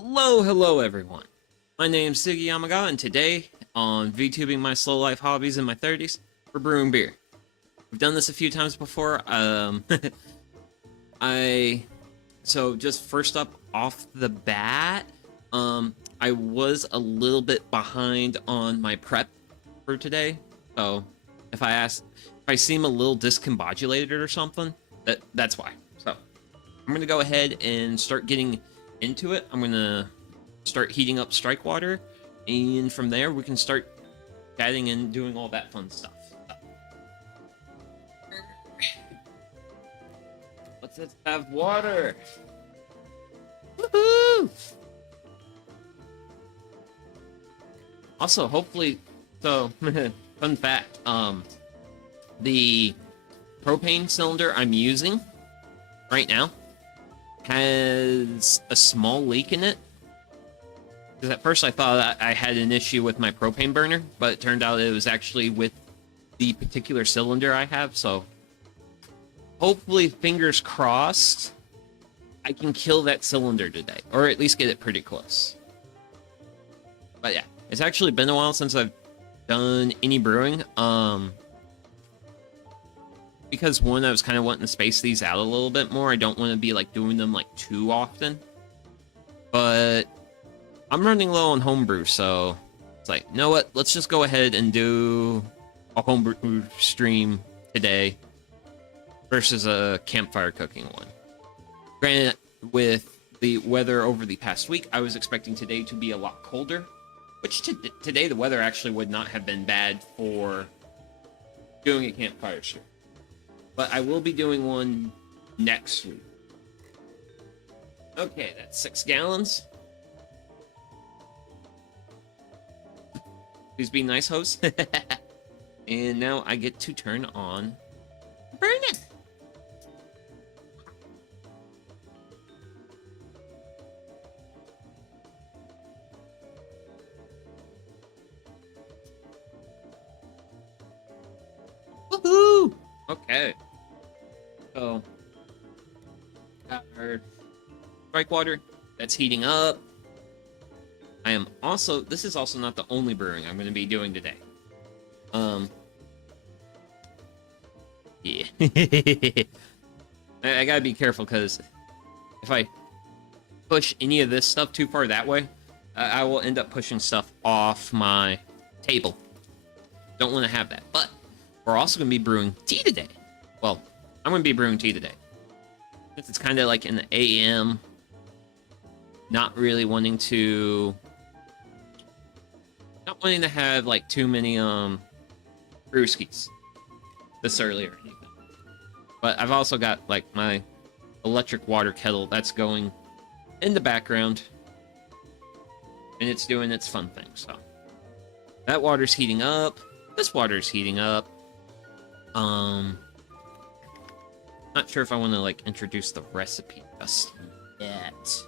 Hello everyone. My name's Siggy Yamaga, and today on VTubing my slow life hobbies in my 30s, we're brewing beer. We've done this a few times before. So just first up off the bat, I was a little bit behind on my prep for today. So if I seem a little discombobulated or something, that's why. So I'm gonna go ahead and start getting into it. I'm gonna start heating up strike water, and from there we can start chatting and doing all that fun stuff. Let's have water. Woohoo! Also, hopefully, so fun fact, the propane cylinder I'm using right now has a small leak in it. Because at first I thought I had an issue with my propane burner, but it turned out it was actually with the particular cylinder I have, so hopefully, fingers crossed, I can kill that cylinder today, or at least get it pretty close. But yeah, it's actually been a while since I've done any brewing, because one, I was kind of wanting to space these out a little bit more. I don't want to be like doing them like too often, but I'm running low on homebrew, so it's like, you know what? Let's just go ahead and do a homebrew stream today versus a campfire cooking one. Granted, with the weather over the past week, I was expecting today to be a lot colder, which today the weather actually would not have been bad for doing a campfire stream. But I will be doing one next week. Okay, that's 6 gallons. Please be nice, host. And now I get to turn on burning. Woohoo! Okay. So, our strike water that's heating up. I am also, this is also not the only brewing I'm going to be doing today. Yeah. I gotta be careful, because if I push any of this stuff too far that way, I will end up pushing stuff off my table. Don't want to have that. But we're also going to be brewing tea today. Well, I'm going to be brewing tea today. Since it's kind of like in the AM, not really wanting to... Not wanting to have like too many brewskis this early or anything. But I've also got like my electric water kettle that's going in the background, and it's doing its fun thing. So that water's heating up. This water's heating up. Not sure if I want to like introduce the recipe just yet.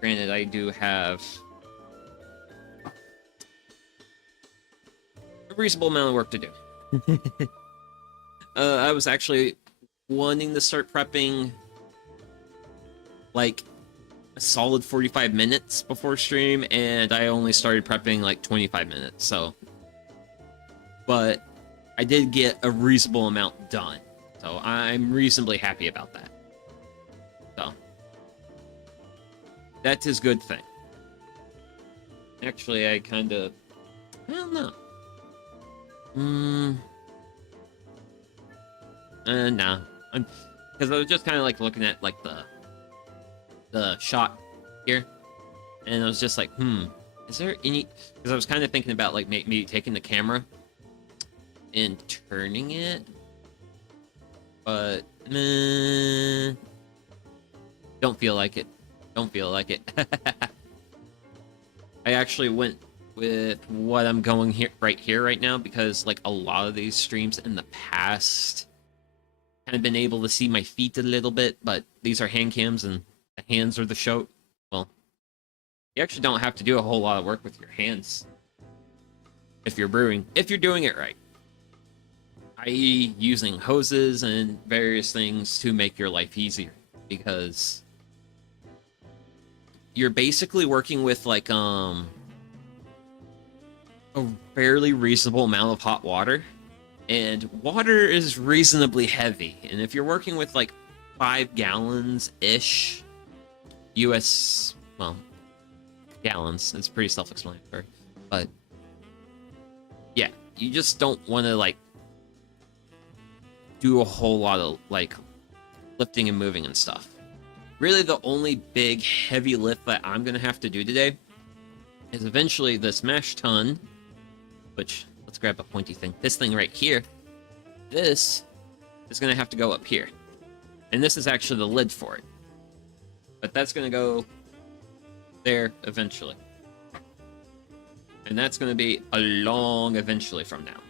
Granted, I do have a reasonable amount of work to do. I was actually wanting to start prepping like a solid 45 minutes before stream, and I only started prepping like 25 minutes, so. But I did get a reasonable amount done, so I'm reasonably happy about that. So that's a good thing. Actually, I kind of, I don't know. Nah. Because I was just kind of like looking at like the shot here, and I was just like, is there any? Because I was kind of thinking about like maybe taking the camera and turning it, but don't feel like it. Don't feel like it. I actually went with what I'm going here right now, because like a lot of these streams in the past kind of been able to see my feet a little bit, but these are hand cams and the hands are the show. Well, you actually don't have to do a whole lot of work with your hands if you're brewing, if you're doing it right, i.e. using hoses and various things to make your life easier, because you're basically working with like a fairly reasonable amount of hot water, and water is reasonably heavy. And if you're working with like 5 gallons ish US, well, gallons, it's pretty self-explanatory, but yeah, you just don't want to like do a whole lot of like lifting and moving and stuff. Really, the only big heavy lift that I'm gonna have to do today is eventually this mash tun, which, let's grab a pointy thing. This thing right here, this is gonna have to go up here. And this is actually the lid for it. But that's gonna go there eventually. And that's gonna be a long eventually from now.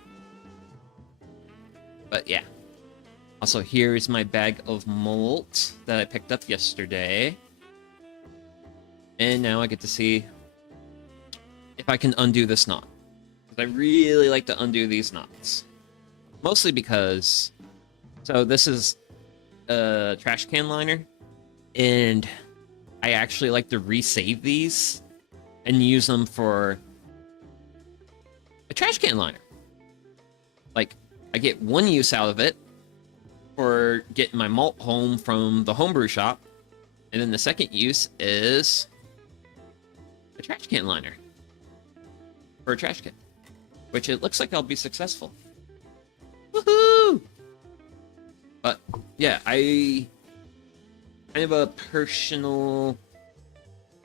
But yeah. Also, here is my bag of malt that I picked up yesterday. And now I get to see if I can undo this knot. Because I really like to undo these knots. Mostly because... So this is a trash can liner. And I actually like to resave these and use them for a trash can liner. Like, I get one use out of it for getting my malt home from the homebrew shop, and then the second use is a trash can liner for a trash can, which it looks like I'll be successful. Woohoo! But yeah, I kind of a personal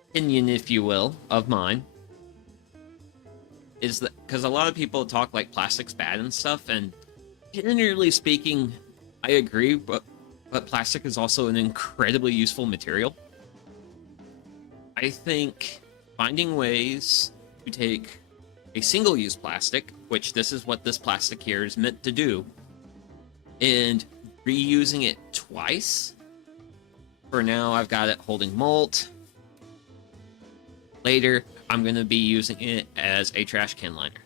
opinion, if you will, of mine is that because a lot of people talk like plastic's bad and stuff, and generally speaking, I agree, but plastic is also an incredibly useful material. I think finding ways to take a single-use plastic, which this is what this plastic here is meant to do, and reusing it twice. For now, I've got it holding malt. Later, I'm going to be using it as a trash can liner.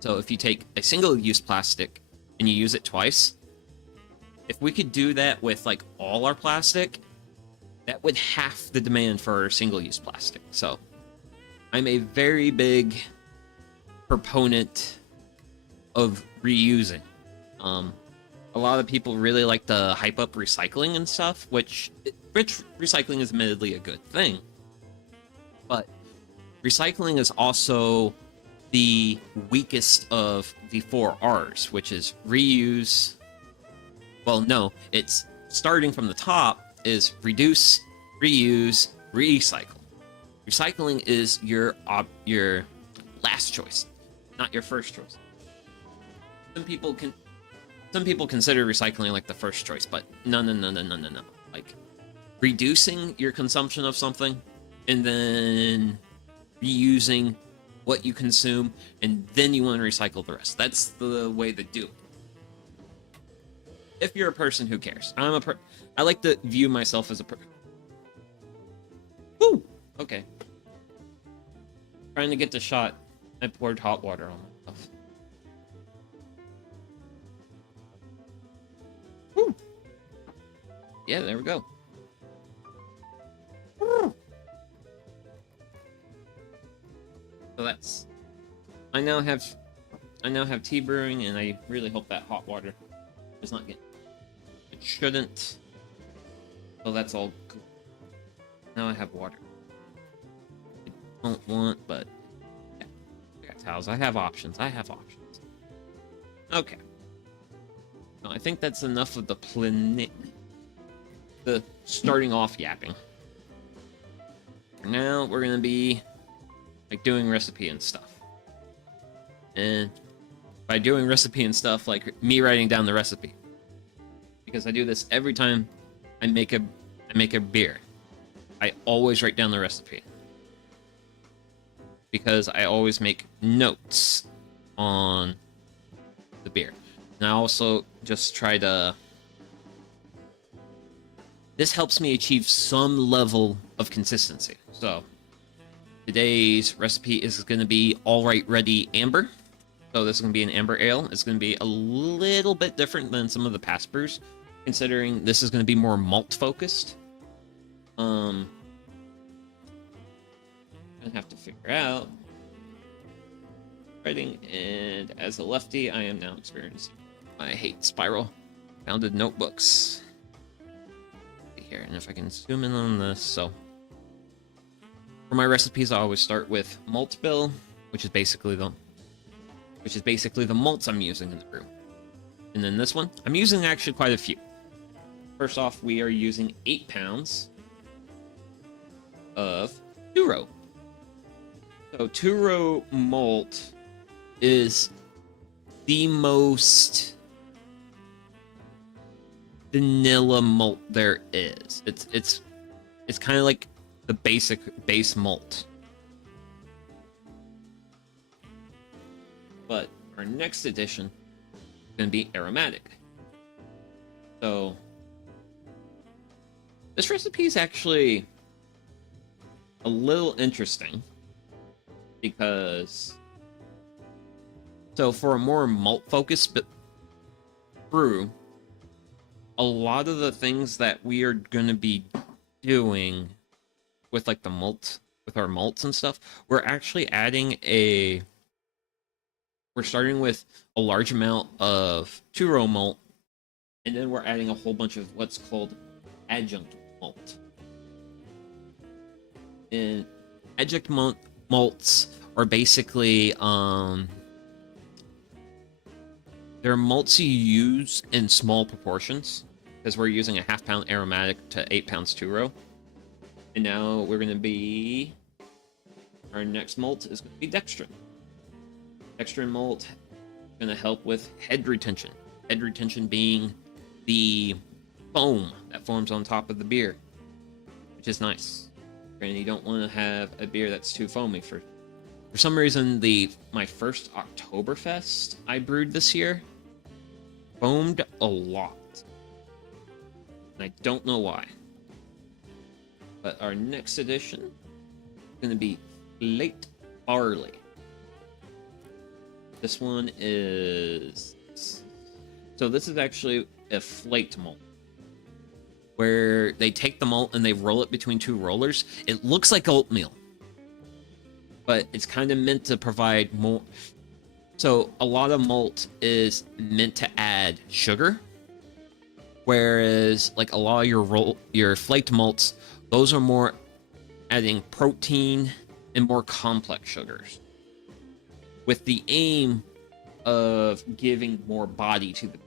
So if you take a single-use plastic and you use it twice, if we could do that with like all our plastic, that would half the demand for single-use plastic. So I'm a very big proponent of reusing. A lot of people really like to hype up recycling and stuff, which recycling is admittedly a good thing. But recycling is also the weakest of the 4 R's, which is reuse. Well, no, it's starting from the top is reduce, reuse, recycle. Recycling is your last choice, not your first choice. Some people consider recycling like the first choice, but no. Like reducing your consumption of something and then reusing what you consume, and then you want to recycle the rest. That's the way to do it. If you're a person who cares. I like to view myself as a Woo! Okay. Trying to get the shot, I poured hot water on myself. Woo! Yeah, there we go. Woo! So that's... I now have tea brewing, and I really hope that hot water does not get... It shouldn't. So that's all good. Now I have water. I don't want, but... Yeah. I got towels. I have options. Okay. No, I think that's enough of the starting off yapping. Now we're gonna be like doing recipe and stuff. And by doing recipe and stuff, like me writing down the recipe. Because I do this every time I make a beer. I always write down the recipe. Because I always make notes on the beer. And I also just try to... This helps me achieve some level of consistency. So, today's recipe is going to be Alright Ready Amber. So this is going to be an amber ale. It's going to be a little bit different than some of the past brews, considering this is going to be more malt focused. gonna have to figure out writing, and as a lefty, I am now experiencing. I hate spiral bounded notebooks. Here, and if I can zoom in on this, so for my recipes, I always start with malt bill, which is basically the malts I'm using in the brew. And then this one, I'm using actually quite a few. First off, we are using 8 pounds of 2-row. So 2-row malt is the most vanilla malt there is. It's kind of like the basic base malt. But our next addition is going to be aromatic. So this recipe is actually a little interesting because for a more malt focused brew, a lot of the things that we are going to be doing with like the malt, with our malts and stuff, we're actually adding we're starting with a large amount of 2-row malt, and then we're adding a whole bunch of what's called adjunct malt. And adjunct malts are basically they're malts you use in small proportions, because we're using a 1/2 pound aromatic to 8 pounds 2-row. And now we're going to be, our next malt is going to be dextrin. Dextrin malt is going to help with head retention. Head retention being the foam that forms on top of the beer, which is nice. And you don't want to have a beer that's too foamy. For some reason, my first Oktoberfest I brewed this year foamed a lot. And I don't know why. But our next addition is going to be flaked barley. This one is... So this is actually a flaked malt, where they take the malt and they roll it between 2 rollers. It looks like oatmeal, but it's kind of meant to provide more. So a lot of malt is meant to add sugar, whereas like a lot of your flaked malts, those are more adding protein and more complex sugars, with the aim of giving more body to the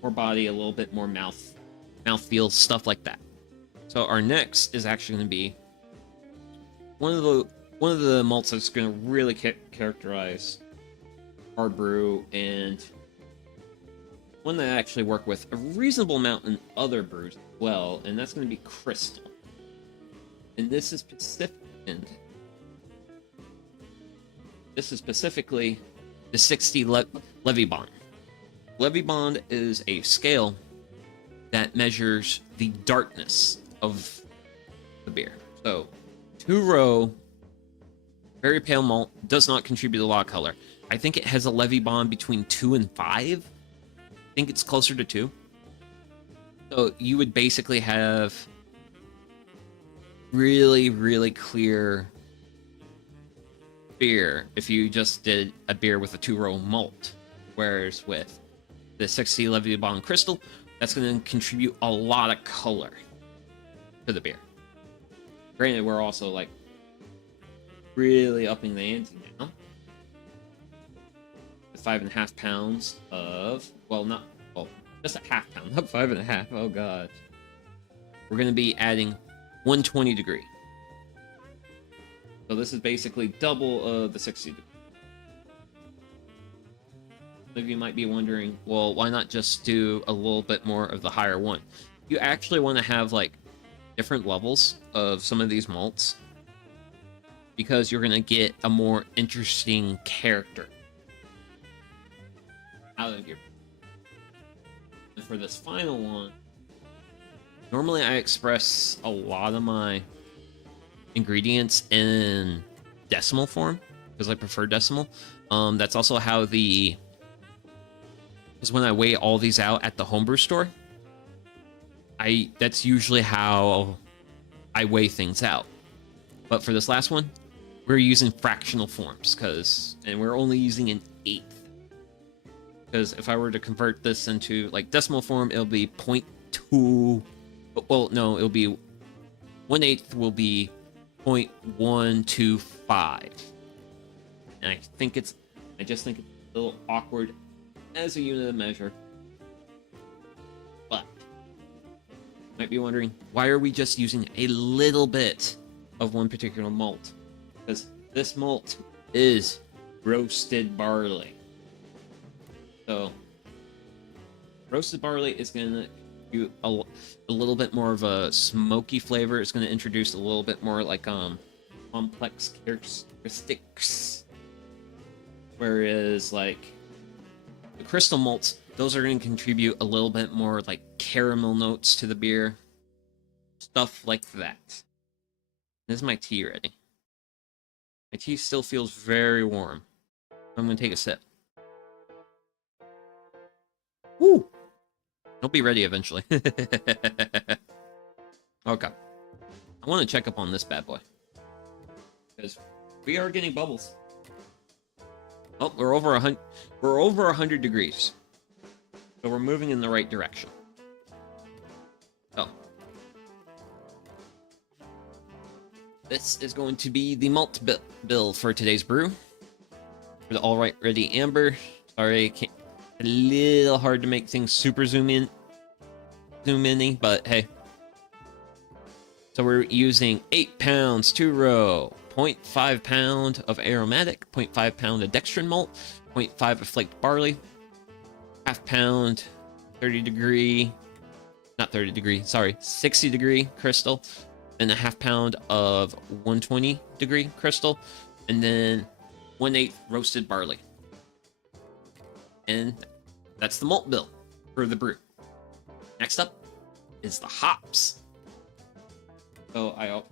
more body, a little bit more mouthfeel, stuff like that. So our next is actually going to be one of the malts that's going to really characterize our brew, and one that I actually work with a reasonable amount in other brews as well, and that's going to be Crystal. And this is specifically the 60 Levy Bond. Levy Bond is a scale that measures the darkness of the beer. So 2-row, very pale malt, does not contribute a lot of color. I think it has a Levy Bond between 2 and 5. I think it's closer to 2. So you would basically have really, really clear beer if you just did a beer with a 2-row malt. Whereas with the 60 Levy Bond Crystal, that's going to contribute a lot of color to the beer. Granted, we're also like really upping the ante now. With 5.5 pounds of, just a 1/2 pound, not 5.5. Oh god. We're going to be adding 120 degree. So this is basically double of the 60 degree. Some of you might be wondering, well, why not just do a little bit more of the higher one? You actually want to have like different levels of some of these malts, because you're going to get a more interesting character out of your. And for this final one, normally I express a lot of my ingredients in decimal form because I prefer decimal. That's also how because when I weigh all these out at the homebrew store, that's usually how I weigh things out. But for this last one, we're using fractional forms and we're only using an eighth. Because if I were to convert this into like decimal form, it'll be 0.2. Well, no, it'll be 1/8 will be 0.125. And I just think it's a little awkward as a unit of measure. But you might be wondering, why are we just using a little bit of one particular malt? Because this malt is roasted barley. So roasted barley is going to give a little bit more of a smoky flavor. It's going to introduce a little bit more like complex characteristics. Whereas like the crystal malts, those are going to contribute a little bit more like caramel notes to the beer. Stuff like that. This is my tea ready. My tea still feels very warm. I'm going to take a sip. Woo! It'll be ready eventually. Okay. I want to check up on this bad boy. Because we are getting bubbles. Oh, we're over 100 degrees. So we're moving in the right direction. Oh. This is going to be the malt bill for today's brew. For the All Right Ready Amber. Sorry, a little hard to make things super zoom in, but hey. So we're using 8 pounds 2-row, 0.5 pound of aromatic, 0.5 pound of dextrin malt, 0.5 of flaked barley, half pound 60 degree crystal, and a half pound of 120 degree crystal, and then 1/8 roasted barley. And that's the malt bill for the brew. Next up is the hops. So I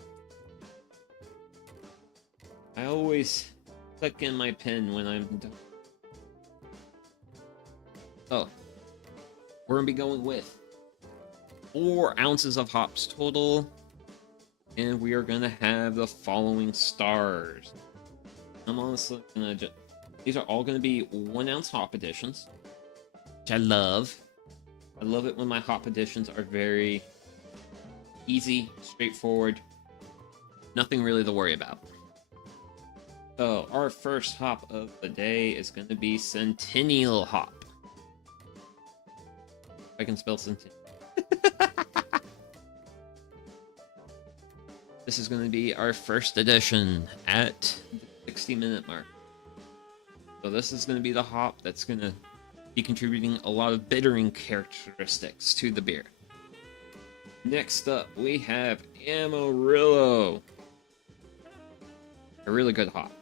always click in my pen when I'm done. So we're gonna be going with 4 ounces of hops total, and we are gonna have the following stars. I'm honestly gonna these are all gonna be 1 ounce hop additions, which I love. I love it when my hop additions are very easy, straightforward, nothing really to worry about. So our first hop of the day is going to be Centennial hop. If I can spell Centennial. This is going to be our first edition at the 60-minute mark. So this is going to be the hop that's going to be contributing a lot of bittering characteristics to the beer. Next up, we have Amarillo. A really good hop.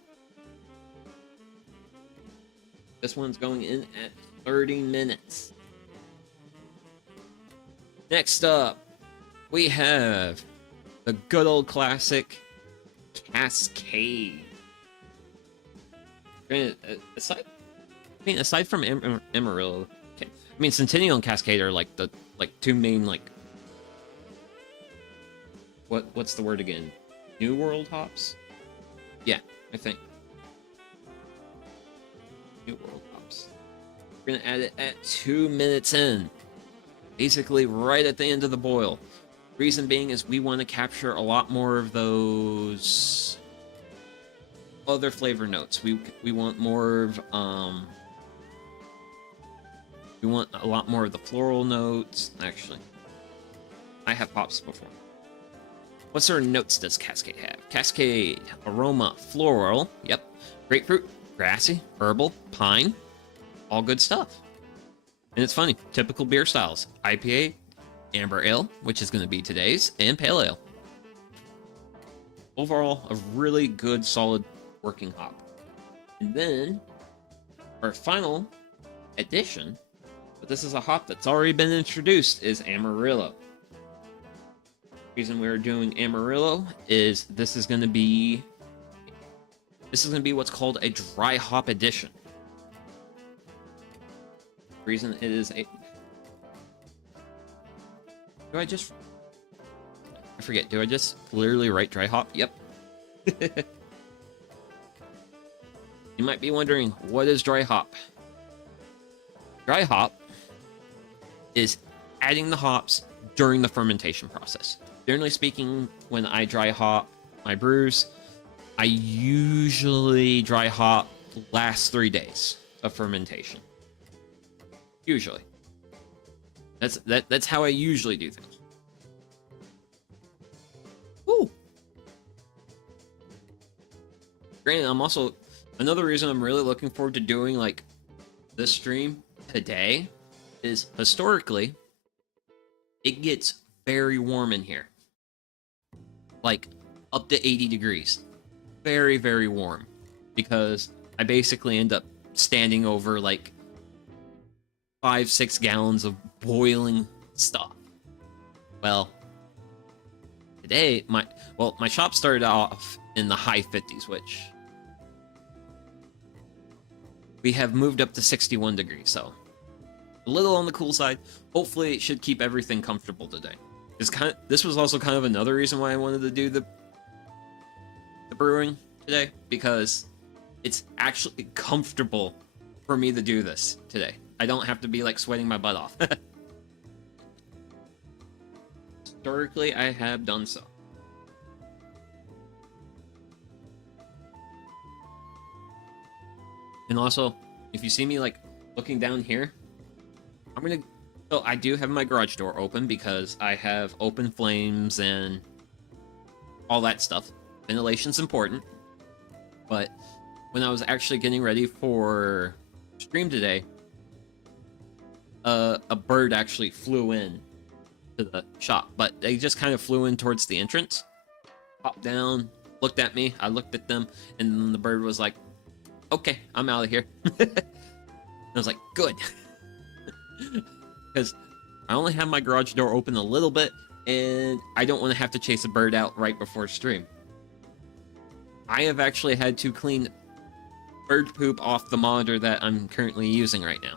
This one's going in at 30 minutes. Next up, we have the good old classic Cascade. Aside from Amarillo, Centennial and Cascade are like the two main what's the word again? New World hops? Yeah, I think. New World hops. We're gonna add it at 2 minutes in. Basically right at the end of the boil. Reason being is we want to capture a lot more of those other flavor notes. We want more of we want a lot more of the floral notes. Actually, I have hops before. What sort of notes does Cascade have? Cascade, aroma, floral, yep. Grapefruit, grassy, herbal, pine, all good stuff. And it's funny, typical beer styles. IPA, amber ale, which is going to be today's, and pale ale. Overall, a really good, solid working hop. And then, our final addition, but this is a hop that's already been introduced, is Amarillo. The reason we're doing Amarillo is this is going to be what's called a dry hop addition. The reason it is a do I just literally write dry hop? Yep. You might be wondering, what is dry hop? Dry hop is adding the hops during the fermentation process. Generally speaking, when I dry hop my brews, I usually dry hop the last 3 days of fermentation. Usually. That's how I usually do things. Ooh. Granted, I'm also another reason I'm really looking forward to doing like this stream today is historically it gets very warm in here. Like up to 80 degrees. Very, very warm. Because I basically end up standing over like 5-6 gallons of boiling stuff. Well, today my shop started off in the high 50s, which we have moved up to 61 degrees, so a little on the cool side. Hopefully it should keep everything comfortable today. This was also kind of another reason why I wanted to do the brewing today, because it's actually comfortable for me to do this today. I don't have to be like sweating my butt off. Historically, I have done so. And also, if you see me like looking down here, so I do have my garage door open because I have open flames and all that stuff. Ventilation's important. But when I was actually getting ready for stream today, a bird actually flew in to the shop, but they just kind of flew in towards the entrance, popped down, looked at me, I looked at them, and then the bird was like, okay, I'm out of here. I was like, good. Because I only have my garage door open a little bit, and I don't want to have to chase a bird out right before stream. I have actually had to clean bird poop off the monitor that I'm currently using right now.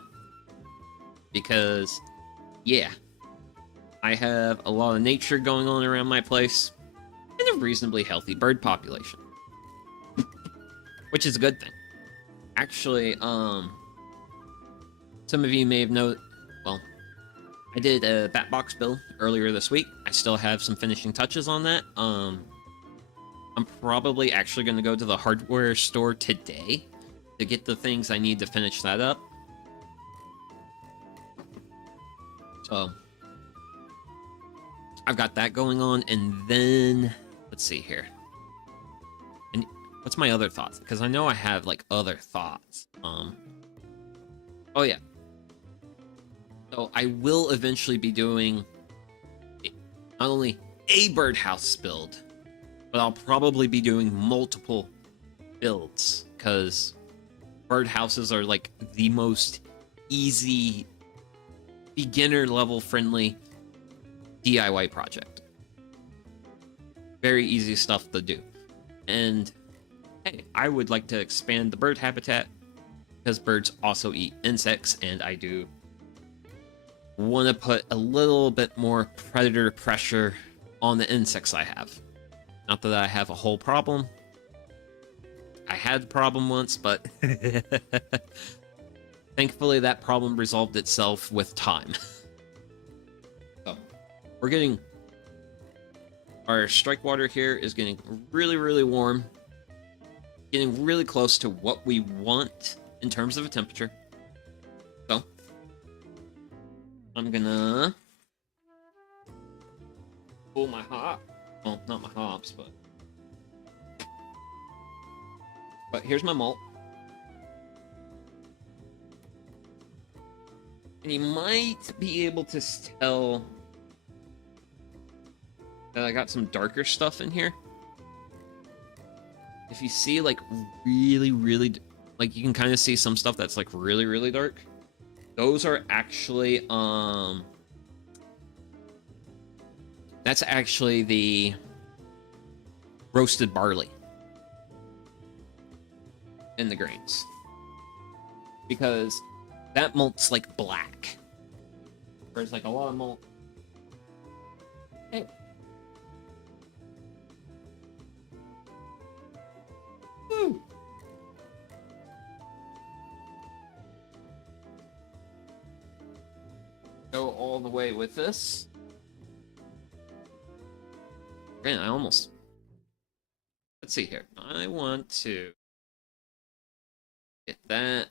Because, yeah, I have a lot of nature going on around my place, and a reasonably healthy bird population. Which is a good thing. Actually, some of you may have known, well, I did a bat box build earlier this week. I still have some finishing touches on that. I'm probably actually going to go to the hardware store today to get the things I need to finish that up. So, I've got that going on, and then, let's see here. And what's my other thoughts? Because I know I have, like, other thoughts. Oh yeah. So, I will eventually be doing not only a birdhouse build, but I'll probably be doing multiple builds, because birdhouses are, like, the most easy, beginner level friendly DIY project. Very easy stuff to do. And hey, I would like to expand the bird habitat because birds also eat insects, and I do want to put a little bit more predator pressure on the insects I have. Not that I have a whole problem. I had a problem once, but thankfully that problem resolved itself with time. So, we're getting... Our strike water here is getting really, really warm. Getting really close to what we want in terms of a temperature. So, I'm gonna pull my hop. Well, not my hops, but here's my malt. And you might be able to tell that I got some darker stuff in here. If you see, like, really, really... Like, you can kind of see some stuff that's, like, really, really dark. Those are actually, that's actually the roasted barley in the grains. Because that malt's, like, black. Whereas, like, a lot of malt... Hey. go all the way with this. Man, I almost... Let's see here. I want to get that.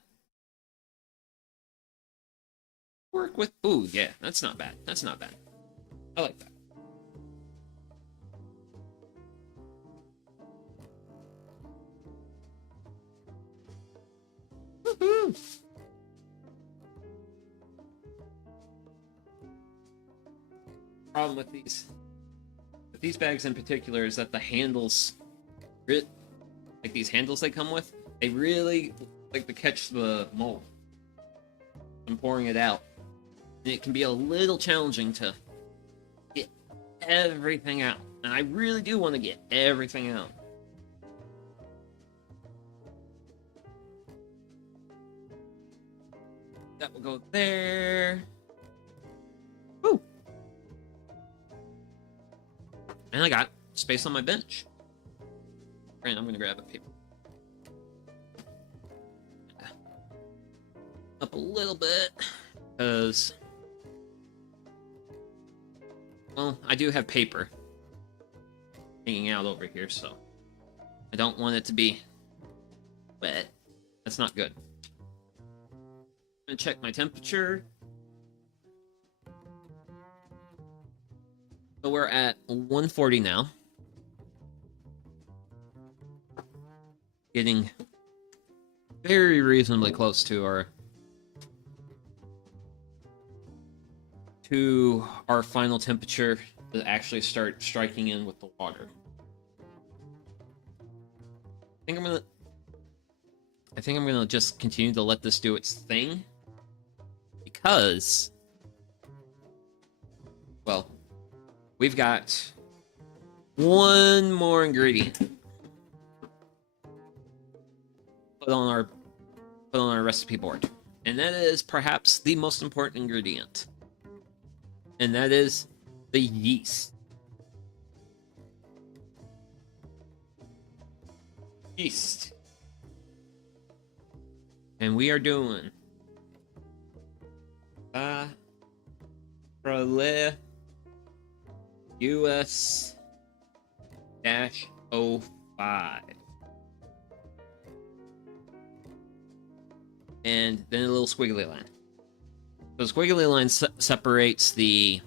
Work with... Ooh, yeah, that's not bad. That's not bad. I like that. Woohoo! Problem with these bags in particular is that the handles, like these handles they come with, they really like to catch the mold. I'm pouring it out, and it can be a little challenging to get everything out, and I really do want to get everything out. That will go there. Woo! And I got space on my bench. Right, I'm gonna grab a paper. Up a little bit, because, well, I do have paper hanging out over here, so I don't want it to be wet. That's not good. I'm gonna check my temperature. So we're at 140 now. Getting very reasonably close to our final temperature to actually start striking in with the water. I think I'm gonna just continue to let this do its thing, because, well, we've got one more ingredient put on our recipe board, and that is perhaps the most important ingredient, and that is the yeast. Yeast. And we are doing Prole US -05. And then a little squiggly line. So the squiggly line separates the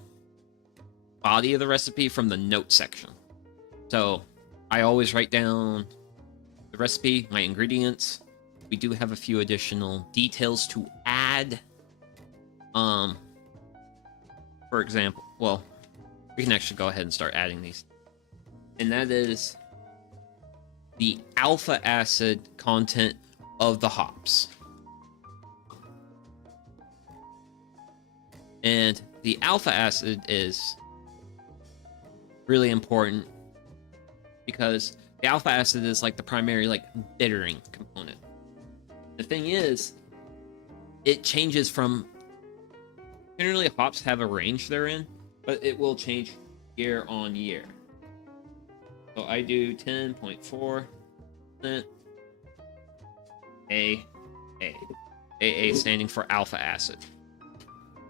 body of the recipe from the note section. So I always write down the recipe, my ingredients. We do have a few additional details to add. For example, well, we can actually go ahead and start adding these. And that is the alpha acid content of the hops. And the alpha acid is really important because the alpha acid is like the primary bittering component. The thing is, it changes from, generally hops have a range they're in, but it will change year on year. So I do 10.4% AA standing for alpha acid.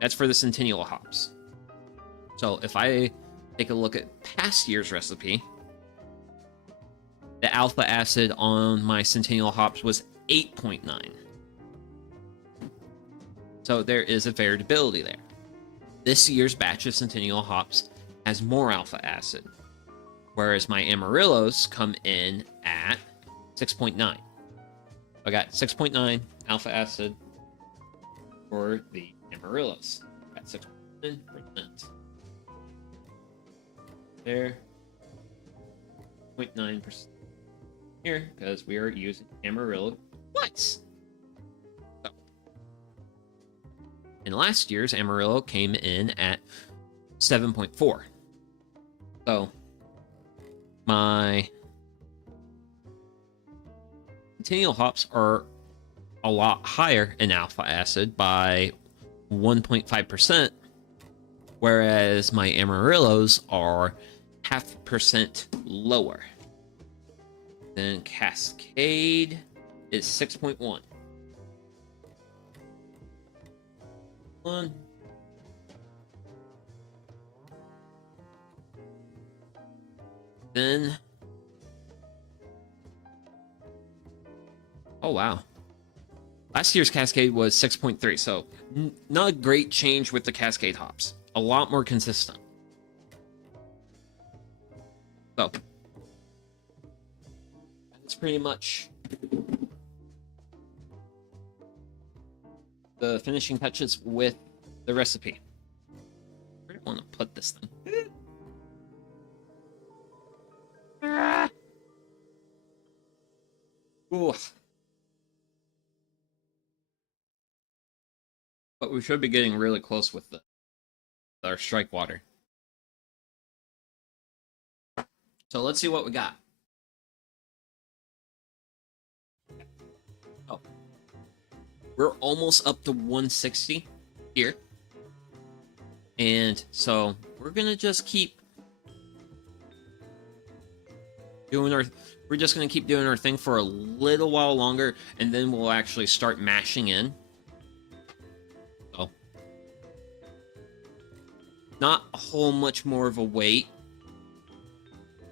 That's for the Centennial hops. So if I take a look at past year's recipe, the alpha acid on my Centennial hops was 8.9. So there is a variability there. This year's batch of Centennial hops has more alpha acid, whereas my Amarillos come in at 6.9. I got 6.9 alpha acid for the Amarillos at 6.9%. There, 0.9% here, because we are using Amarillo whites. So, and last year's Amarillo came in at 7.4. So my Centennial hops are a lot higher in alpha acid by 1.5%, whereas my Amarillos are 0.5% lower. Then Cascade is 6.1. Then, oh wow, last year's Cascade was 6.3, so not a great change with the Cascade hops. A lot more consistent. So that's pretty much the finishing touches with the recipe. Where do I want to put this thing? Ooh. But we should be getting really close with our strike water. So let's see what we got. Oh. We're almost up to 160 here. And so we're gonna just keep doing we're just gonna keep doing our thing for a little while longer, and then we'll actually start mashing in. So not a whole much more of a wait.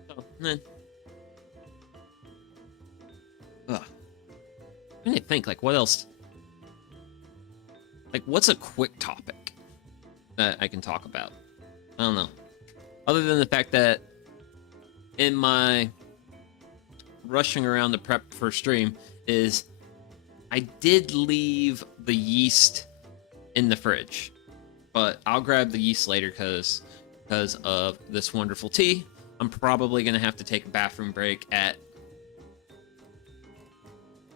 So then I'm gonna think, like, what else? Like, what's a quick topic that I can talk about? I don't know. Other than the fact that in my rushing around to prep for stream is I did leave the yeast in the fridge, but I'll grab the yeast later because of this wonderful tea. I'm probably gonna have to take a bathroom break at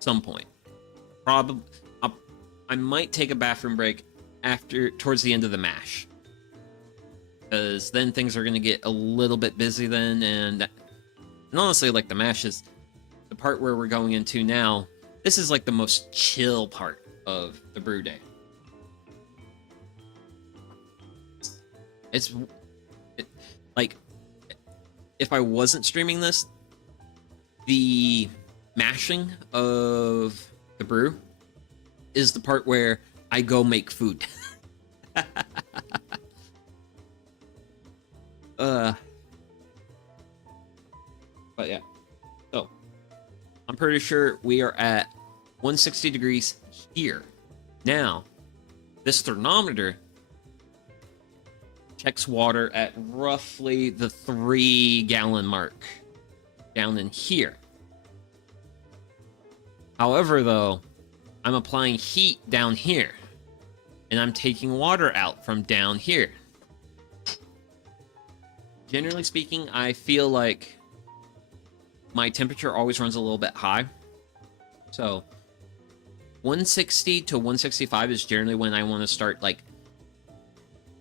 some point. I might take a bathroom break towards the end of the mash, because then things are gonna get a little bit busy then, and honestly, like, the mash is the part where we're going into now. This is like the most chill part of the brew day. Like, if I wasn't streaming this, the mashing of the brew is the part where I go make food. But yeah. So, I'm pretty sure we are at 160 degrees here. Now, this thermometer checks water at roughly the 3-gallon mark down in here. However, though, I'm applying heat down here, and I'm taking water out from down here. Generally speaking, I feel like my temperature always runs a little bit high. So 160 to 165 is generally when I want to start, like,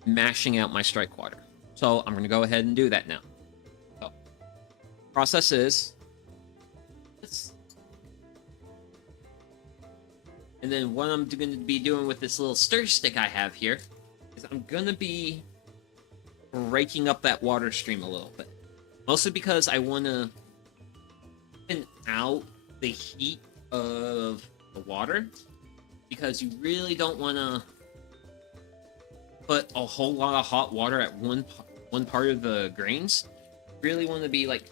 mashing out my strike water. So I'm going to go ahead and do that now. So, process is this. And then what I'm going to be doing with this little stir stick I have here is I'm going to be breaking up that water stream a little bit. Mostly because I want to thin out the heat of the water, because you really don't want to put a whole lot of hot water at one part of the grains. You really want to be, like,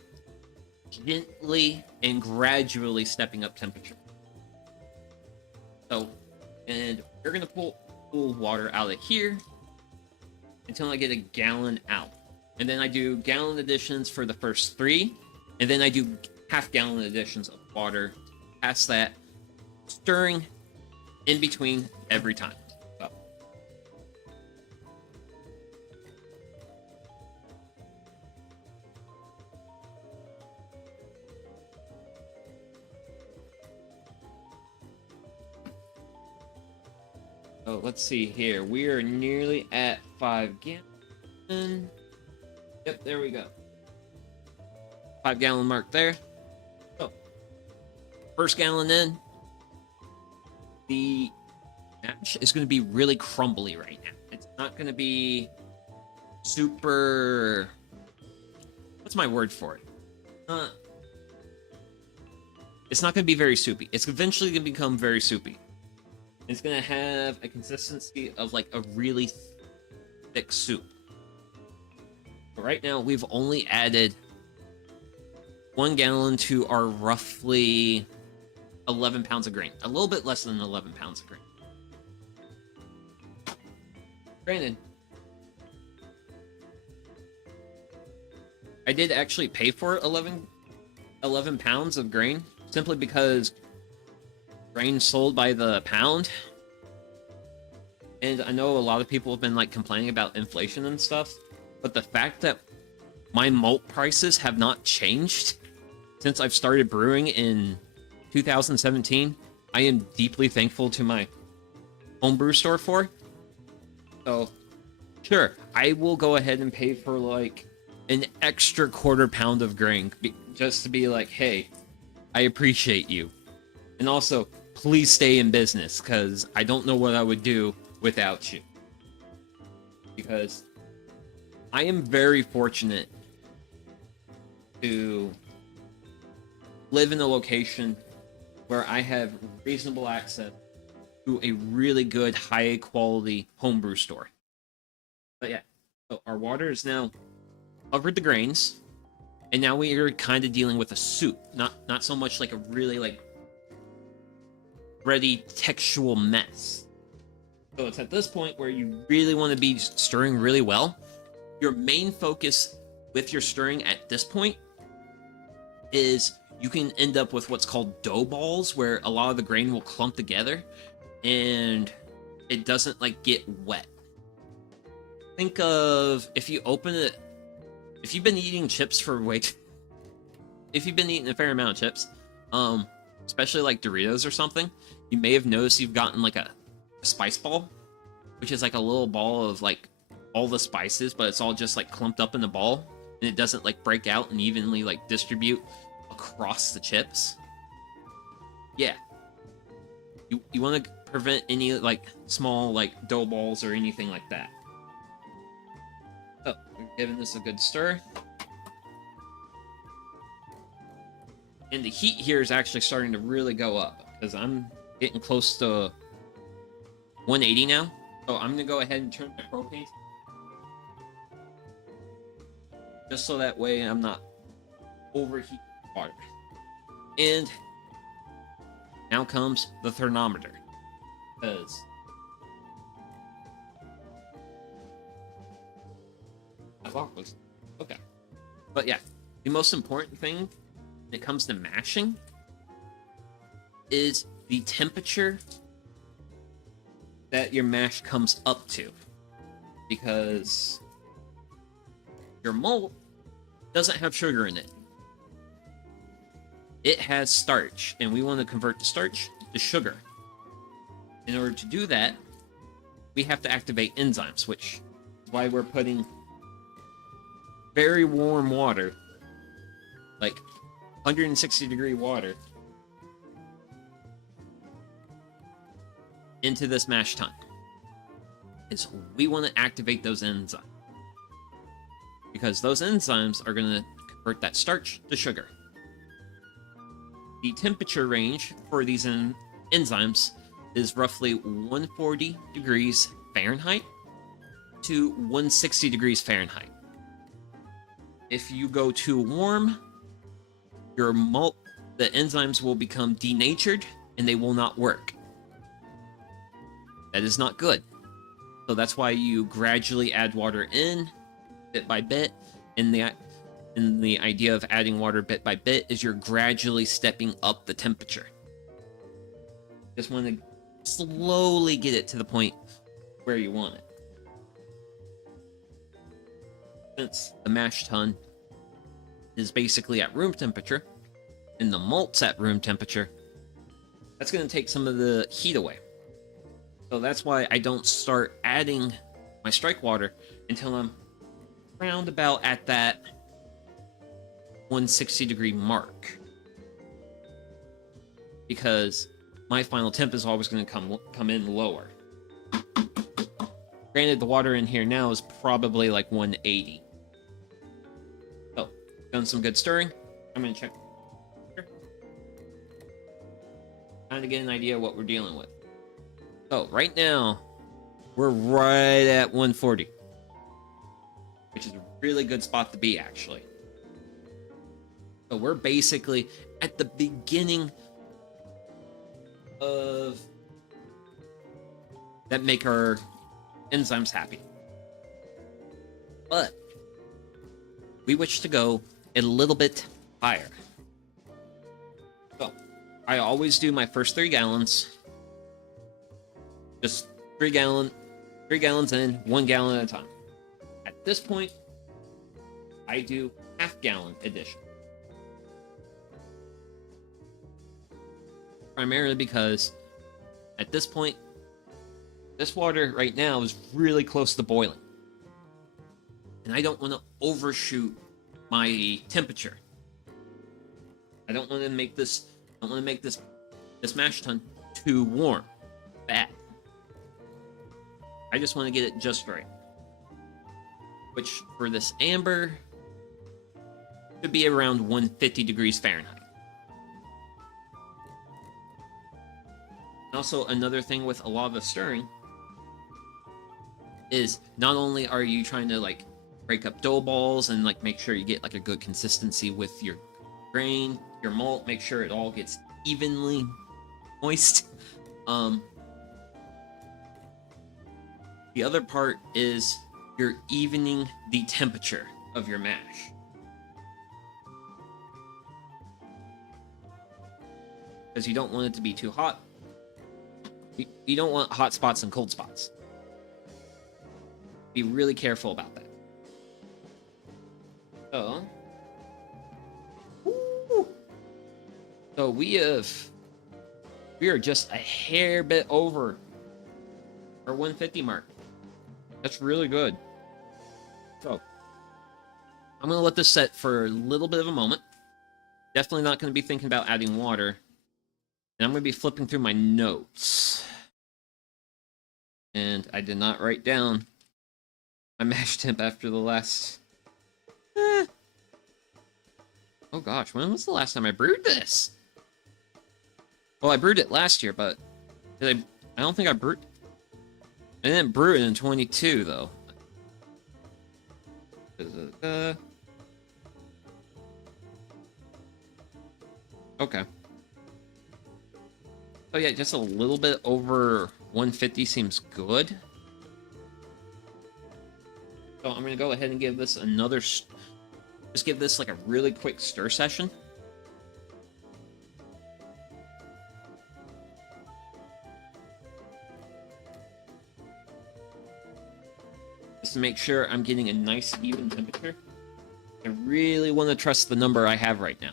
gently and gradually stepping up temperature. So, and we're gonna pull water out of here until I get a gallon out, and then I do gallon additions for the first 3, and then I do half-gallon additions of water past that, stirring in between every time. So. Oh, let's see here. We are nearly at 5 gallon. Yep, there we go. 5-gallon mark there. So, first gallon in. The mash is going to be really crumbly right now. It's not going to be super... What's my word for it? It's not going to be very soupy. It's eventually going to become very soupy. It's going to have a consistency of, like, a really thick soup. But right now, we've only added 1 gallon to our roughly 11 pounds of grain. A little bit less than 11 pounds of grain. Granted, I did actually pay for 11 pounds of grain simply because grain sold by the pound. And I know a lot of people have been like complaining about inflation and stuff, but the fact that my malt prices have not changed since I've started brewing in 2017, I am deeply thankful to my homebrew store for. So, sure, I will go ahead and pay for like an extra quarter pound of grain just to be like, hey, I appreciate you. And also, please stay in business because I don't know what I would do without you. Because I am very fortunate to live in a location where I have reasonable access to a really good, high quality homebrew store. But yeah, so our water is now covered the grains, and now we are kind of dealing with a soup, not so much like a really like ready textual mess. So it's at this point where you really want to be stirring really well. Your main focus with your stirring at this point is you can end up with what's called dough balls, where a lot of the grain will clump together and it doesn't like get wet. Think of if you open it, if you've been eating chips for if you've been eating a fair amount of chips, especially like Doritos or something, you may have noticed you've gotten like a spice ball, which is like a little ball of like all the spices, but it's all just like clumped up in the ball, and it doesn't like break out and evenly like distribute across the chips. Yeah, you want to prevent any like small like dough balls or anything like that. So we're giving this a good stir, and the heat here is actually starting to really go up because I'm getting close to 180 now. So I'm gonna go ahead and turn my propane, just so that way I'm not overheating water. And now comes the thermometer, because I thought it was okay. But yeah, the most important thing when it comes to mashing is the temperature that your mash comes up to, because your malt doesn't have sugar in it. It has starch, and we want to convert the starch to sugar. In order to do that, we have to activate enzymes, which is why we're putting very warm water, like 160-degree water, into this mash tun. Is we want to activate those enzymes, because those enzymes are going to convert that starch to sugar. The temperature range for these enzymes is roughly 140 degrees Fahrenheit to 160 degrees Fahrenheit. If you go too warm, your malt, the enzymes will become denatured and they will not work. That is not good. So that's why you gradually add water in bit by bit, and the idea of adding water bit by bit is you're gradually stepping up the temperature. Just want to slowly get it to the point where you want it. Since the mash tun is basically at room temperature and the malt's at room temperature, that's going to take some of the heat away. So that's why I don't start adding my strike water until I'm round about at that 160-degree mark, because my final temp is always going to come in lower. Granted, the water in here now is probably like 180. So, done some good stirring. I'm going to check. Kind of get an idea of what we're dealing with. So, right now, we're right at 140. Which is a really good spot to be, actually. So we're basically at the beginning of that make our enzymes happy. But we wish to go a little bit higher. So I always do my first 3 gallons. Just 3 gallons in, 1 gallon at a time. At this point, I do half-gallon addition. Primarily because at this point, this water right now is really close to boiling. And I don't want to overshoot my temperature. I don't want to make this mash tun too warm. Bad. I just want to get it just right. Which for this amber could be around 150 degrees Fahrenheit. Also, another thing with a lot of the stirring is not only are you trying to like break up dough balls and like make sure you get like a good consistency with your grain, your malt, make sure it all gets evenly moist. The other part is you're evening the temperature of your mash. Because you don't want it to be too hot. You don't want hot spots and cold spots. Be really careful about that. So we are just a hair bit over our 150 mark. That's really good. So I'm gonna let this set for a little bit of a moment. Definitely not gonna be thinking about adding water. And I'm gonna be flipping through my notes. And I did not write down my mash temp after the last... Oh gosh, when was the last time I brewed this? Well, I brewed it last year, but I don't think I brewed... I didn't brew it in 22, though. Okay. Oh yeah, just a little bit over 150 seems good. So I'm gonna go ahead and give this another... Just give this like a really quick stir session. Just to make sure I'm getting a nice even temperature. I really want to trust the number I have right now.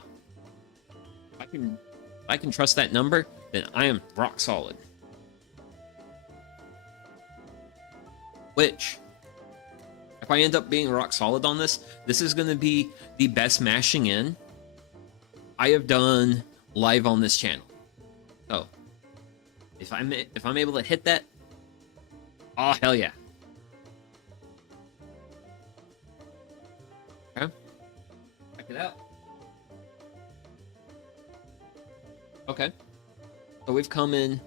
If I can trust that number, then I am rock solid. Which, if I end up being rock solid on this, this is going to be the best mashing in I have done live on this channel. So, if I'm able to hit that, oh hell yeah. Okay, check it out. Okay, so we've come in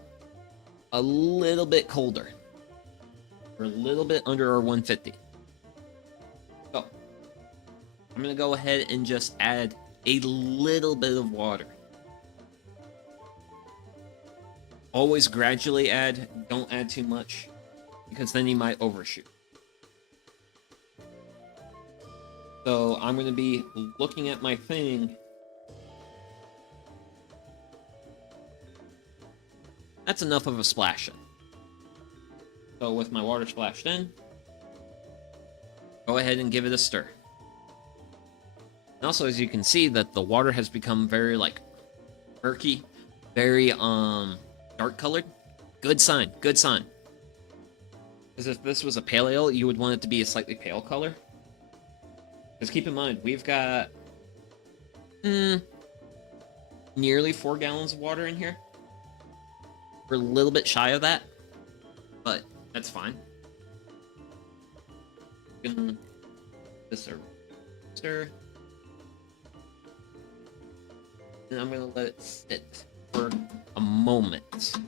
a little bit colder. We're a little bit under our 150. So, I'm going to go ahead and just add a little bit of water. Always gradually add, don't add too much, because then you might overshoot. So, I'm going to be looking at my thing. That's enough of a splashing. So with my water splashed in, go ahead and give it a stir. And also, as you can see, that the water has become very like murky, very dark colored. Good sign, good sign. Because if this was a pale ale, you would want it to be a slightly pale color. Because keep in mind, we've got nearly 4 gallons of water in here. We're a little bit shy of that, but that's fine. This stir. And I'm gonna let it sit for a moment.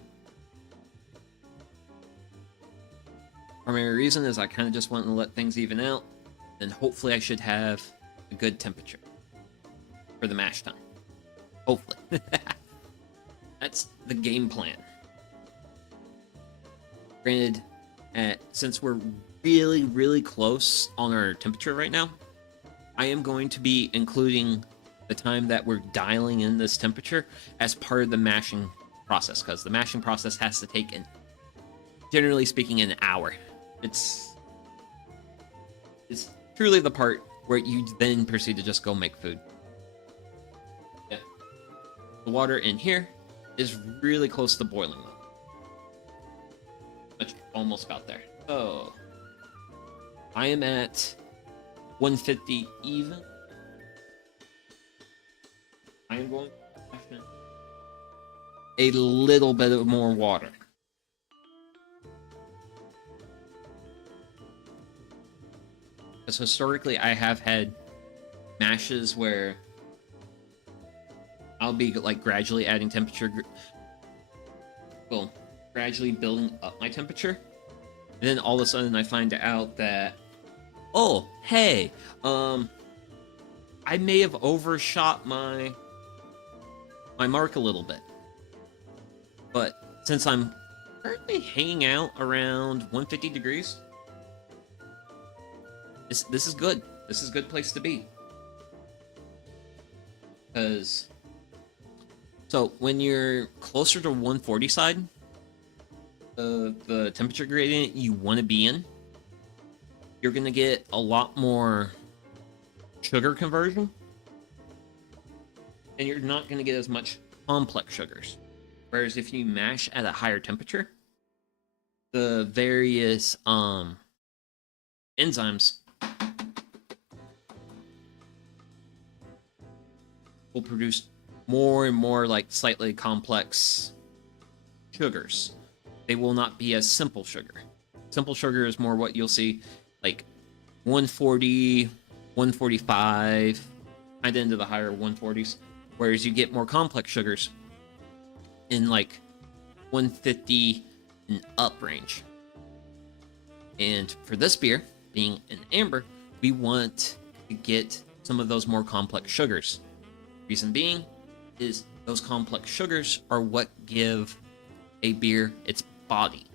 Primary reason is I kind of just want to let things even out, and hopefully I should have a good temperature. for the mash tun. Hopefully. That's the game plan. Granted, since we're really, really close on our temperature right now, I am going to be including the time that we're dialing in this temperature as part of the mashing process, because the mashing process has to take, generally speaking, an hour. It's truly the part where you then proceed to just go make food. Yeah. The water in here is really close to boiling level. That's almost about there. So I am at 150 even. I am going to add a little bit of more water. Because historically, I have had mashes where I'll be like gradually adding temperature, well, gradually building up my temperature, and then all of a sudden I find out that, oh, hey, I may have overshot my mark a little bit. But since I'm currently hanging out around 150 degrees, this is good. This is a good place to be. Because, so when you're closer to 140 side, the temperature gradient you want to be in, you're going to get a lot more sugar conversion, and you're not going to get as much complex sugars. Whereas if you mash at a higher temperature, the various enzymes will produce more and more like slightly complex sugars. They will not be as simple sugar. Simple sugar is more what you'll see like 140, 145, kind of into the higher 140s. Whereas you get more complex sugars in like 150 and up range. And for this beer, being an amber, we want to get some of those more complex sugars. Reason being is those complex sugars are what give a beer its body.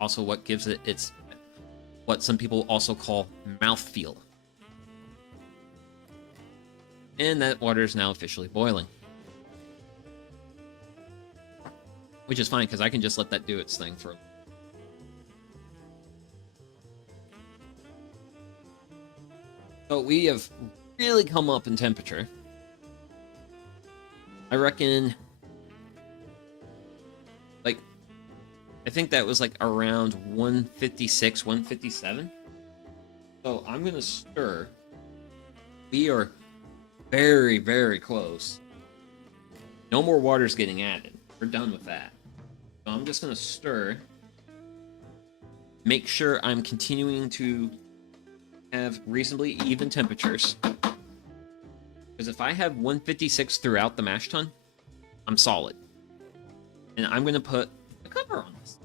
Also what gives it its, what some people also call mouthfeel. And that water is now officially boiling. Which is fine, because I can just let that do its thing for... So we have really come up in temperature. I reckon... like, I think that was like around 156, 157. So I'm going to stir. We are very, very close. No more water's getting added. We're done with that. So I'm just going to stir. Make sure I'm continuing to have reasonably even temperatures. Because if I have 156 throughout the mash tun, I'm solid. And I'm going to put a cover on this.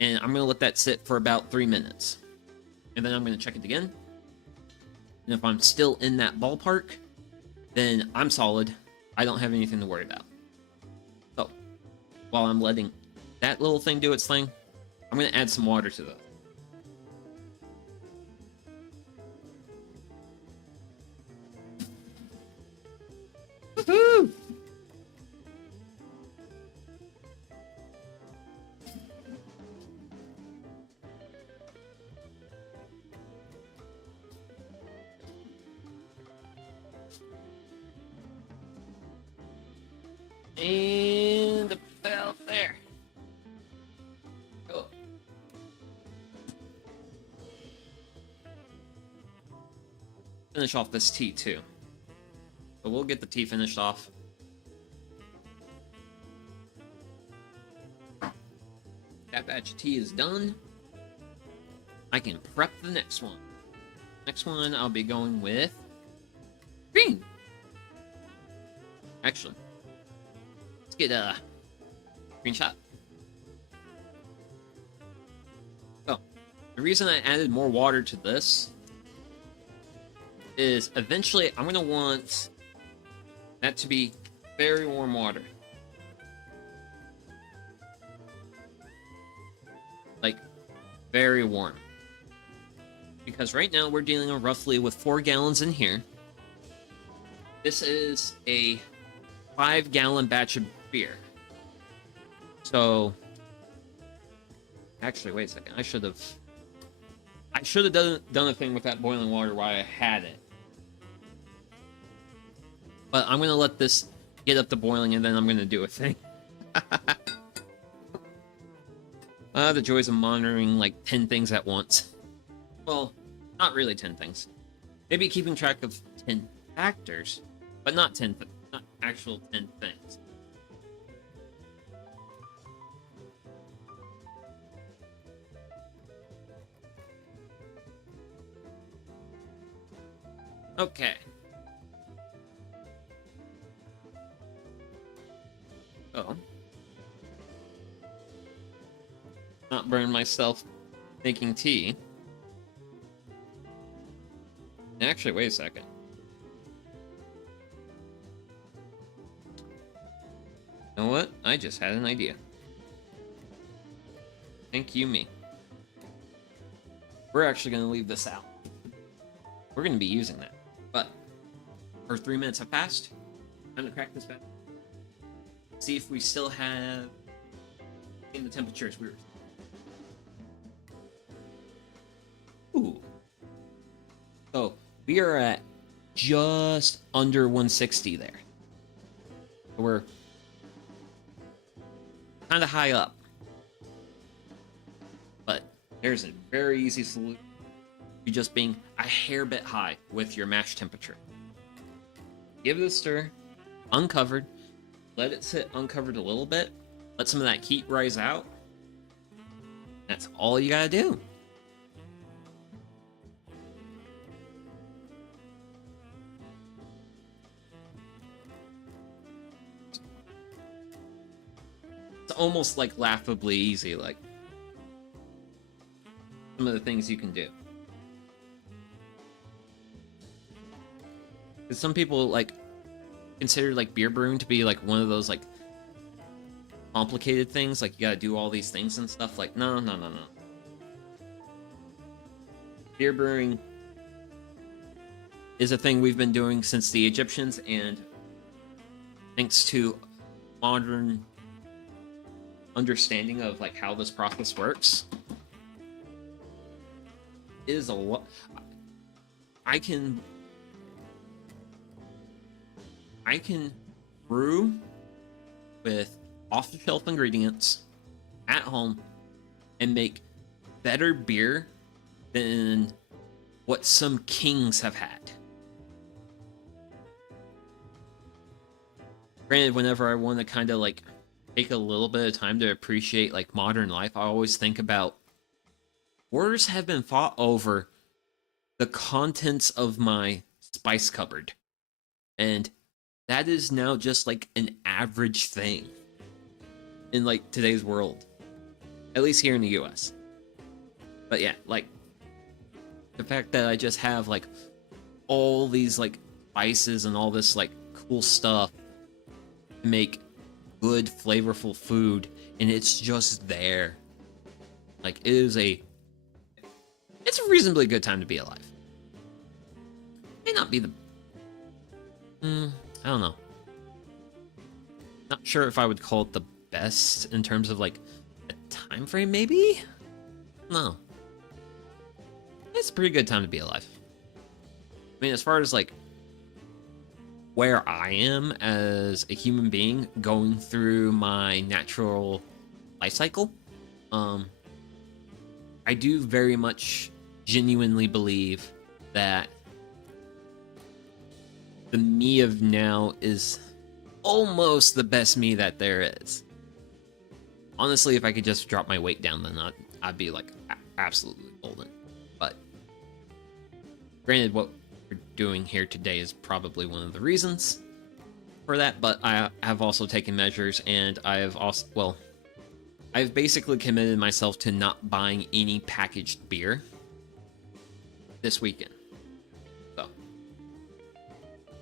And I'm going to let that sit for about 3 minutes. And then I'm going to check it again. And if I'm still in that ballpark, then I'm solid. I don't have anything to worry about. So, while I'm letting that little thing do its thing, I'm going to add some water to that. Woohoo! And about there. Go. Finish off this tea too. So we'll get the tea finished off. That batch of tea is done. I can prep the next one. Next one I'll be going with green. Actually, let's get a green shot. So, the reason I added more water to this is eventually I'm gonna want that to be very warm water. Like, very warm. Because right now we're dealing roughly with 4 gallons in here. This is a 5-gallon batch of beer. So, actually, wait a second. I should have done a thing with that boiling water while I had it. But I'm gonna let this get up to boiling, and then I'm gonna do a thing. The joys of monitoring like 10 things at once. Well, not really 10 things. Maybe keeping track of 10 factors, but not not actual 10 things. Okay. Oh. Not burn myself making tea. Actually, wait a second. You know what? I just had an idea. Thank you, me. We're actually going to leave this out. We're going to be using that. But, our 3 minutes have passed. I'm going to crack this back. See if we still have in the temperatures we were. Ooh. So, we are at just under 160 there. We're kind of high up. But there's a very easy solution. You just being a hair bit high with your mash temperature. Give it a stir, uncovered. Let it sit uncovered a little bit. Let some of that heat rise out. That's all you gotta do. It's almost like laughably easy, like some of the things you can do. Because some people like consider like beer brewing to be like one of those like complicated things, like you gotta do all these things and stuff. Like no. Beer brewing is a thing we've been doing since the Egyptians, and thanks to modern understanding of like how this process works, is a lot. I can brew with off-the-shelf ingredients at home and make better beer than what some kings have had. Granted, whenever I want to kind of like take a little bit of time to appreciate like modern life, I always think about wars have been fought over the contents of my spice cupboard. And that is now just like an average thing in like today's world, at least here in the US. But yeah, like the fact that I just have like all these like spices and all this like cool stuff to make good flavorful food, and it's just there. Like it's a reasonably good time to be alive. May not be the I don't know. Not sure if I would call it the best in terms of like a time frame, maybe? No. It's a pretty good time to be alive. I mean, as far as like where I am as a human being going through my natural life cycle, I do very much genuinely believe that the me of now is almost the best me that there is. Honestly, if I could just drop my weight down, then I'd be like absolutely golden. But granted, what we're doing here today is probably one of the reasons for that, but I have also taken measures, and I've basically committed myself to not buying any packaged beer this weekend. So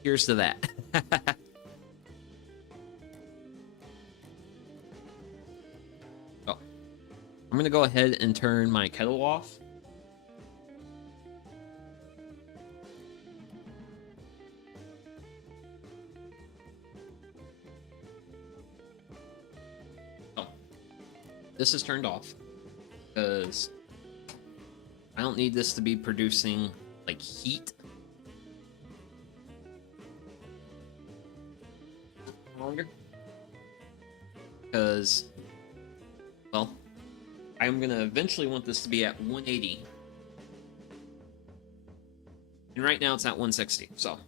Here's to that. Oh, I'm gonna go ahead and turn my kettle off. Oh, this is turned off because I don't need this to be producing like heat. Longer. Because, well, I'm gonna eventually want this to be at 180. And right now it's at 160, so.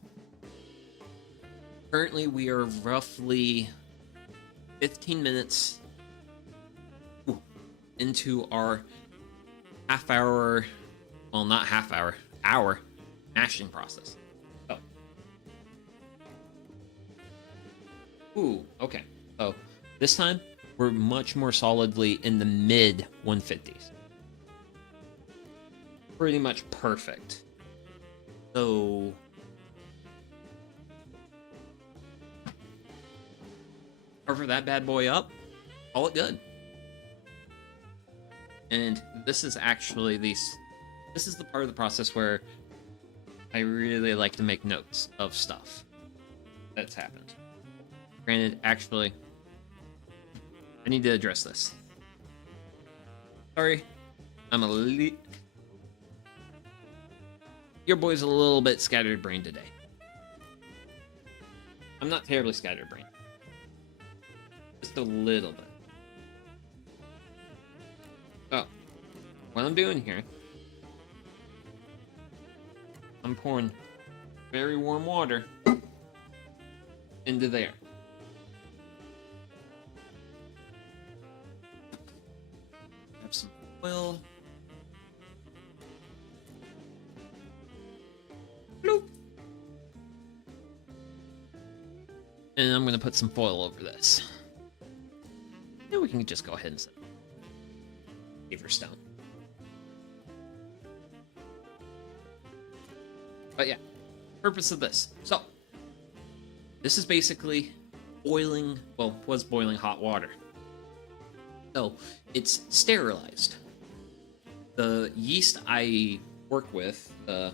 Currently we are roughly 15 minutes into our half-hour, well, not half-hour, hour mashing process. Oh. Ooh, okay. So this time we're much more solidly in the mid 150s. Pretty much perfect. So cover that bad boy up, call it good. And this is actually this is the part of the process where I really like to make notes of stuff that's happened. Granted, actually, I need to address this. Sorry, I'm your boy's a little bit scattered-brained today. I'm not terribly scattered-brained. Just a little bit. Oh, what I'm doing here, I'm pouring very warm water into there. Have some oil. Bloop. And I'm gonna put some foil over this. And we can just go ahead and set Beaver stone. But yeah, purpose of this. So, this is basically boiling, well, was boiling hot water. So, it's sterilized. The yeast I work with, the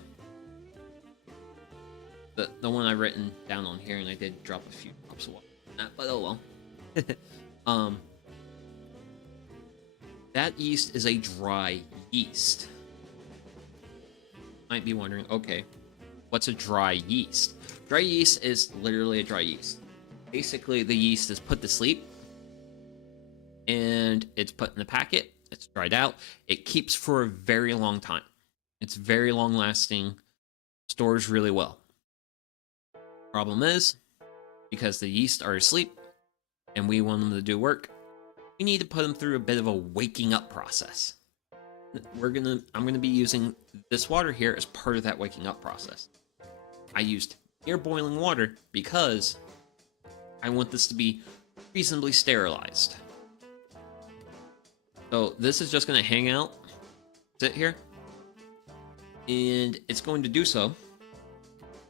one I've written down on here, and I did drop a few drops of water on that, but oh well. That yeast is a dry yeast. Might be wondering, okay, what's a dry yeast? Dry yeast is literally a dry yeast. Basically, the yeast is put to sleep, and it's put in the packet, it's dried out, it keeps for a very long time. It's very long lasting, stores really well. Problem is, because the yeast are asleep, and we want them to do work, we need to put them through a bit of a waking up process. I'm gonna be using this water here as part of that waking up process. I used near boiling water because I want this to be reasonably sterilized. So this is just gonna hang out, sit here, and it's going to do so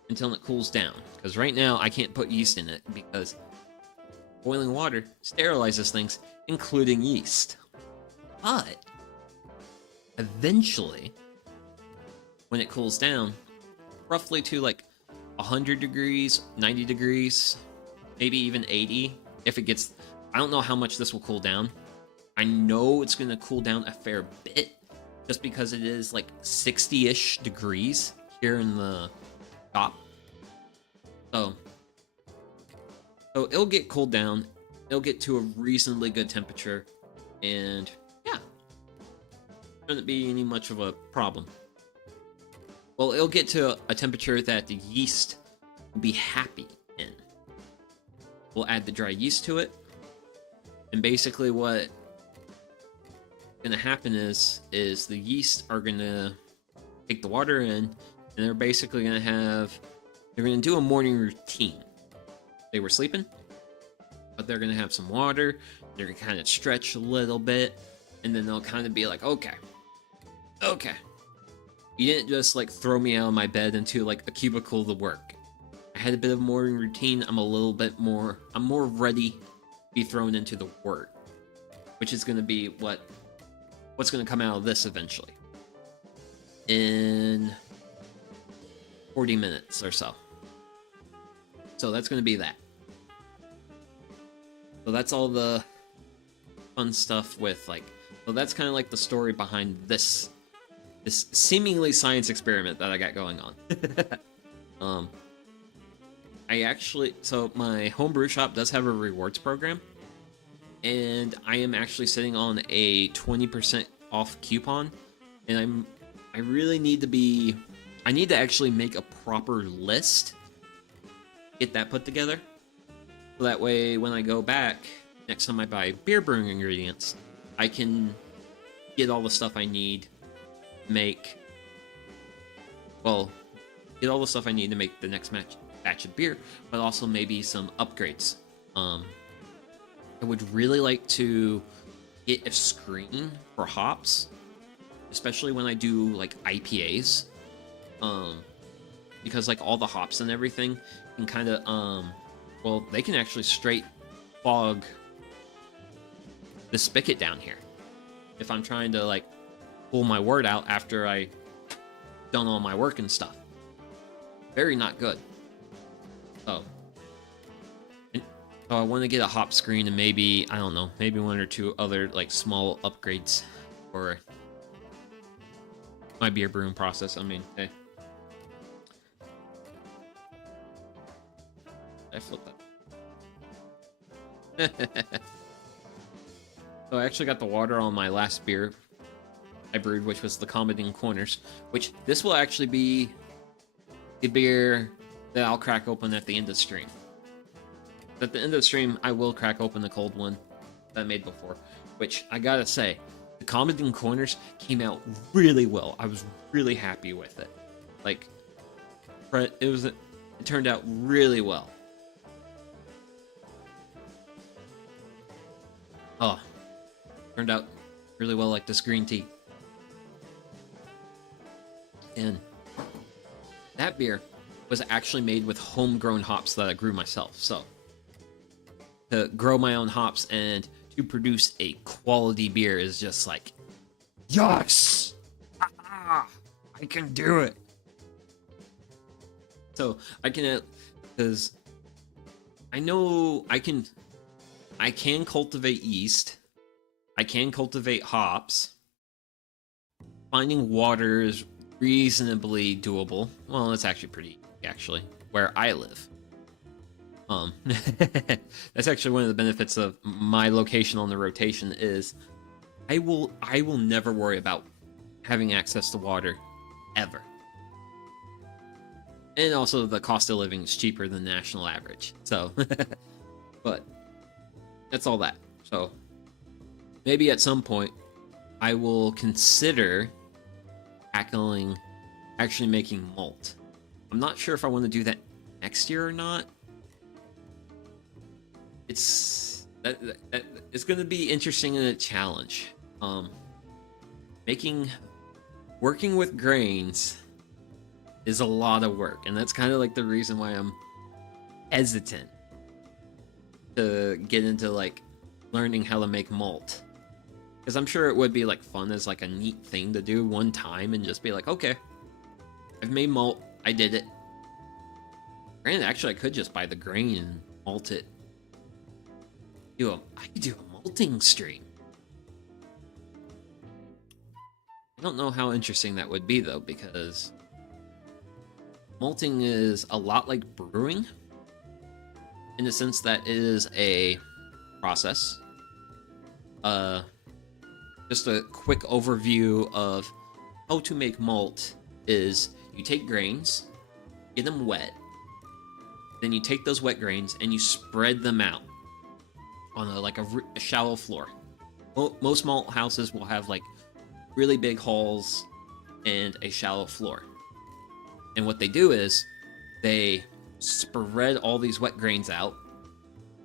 until it cools down. Because right now I can't put yeast in it because boiling water sterilizes things, including yeast. But eventually, when it cools down, roughly to like 100 degrees, 90 degrees, maybe even 80, if it gets, I don't know how much this will cool down. I know it's going to cool down a fair bit, just because it is like 60-ish degrees here in the top. So it'll get cooled down, it'll get to a reasonably good temperature, and yeah, shouldn't be any much of a problem. Well, it'll get to a temperature that the yeast will be happy in. We'll add the dry yeast to it, and basically what gonna happen is the yeast are gonna take the water in, and they're basically gonna do a morning routine. They were sleeping, but they're gonna have some water, they're gonna kind of stretch a little bit, and then they'll kind of be like, okay, you didn't just like throw me out of my bed into like a cubicle to work. I had a bit of morning routine. I'm more ready to be thrown into the work, which is going to be what's going to come out of this eventually in 40 minutes or so. So that's going to be that. So that's all the fun stuff with like, so that's kind of like the story behind this seemingly science experiment that I got going on. So my homebrew shop does have a rewards program, and I am actually sitting on a 20% off coupon, and I need to actually make a proper list, get that put together, so that way when I go back next time I buy beer brewing ingredients, I can get all the stuff I need to make, the next batch of beer, but also maybe some upgrades. I would really like to get a screen for hops, especially when I do like IPAs, because like all the hops and everything can kind of they can actually straight fog the spigot down here if I'm trying to like pull my wort out after I done all my work and stuff. Very not good. So I want to get a hop screen and maybe, I don't know, maybe one or two other like small upgrades for my beer brewing process. I mean, hey. I flipped that. So I actually got the water on my last beer I brewed, which was the Comedy Corners, which this will actually be the beer that I'll crack open at the end of the stream. At the end of the stream, I will crack open the cold one that I made before, which I gotta say, the Comedy Corners came out really well. I was really happy with it. Like, it turned out really well. Oh, turned out really well like this green tea. And that beer was actually made with homegrown hops that I grew myself. So to grow my own hops and to produce a quality beer is just like, yes! I can do it! So I can, because I know I can cultivate yeast, I can cultivate hops. Finding water is reasonably doable. Well, it's actually pretty, where I live. That's actually one of the benefits of my location on the rotation is I will never worry about having access to water ever. And also the cost of living is cheaper than national average. So, but that's all that. So maybe at some point I will consider actually making malt. I'm not sure if I want to do that next year or not. It's going to be interesting and a challenge. Working with grains is a lot of work, and that's kind of like the reason why I'm hesitant to get into like learning how to make malt. Because I'm sure it would be like fun as like a neat thing to do one time and just be like, okay, I've made malt, I did it. Granted, actually I could just buy the grain and malt it. I could do a malting stream. I don't know how interesting that would be though, because malting is a lot like brewing in the sense that it is a process. Just a quick overview of how to make malt is you take grains, get them wet, then you take those wet grains and you spread them out on a shallow floor. Most malt houses will have like really big halls and a shallow floor. And what they do is they spread all these wet grains out,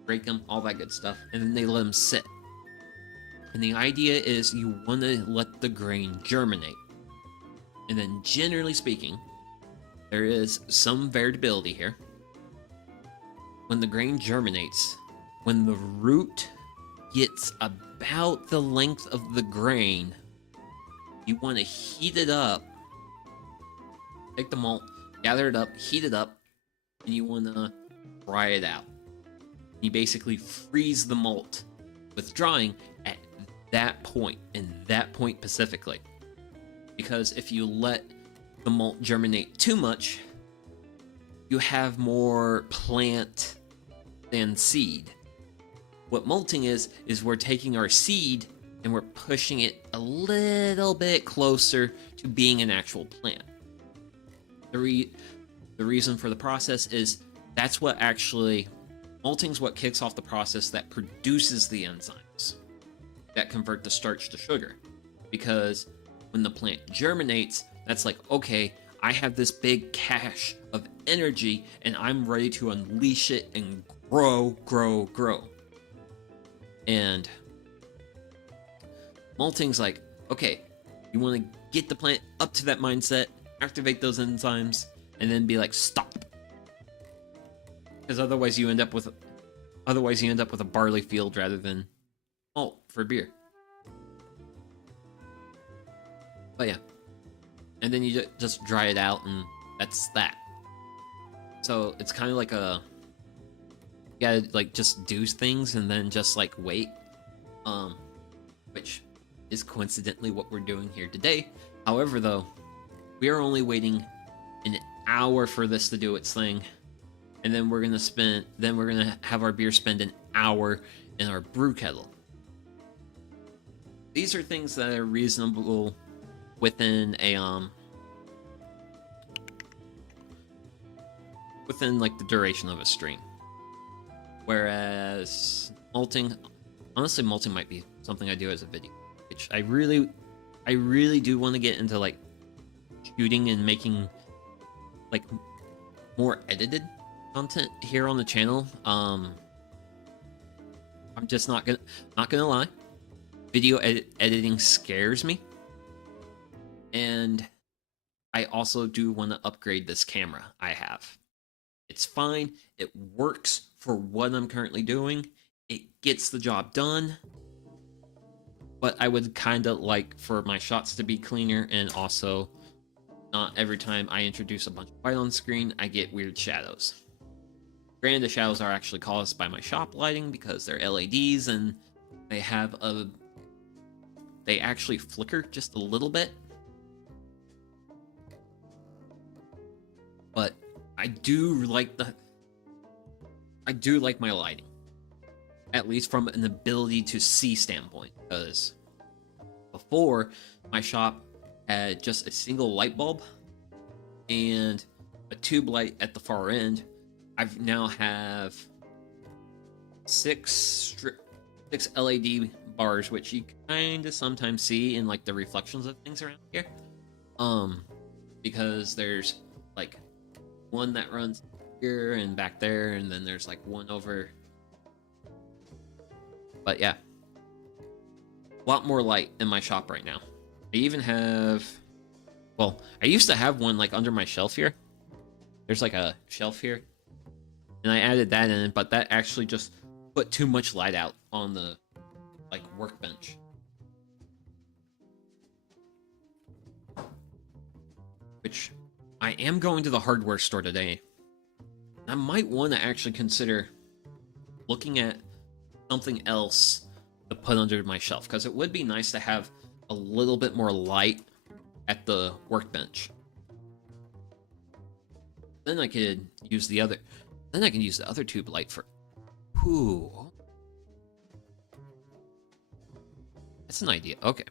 break them, all that good stuff, and then they let them sit. And the idea is you want to let the grain germinate. And then generally speaking, there is some variability here. when the grain germinates, when the root gets about the length of the grain, you want to heat it up. Take the malt, gather it up, heat it up, and you want to dry it out. You basically freeze the malt with drying at that point, and that point specifically. Because if you let the malt germinate too much, you have more plant than seed. What malting is we're taking our seed and we're pushing it a little bit closer to being an actual plant. The reason for the process is that's what actually, malting's what kicks off the process that produces the enzymes that convert the starch to sugar. Because when the plant germinates, that's like, okay, I have this big cache of energy and I'm ready to unleash it and grow. And malting's like, okay, you want to get the plant up to that mindset, activate those enzymes, and then be like, stop. Because otherwise you end up with a barley field rather than malt for beer. But yeah. And then you just dry it out, and that's that. So it's kind of like you gotta like just do things and then just like wait. Which is coincidentally what we're doing here today. However, though, we are only waiting an hour for this to do its thing, and then we're gonna have our beer spend an hour in our brew kettle. These are things that are reasonable within a within like the duration of a stream. Whereas malting, honestly, malting might be something I do as a video, which I really do want to get into, like shooting and making like more edited content here on the channel. I'm just not gonna lie, video editing scares me. And I also do want to upgrade this camera I have. It's fine. It works for what I'm currently doing. It gets the job done. But I would kind of like for my shots to be cleaner, and also not every time I introduce a bunch of white on screen, I get weird shadows. Granted, the shadows are actually caused by my shop lighting because they're LEDs and they actually flicker just a little bit. But I do like my lighting, at least from an ability to see standpoint, because before my shop had just a single light bulb and a tube light at the far end. I now have six LED bars, which you kind of sometimes see in like the reflections of things around here. Because there's like one that runs here and back there, and then there's like one over. But yeah, a lot more light in my shop right now. I even have, well, I used to have one like under my shelf here. There's like a shelf here, and I added that in, but that actually just put too much light out on the like workbench. Which I am going to the hardware store today. I might want to actually consider looking at something else to put under my shelf, because it would be nice to have a little bit more light at the workbench. Then I could use the other tube light for. Ooh, that's an idea. Okay.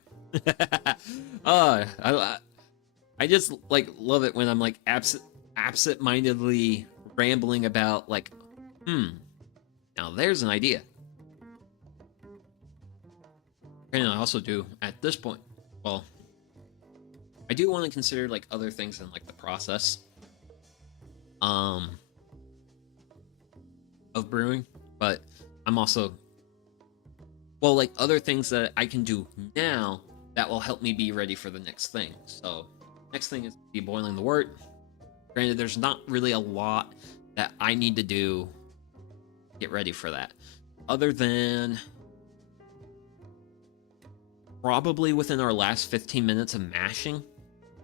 I just like love it when I'm like absent-mindedly rambling about like, now there's an idea. And I also do at this point, well, I do want to consider like other things in like the process of brewing, but I'm also, well, like other things that I can do now that will help me be ready for the next thing. So next thing is deboiling the wort. Granted, there's not really a lot that I need to do get ready for that. Other than probably within our last 15 minutes of mashing,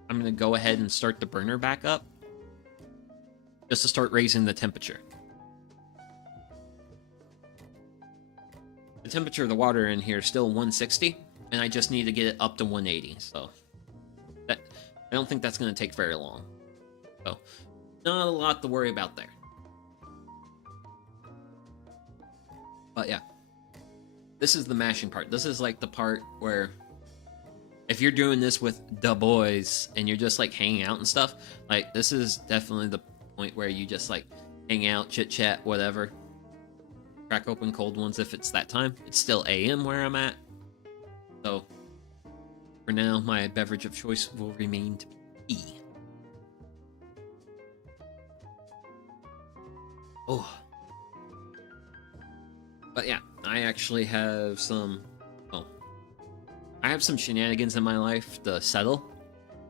I'm going to go ahead and start the burner back up just to start raising the temperature. The temperature of the water in here is still 160, and I just need to get it up to 180, so I don't think that's going to take very long. So, not a lot to worry about there. But yeah, this is the mashing part. This is like the part where if you're doing this with the boys and you're just like hanging out and stuff, like this is definitely the point where you just like hang out, chit chat, whatever. Crack open cold ones if it's that time. It's still AM where I'm at. So for now, my beverage of choice will remain to be tea. Oh. But yeah, I actually have some, well, I have some shenanigans in my life to settle.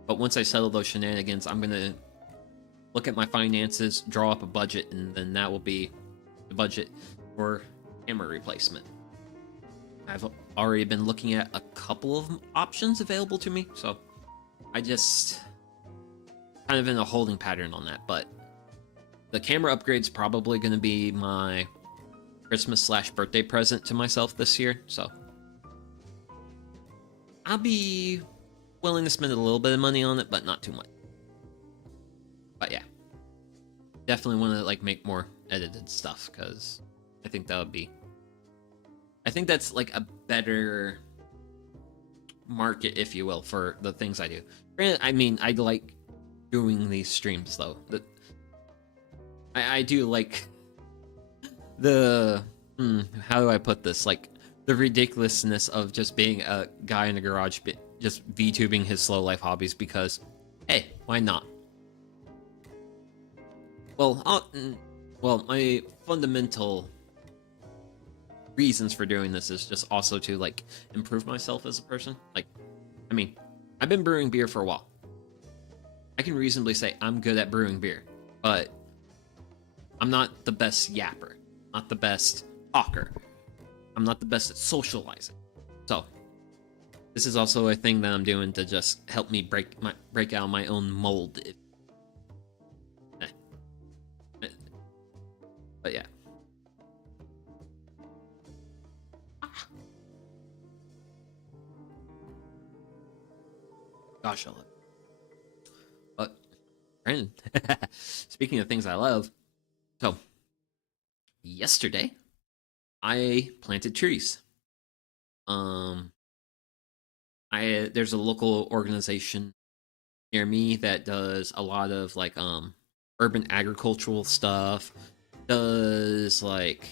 But once I settle those shenanigans, I'm going to look at my finances, draw up a budget, and then that will be the budget for camera replacement. I've already been looking at a couple of options available to me, so I just kind of in a holding pattern on that. But the camera upgrade's probably going to be my Christmas/birthday present to myself this year, so I'll be willing to spend a little bit of money on it, but not too much. But yeah, definitely want to like make more edited stuff because I think that would be, I think that's like a better market, if you will, for the things I do. Granted, I mean, I like doing these streams though. I do like the how do I put this, like the ridiculousness of just being a guy in a garage just VTubing his slow life hobbies because hey, why not? Well, my fundamental reasons for doing this is just also to like improve myself as a person. Like, I mean, I've been brewing beer for a while. I can reasonably say I'm good at brewing beer, but I'm not the best yapper, not the best talker. I'm not the best at socializing. So this is also a thing that I'm doing to just help me break out my own mold. But yeah. Gosh, I love it. But Brandon, speaking of things I love, so yesterday I planted trees. There's a local organization near me that does a lot of like urban agricultural stuff, does like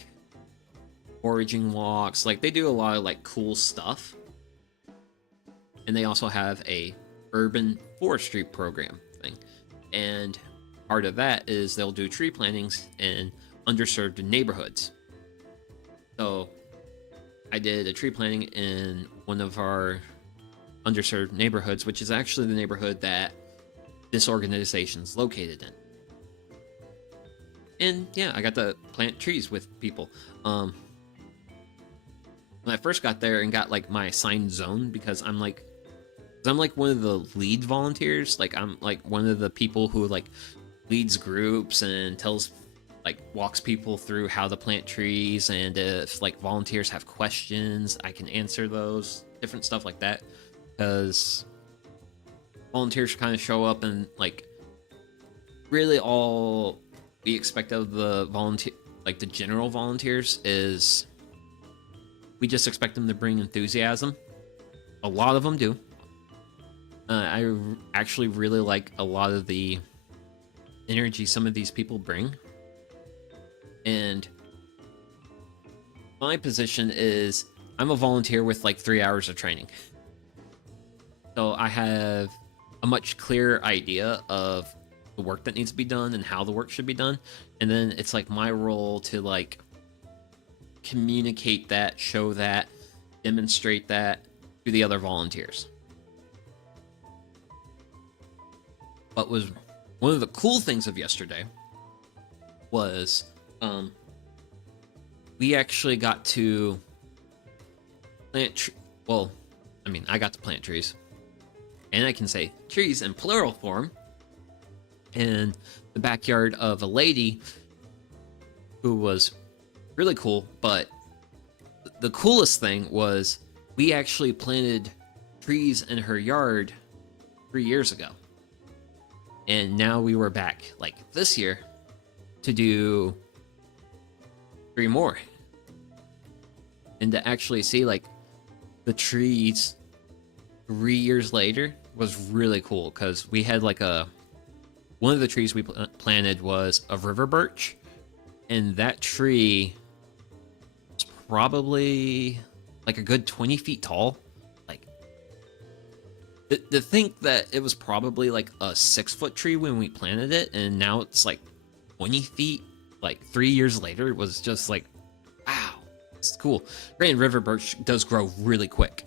foraging walks, like they do a lot of like cool stuff. And they also have a urban forestry program thing. And part of that is they'll do tree plantings in underserved neighborhoods. So I did a tree planting in one of our underserved neighborhoods, which is actually the neighborhood that this organization is located in. And yeah, I got to plant trees with people. When I first got there and got like my assigned zone, because I'm like one of the lead volunteers. Like I'm like one of the people who like leads groups and walks people through how to plant trees, and if like volunteers have questions, I can answer those, different stuff like that. Because volunteers kind of show up and like really all we expect of the the general volunteers is we just expect them to bring enthusiasm. A lot of them do. I actually really like a lot of the energy some of these people bring. And my position is I'm a volunteer with like 3 hours of training. So I have a much clearer idea of the work that needs to be done and how the work should be done. And then it's like my role to like communicate that, show that, demonstrate that to the other volunteers. What was one of the cool things of yesterday was we actually got to plant. Well, I mean, I got to plant trees, and I can say trees in plural form in the backyard of a lady who was really cool. But the coolest thing was we actually planted trees in her yard 3 years ago. And now we were back, like, this year to do 3 more. And to actually see, like, the trees 3 years later was really cool, because we had, like, one of the trees we planted was a river birch, and that tree was probably, like, a good 20 feet tall. Like, to think that it was probably, like, a 6-foot tree when we planted it, and now it's, like, 20 feet, like, 3 years later, it was just, like, wow, it's cool. Granted, river birch does grow really quick.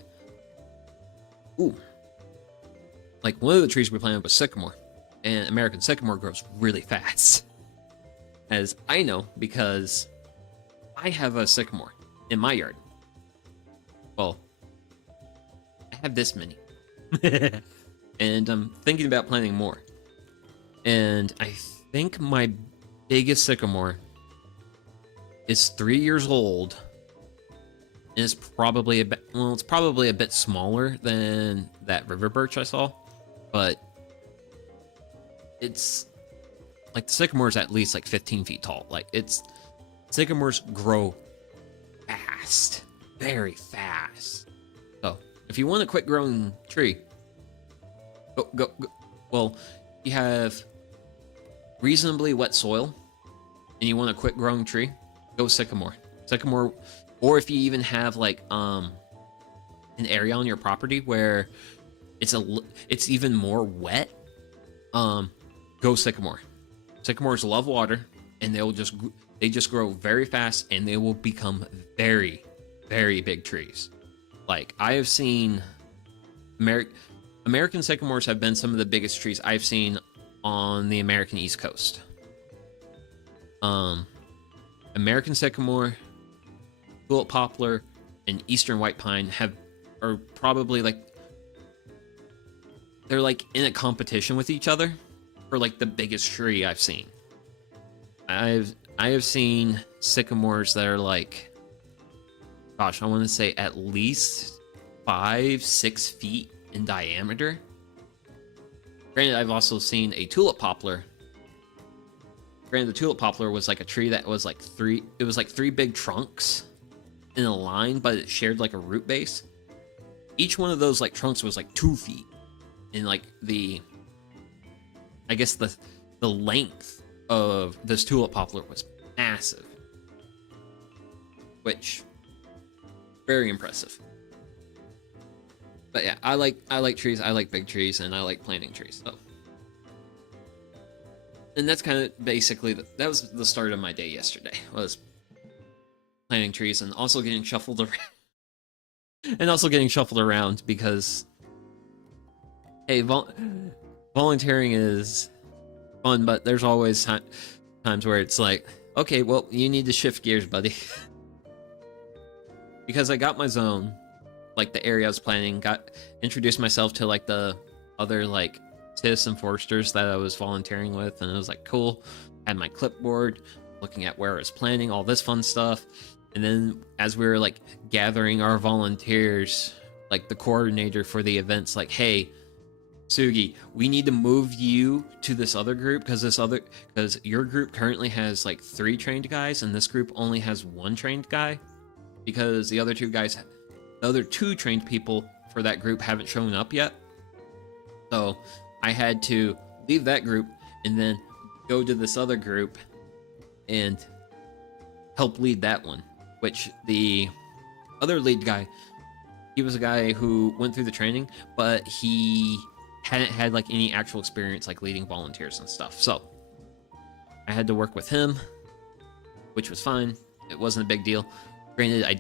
Ooh. Like, one of the trees we planted was sycamore, and American sycamore grows really fast. As I know, because I have a sycamore in my yard. Well, I have this many. And I'm thinking about planting more. And I think my biggest sycamore is 3 years old. And it's probably it's probably a bit smaller than that river birch I saw. But it's like the sycamore is at least like 15 feet tall. Like, sycamores grow fast, very fast. So if you want a quick growing tree, go. Well, you have reasonably wet soil and you want a quick growing tree, go sycamore. Or if you even have like an area on your property where it's even more wet, go sycamore. Sycamores love water, and they just grow very fast, and they will become very, very big trees. Like, I have seen American sycamores have been some of the biggest trees I've seen on the American East Coast. American sycamore, tulip poplar, and eastern white pine are probably like, they're like in a competition with each other for like the biggest tree I've seen. I have seen sycamores that are like, gosh, I want to say at least 5-6 feet in diameter. Granted, I've also seen a tulip poplar. Granted, the tulip poplar was like a tree that was like three big trunks in a line, but it shared like a root base. Each one of those like trunks was like 2 feet. And like the length of this tulip poplar was massive, which very impressive. But yeah, I like trees. I like big trees, and I like planting trees. So, and that's kind of basically that was the start of my day yesterday. Was planting trees and also getting shuffled around, because hey, volunteering is fun, but there's always times where it's like, okay, well, you need to shift gears, buddy. Because I got my zone, like the area I was planning, introduced myself to like the other like citizen foresters that I was volunteering with, and it was like cool. Had my clipboard, looking at where I was planning, all this fun stuff. And then as we were like gathering our volunteers, like the coordinator for the event's like, hey, Sugi, we need to move you to this other group, because your group currently has like 3 trained guys, and this group only has 1 trained guy, because the other 2 trained people for that group haven't shown up yet. So I had to leave that group and then go to this other group and help lead that one, which the other lead guy, he was a guy who went through the training, but he hadn't had like any actual experience like leading volunteers and stuff. So I had to work with him, which was fine. It wasn't a big deal. Granted, I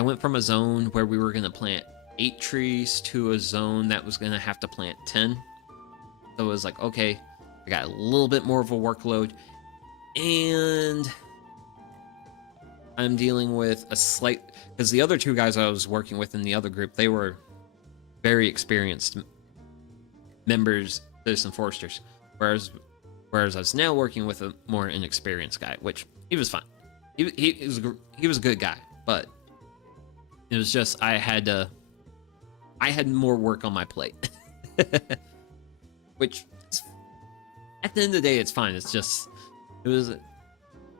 went from a zone where we were going to plant 8 trees to a zone that was going to have to plant 10. So it was like, okay, I got a little bit more of a workload, and I'm dealing with a slight, because the other two guys I was working with in the other group, they were very experienced members, citizen foresters, whereas I was now working with a more inexperienced guy, which he was fine. He was a good guy, but it was just I had more work on my plate, which at the end of the day it's fine. It's just it was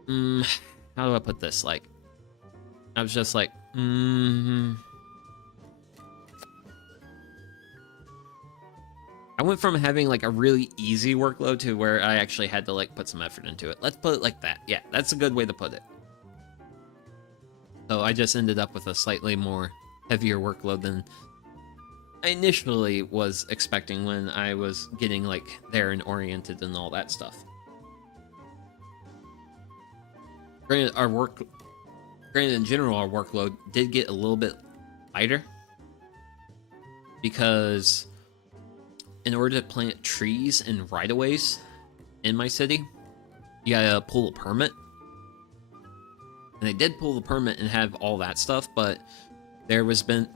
how do I put this? Like I was just like I went from having like a really easy workload to where I actually had to like put some effort into it. Let's put it like that. Yeah, that's a good way to put it. So I just ended up with a slightly more heavier workload than I initially was expecting when I was getting like there and oriented and all that stuff. Granted, in general, our workload did get a little bit lighter because in order to plant trees and right-of-ways in my city, you gotta pull a permit. And they did pull the permit and have all that stuff, but there's been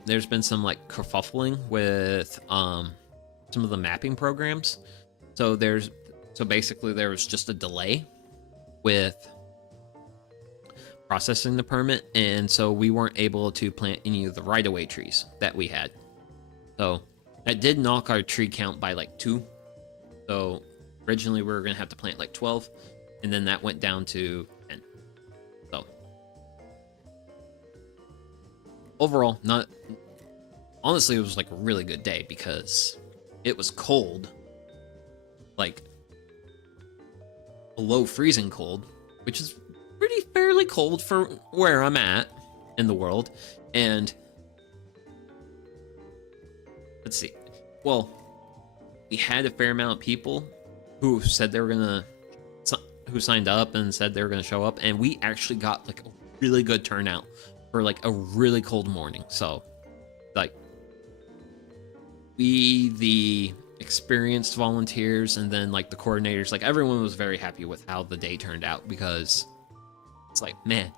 some like kerfuffling with some of the mapping programs. So basically there was just a delay with processing the permit, and so we weren't able to plant any of the right-of-way trees that we had. So that did knock our tree count by like 2. So originally we were gonna have to plant like 12, and then that went down to 10. So overall, honestly, it was like a really good day because it was cold, like below freezing cold, which is pretty fairly cold for where I'm at in the world. And let's see. Well, we had a fair amount of people who said they were who signed up and said they were gonna show up, and we actually got like a really good turnout for like a really cold morning. So, like, the experienced volunteers and then like the coordinators, like everyone was very happy with how the day turned out because it's like, man,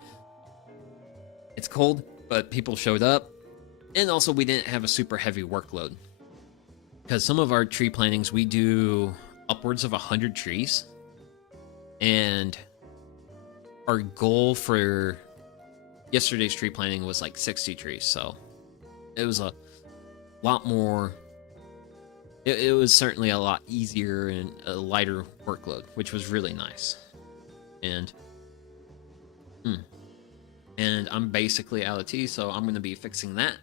it's cold, but people showed up, and also we didn't have a super heavy workload because some of our tree plantings we do upwards of 100 trees, and our goal for yesterday's tree planting was like 60 trees, so it was a lot more. It was certainly a lot easier and a lighter workload, which was really nice. And I'm basically out of tea, so I'm going to be fixing that.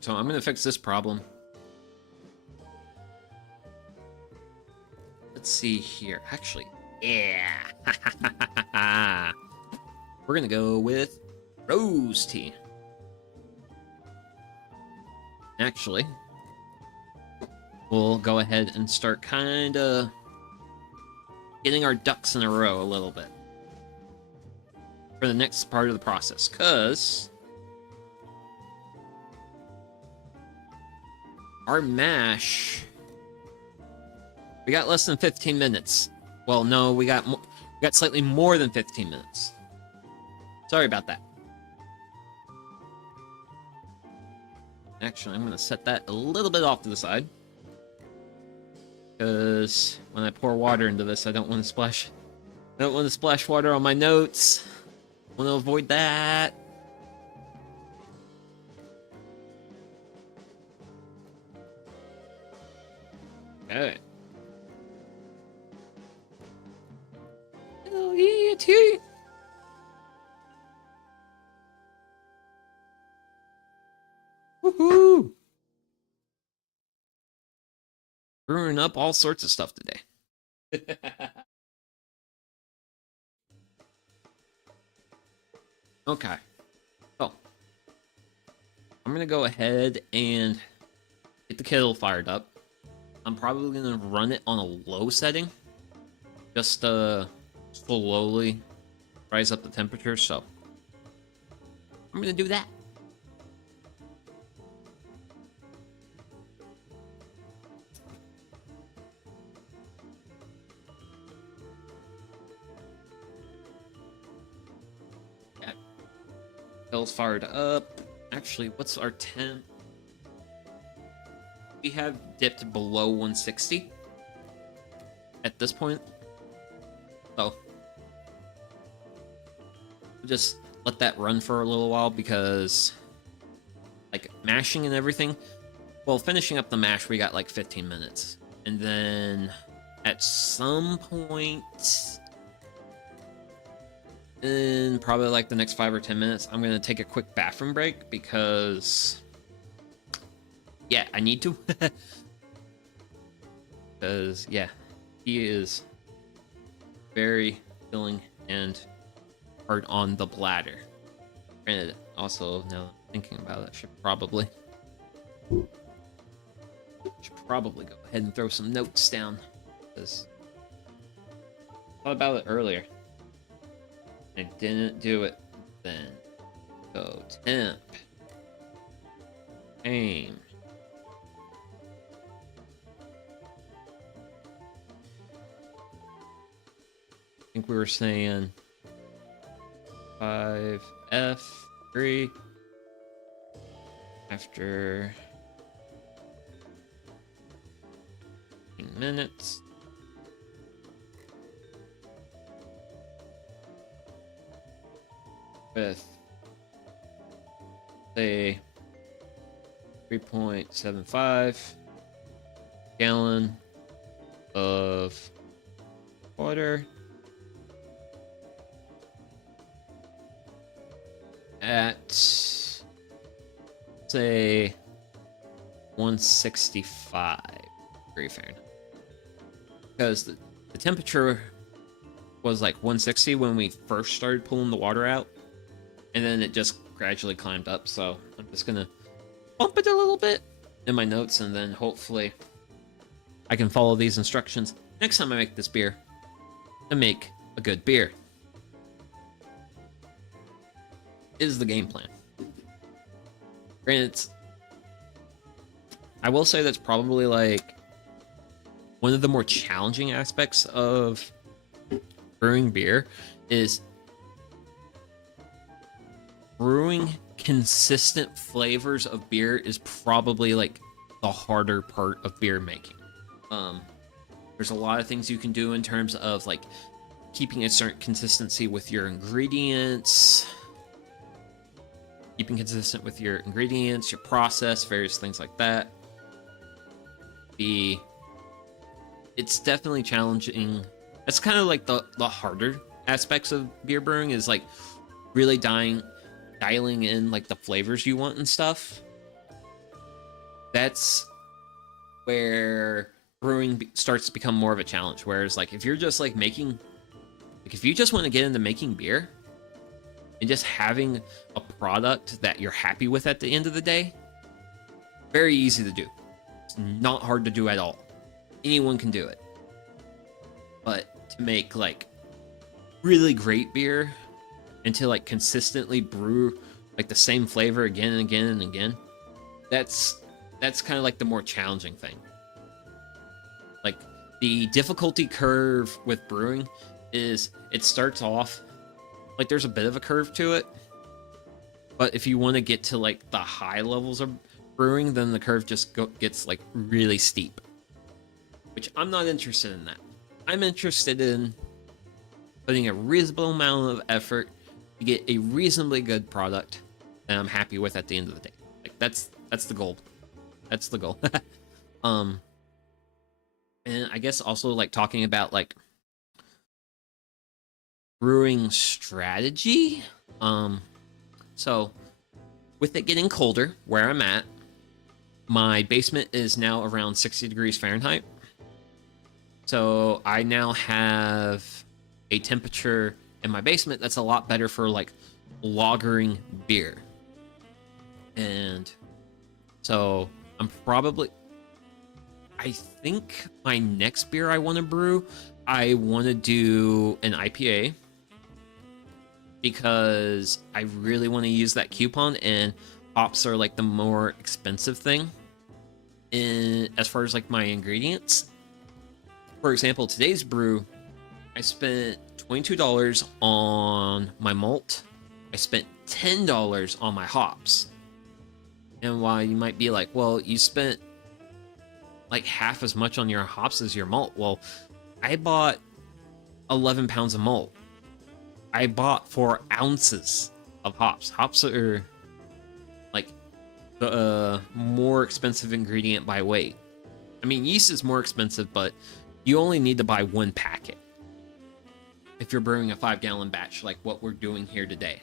So I'm going to fix this problem. Let's see here. Actually, yeah. We're going to go with rose tea. Actually, we'll go ahead and start kind of getting our ducks in a row a little bit for the next part of the process, because our mash, we got less than 15 minutes. Well, no, we got slightly more than 15 minutes. Sorry about that. Actually, I'm going to set that a little bit off to the side, because when I pour water into this, I don't want to splash water on my notes. I want to avoid that. Okay. Oh yeah, tea. Woohoo! Brewing up all sorts of stuff today. Okay. So, I'm going to go ahead and get the kettle fired up. I'm probably going to run it on a low setting, just to slowly rise up the temperature. So, I'm going to do that. Bell's fired up. Actually, what's our temp? We have dipped below 160 at this point. So we'll just let that run for a little while because like mashing and everything. Well, finishing up the mash, we got like 15 minutes. And then at some point in probably like the next 5 or 10 minutes, I'm going to take a quick bathroom break because, yeah, I need to. Because, yeah, he is very filling and hard on the bladder. Granted, also, now thinking about it, should probably go ahead and throw some notes down. Because I thought about it earlier. I didn't do it then. So temp. Aim. I think we were saying 5F3 after 15 minutes. With, say, 3.75 gallon of water at, say, 165 degree Fahrenheit. Because the temperature was like 160 when we first started pulling the water out. And then it just gradually climbed up, so I'm just gonna bump it a little bit in my notes, and then hopefully I can follow these instructions next time I make this beer and make a good beer. Is the game plan. Granted, I will say that's probably like one of the more challenging aspects of brewing beer is brewing consistent flavors of beer is probably like the harder part of beer making. There's a lot of things you can do in terms of like keeping a certain consistency with your ingredients, your process, various things like that. It's definitely challenging. It's kind of like the harder aspects of beer brewing is like really dialing in like the flavors you want and stuff. That's where brewing starts to become more of a challenge. Whereas like if you're just like making, like if you just want to get into making beer and just having a product that you're happy with at the end of the day, very easy to do. It's not hard to do at all. Anyone can do it. But to make like really great beer and to like consistently brew like the same flavor again and again and again, that's kind of like the more challenging thing. Like the difficulty curve with brewing is it starts off like there's a bit of a curve to it, but if you want to get to like the high levels of brewing, then the curve just gets like really steep, which I'm not interested in that. I'm interested in putting a reasonable amount of effort to get a reasonably good product that I'm happy with at the end of the day. Like that's the goal. That's the goal. And I guess also like talking about like brewing strategy. So with it getting colder where I'm at, my basement is now around 60 degrees Fahrenheit. So I now have a temperature in my basement that's a lot better for like lagering beer. And so I think my next beer I want to brew, I want to do an IPA because I really want to use that coupon, and hops are like the more expensive thing as far as like my ingredients. For example, today's brew, I spent $22 on my malt I spent $10 on my hops. And while you might be like, well, you spent like half as much on your hops as your malt. Well, I bought 11 pounds of malt. I bought 4 ounces of hops. Hops are like the more expensive ingredient by weight. I mean, yeast is more expensive, but you only need to buy 1 packet if you're brewing a 5-gallon batch like what we're doing here today.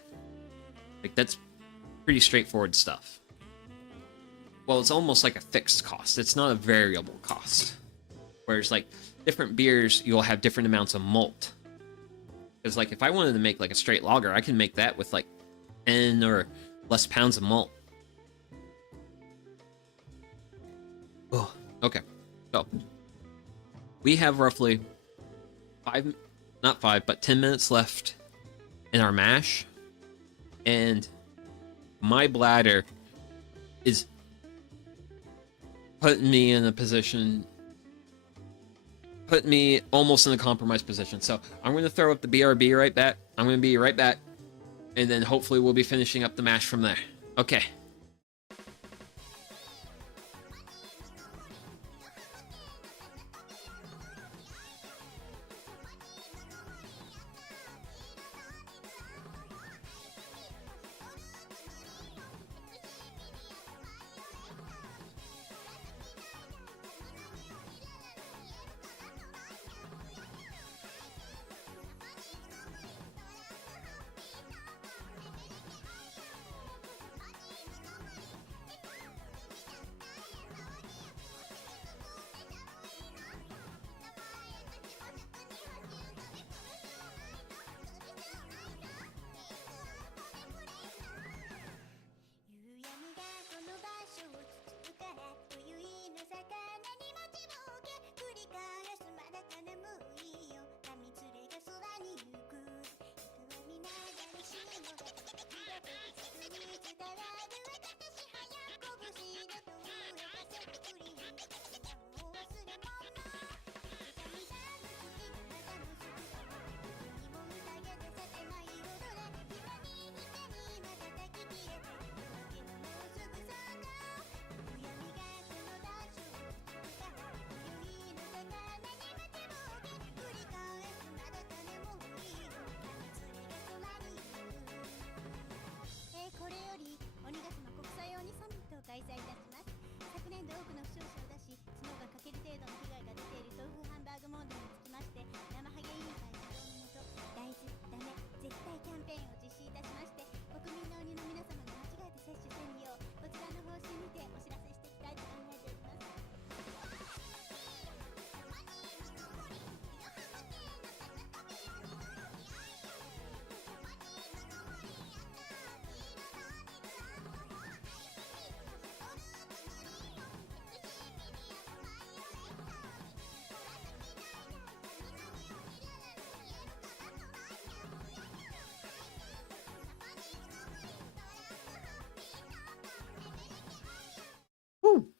Like, that's pretty straightforward stuff. Well, it's almost like a fixed cost. It's not a variable cost. Whereas, like, different beers, you'll have different amounts of malt. Because, like, if I wanted to make, like, a straight lager, I can make that with, like, 10 or less pounds of malt. Oh, okay. So, we have roughly 10 minutes left in our mash. And my bladder is putting me in a position, putting me almost in a compromised position. So I'm going to throw up the BRB right back. I'm going to be right back. And then hopefully we'll be finishing up the mash from there. Okay.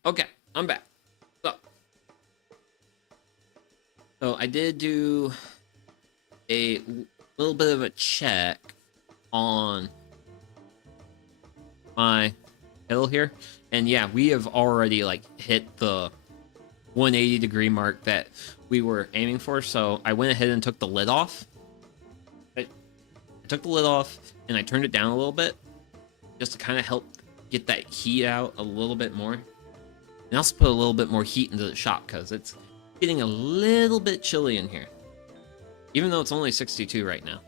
Okay, I'm back. So I did do a little bit of a check on my kettle here, and yeah, we have already like hit the 180 degree mark that we were aiming for. So I went ahead and took the lid off. I took the lid off and I turned it down a little bit just to kind of help get that heat out a little bit more. And also put a little bit more heat into the shop because it's getting a little bit chilly in here. Even though it's only 62 right now.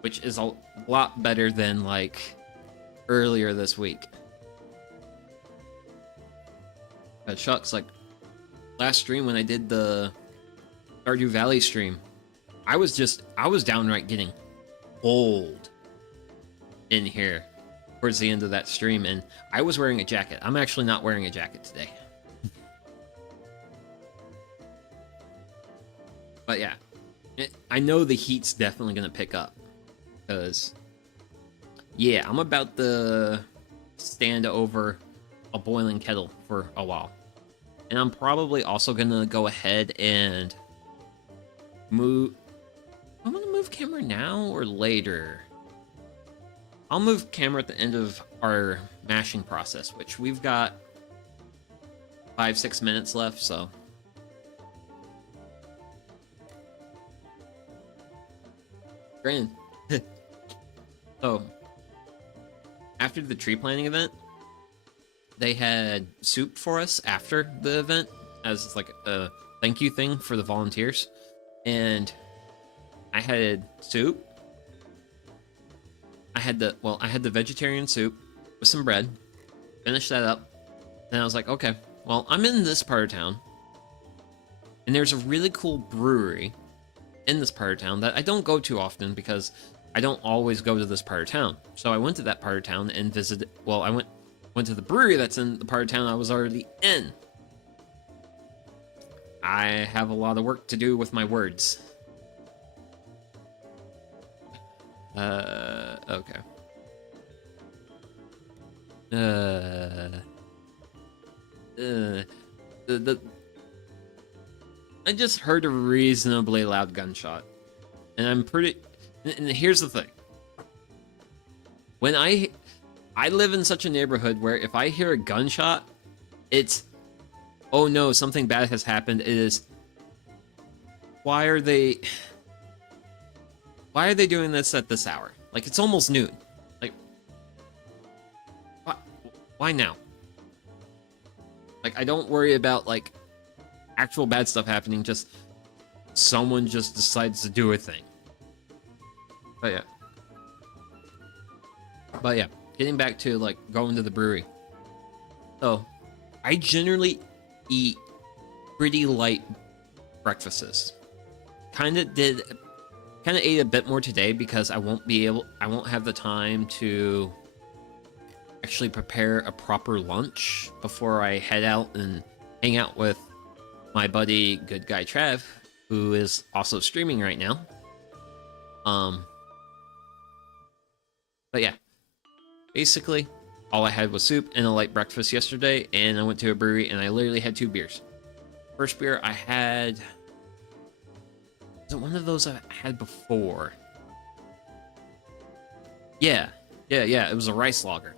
Which is a lot better than, like, earlier this week. But shucks, like, last stream when I did the Stardew Valley stream, I was downright getting cold in here towards the end of that stream, and I was wearing a jacket. I'm actually not wearing a jacket today. But yeah, I know the heat's definitely going to pick up, because, yeah, I'm about to stand over a boiling kettle for a while. And I'm probably also going to go ahead and move... I'm going to move camera now or later? I'll move camera at the end of our mashing process, which we've got 5-6 minutes left, so. Grand. So, after the tree planting event, they had soup for us after the event as like a thank you thing for the volunteers. And I had soup. I had the vegetarian soup with some bread. Finished that up. And I was like, okay, well, I'm in this part of town. And there's a really cool brewery in this part of town that I don't go to often because I don't always go to this part of town. So I went to that part of town and visited, well, I went to the brewery that's in the part of town I was already in. I have a lot of work to do with my words. Okay. I just heard a reasonably loud gunshot. And I'm pretty... And here's the thing. When I live in such a neighborhood where if I hear a gunshot, it's... Oh no, something bad has happened. It is... Why are they doing this at this hour? Like, it's almost noon. Like... Why now? Like, I don't worry about, like, actual bad stuff happening, just... Someone just decides to do a thing. But yeah, getting back to like going to the brewery. So, I generally eat pretty light breakfasts. Kind of ate a bit more today because I won't have the time to actually prepare a proper lunch before I head out and hang out with my buddy Good Guy Trav, who is also streaming right now. But yeah, basically, all I had was soup and a light breakfast yesterday, and I went to a brewery, and I literally had 2 beers. First beer I had... Was it one of those I had before? Yeah, it was a rice lager.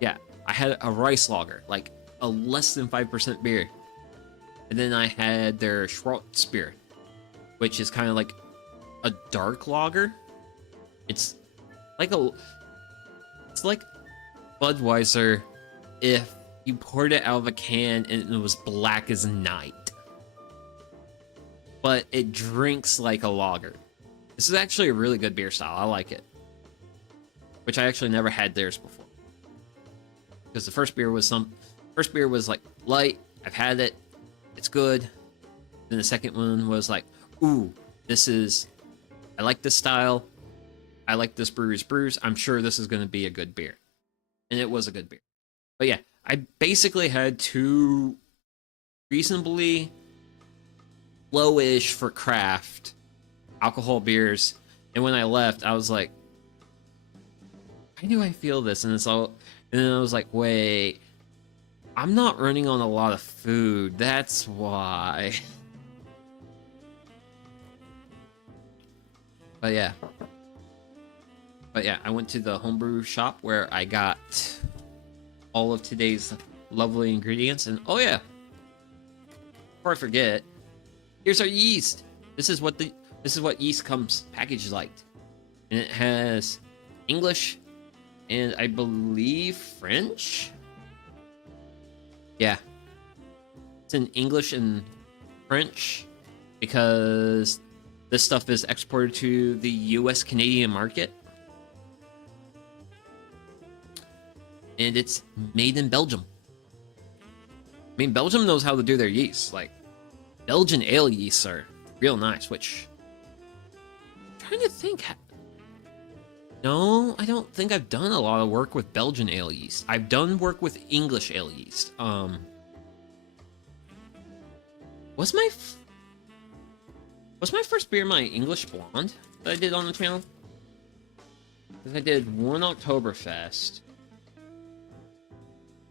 Yeah, I had a rice lager, like a less than 5% beer. And then I had their Schwartz beer, which is kind of like a dark lager. It's like Budweiser if you poured it out of a can and it was black as night. But it drinks like a lager. This is actually a really good beer style. I like it. Which I actually never had theirs before. Because the first beer was like light. I've had it. It's good. Then the second one was like, ooh, I like this style. I like this brewery's brews. I'm sure this is going to be a good beer. And it was a good beer. But yeah, I basically had 2 reasonably low-ish for craft alcohol beers. And when I left, I was like, why do I feel this? And then I was like, wait, I'm not running on a lot of food. That's why. But yeah, I went to the homebrew shop where I got all of today's lovely ingredients. And oh yeah, before I forget, here's our yeast. This is what yeast comes packaged like, and it has English and I believe French. Yeah, it's in English and French because this stuff is exported to the US Canadian market. And it's made in Belgium. I mean, Belgium knows how to do their yeast. Like, Belgian ale yeasts are real nice, which... I'm trying to think... No, I don't think I've done a lot of work with Belgian ale yeast. I've done work with English ale yeast. Was my first beer my English Blonde that I did on the channel? Because I did one Oktoberfest.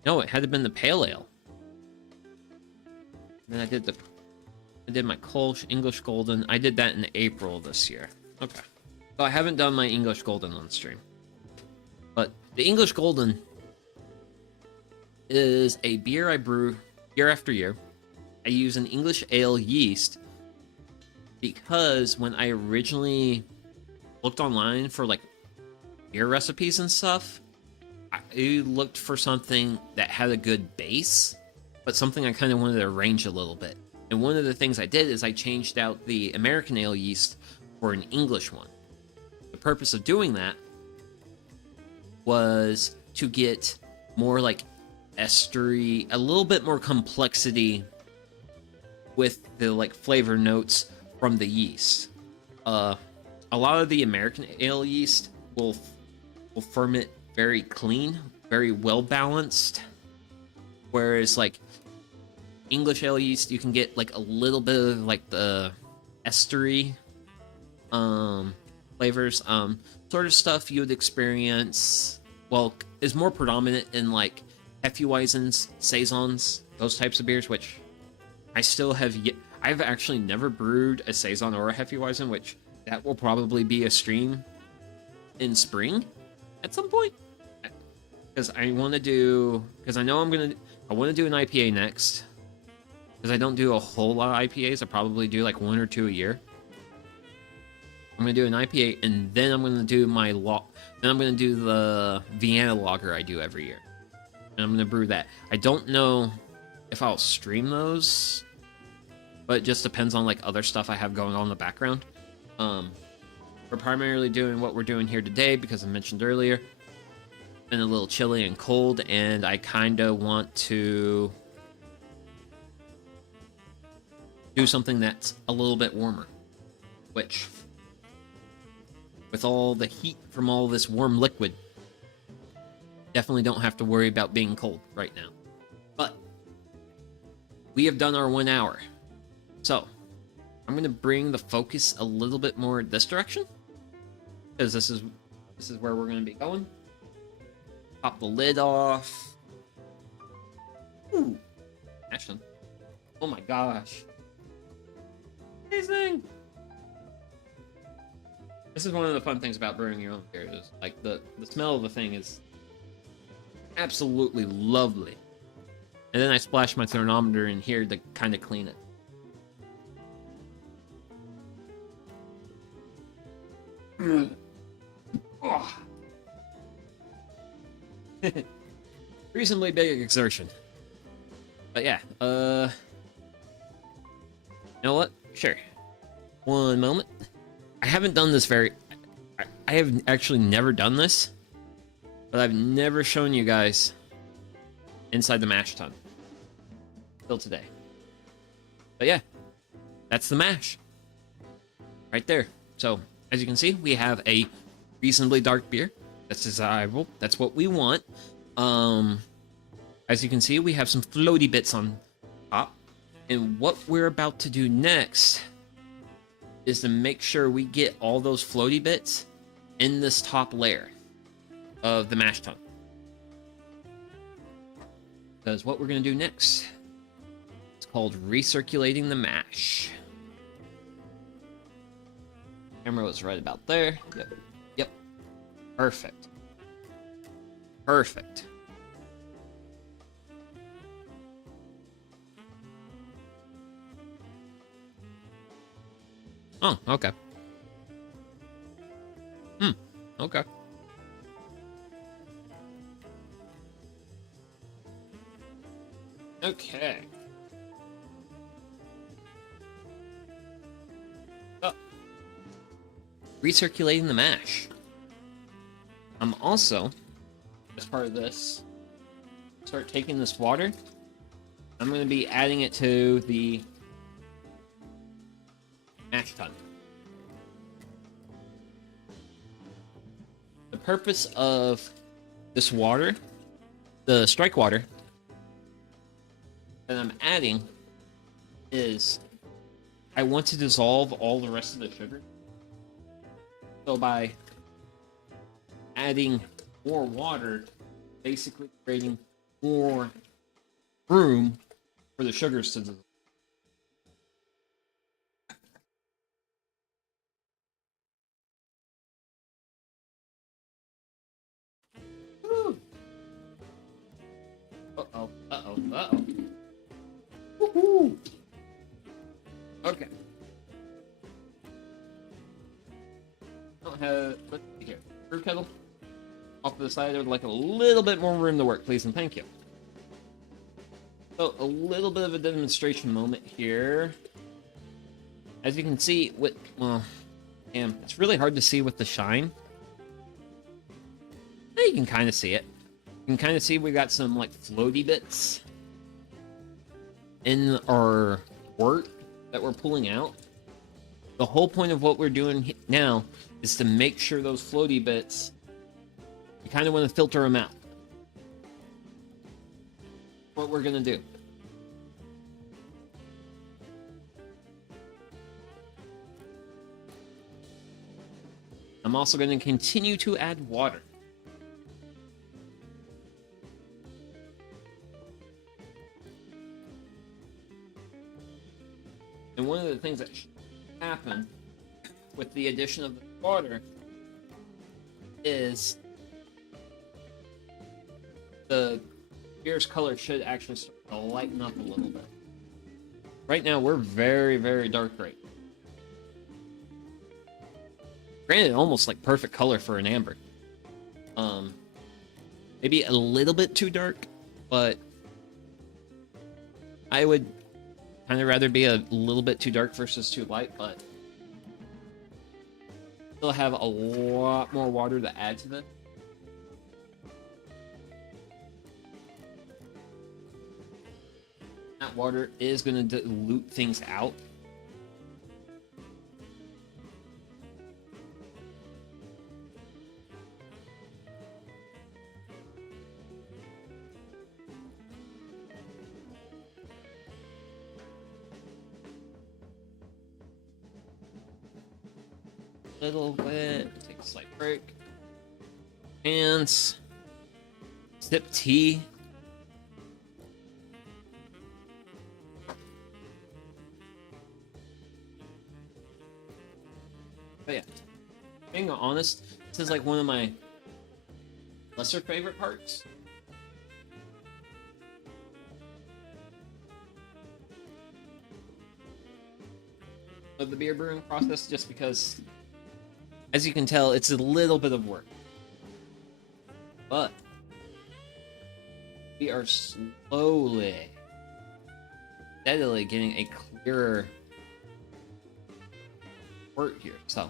No, it had to have been the Pale Ale. And then I did my Kolsch English Golden. I did that in April this year. Okay. So I haven't done my English Golden on stream. But the English Golden is a beer I brew year after year. I use an English ale yeast because when I originally looked online for like beer recipes and stuff, I looked for something that had a good base, but something I kind of wanted to arrange a little bit. And one of the things I did is I changed out the American ale yeast for an English one. The purpose of doing that was to get more like estery, a little bit more complexity with the like flavor notes from the yeast. A lot of the American ale yeast will ferment very clean, very well balanced, whereas like English ale yeast, you can get like a little bit of like the estery flavors, sort of stuff you would experience. Well, is more predominant in like Hefeweizens, saisons, those types of beers, which I still have yet. I've actually never brewed a saison or a Hefeweizen, which that will probably be a stream in spring at some point. Because I want to do, because I know I want to do an IPA next. Because I don't do a whole lot of IPAs. I probably do like 1 or 2 a year. I'm going to do an IPA, and then I'm going to do then I'm going to do the Vienna lager I do every year. And I'm going to brew that. I don't know if I'll stream those, but it just depends on like other stuff I have going on in the background. We're primarily doing what we're doing here today because I mentioned earlier, it's been a little chilly and cold, and I kind of want to do something that's a little bit warmer, which with all the heat from all this warm liquid, definitely don't have to worry about being cold right now. But we have done our 1 hour. So I'm going to bring the focus a little bit more this direction, because this is where we're going to be going. Pop the lid off. Ooh, Ashton. Oh my gosh. Amazing. This is one of the fun things about brewing your own beer, is like the smell of the thing is absolutely lovely. And then I splash my thermometer in here to kind of clean it. Oh. Reasonably big exertion. But yeah, you know what? Sure. One moment. I haven't done this I have actually never done this, but I've never shown you guys inside the mash tun till today. But yeah, that's the mash right there. So as you can see, we have a reasonably dark beer. That's desirable. That's what we want. As you can see, we have some floaty bits on top. And what we're about to do next is to make sure we get all those floaty bits in this top layer of the mash tun. Because what we're going to do next, it's called recirculating the mash. Camera was right about there. Yep. Perfect. Perfect. Oh, okay. Okay. Okay. Oh. Recirculating the mash. I'm also, as part of this, start taking this water. I'm going to be adding it to the mash tun. The purpose of this water, the strike water that I'm adding, is I want to dissolve all the rest of the sugar. So by adding more water, basically creating more room for the sugars to dissolve. Uh-oh. Woohoo! Okay. I don't have... Let's see here. Brew kettle. Off to the side, I would like a little bit more room to work, please, and thank you. So, a little bit of a demonstration moment here. As you can see, with... Well, damn, it's really hard to see with the shine. You can kind of see it. You can kind of see we got some, like, floaty bits in our wort that we're pulling out. The whole point of what we're doing now is to make sure those floaty bits, you kind of want to filter them out. What we're going to do. I'm also going to continue to add water. And one of the things that should happen with the addition of the water is the beer's color should actually start to lighten up a little bit. Right now, we're very, very dark right now. Granted, almost like perfect color for an amber. Maybe a little bit too dark, but I would kind of rather be a little bit too dark versus too light, but still have a lot more water to add to this. That water is going to dilute things out. Little bit, take a slight break. Hands. Sip tea. But yeah, being honest, this is like one of my lesser favorite parts. Of the beer brewing process, just because, as you can tell, it's a little bit of work. But we are slowly, steadily getting a clearer wort here. So,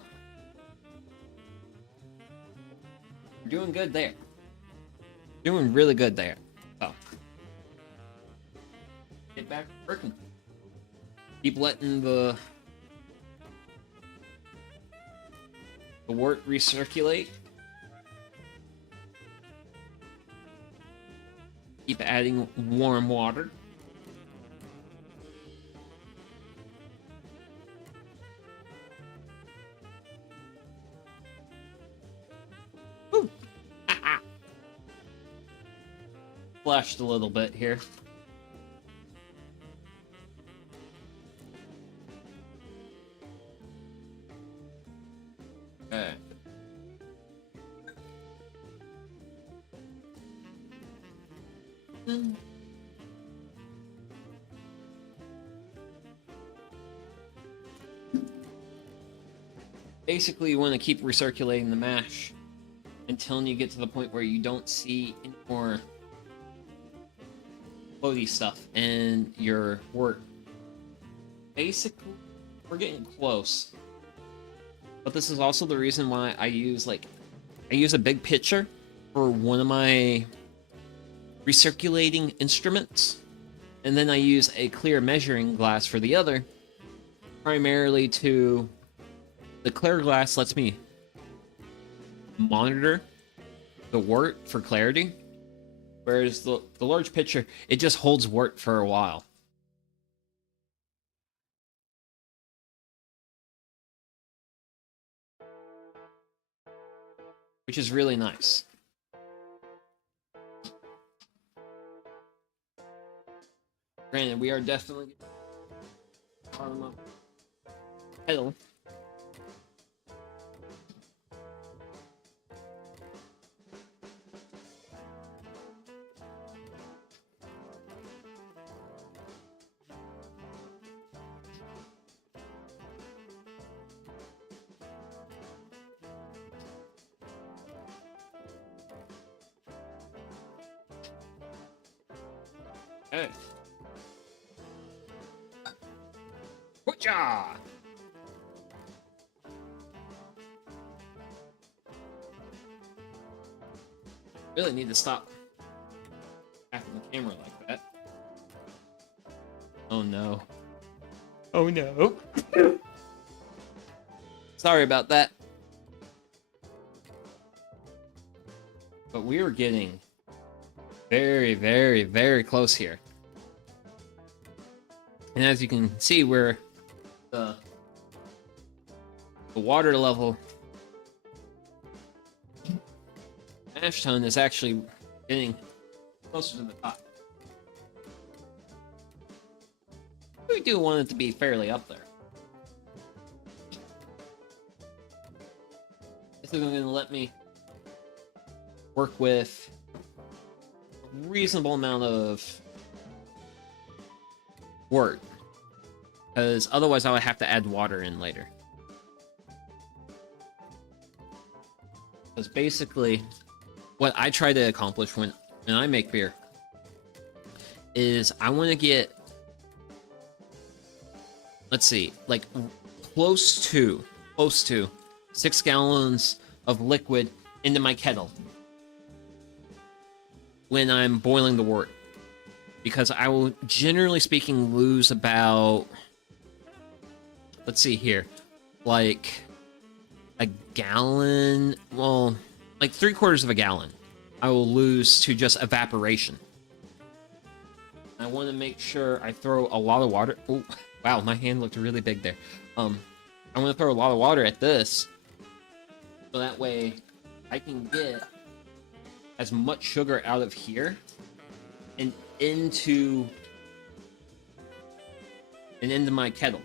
we're doing good there. Doing really good there. So, get back to working. Keep letting the wort recirculate. Keep adding warm water. Woo. Flashed a little bit here. Okay. Basically, you want to keep recirculating the mash until you get to the point where you don't see any more floaty stuff in your wort. Basically, we're getting close. But this is also the reason why I use a big pitcher for one of my recirculating instruments, and then I use a clear measuring glass for the other, primarily to... The clear glass lets me monitor the wort for clarity, whereas the large pitcher, it just holds wort for a while. Which is really nice. Granted, we are definitely arm up pedal. Okay. Whatcha? Really need to stop tapping the camera like that. Oh no. Oh no. Sorry about that. But we were getting very, very, very close here. And as you can see, we're the water level ash tone is actually getting closer to the top. We do want it to be fairly up there. This is going to let me work with a reasonable amount of wort, because otherwise I would have to add water in later. Because basically, what I try to accomplish when I make beer is I want to get, let's see, like close to 6 gallons of liquid into my kettle when I'm boiling the wort, because I will, generally speaking, lose about, let's see here, like a gallon, well, like 3/4 of a gallon I will lose to just evaporation. I want to make sure I throw a lot of water. Oh, wow, my hand looked really big there. I want to throw a lot of water at this, so that way I can get as much sugar out of here and into my kettle.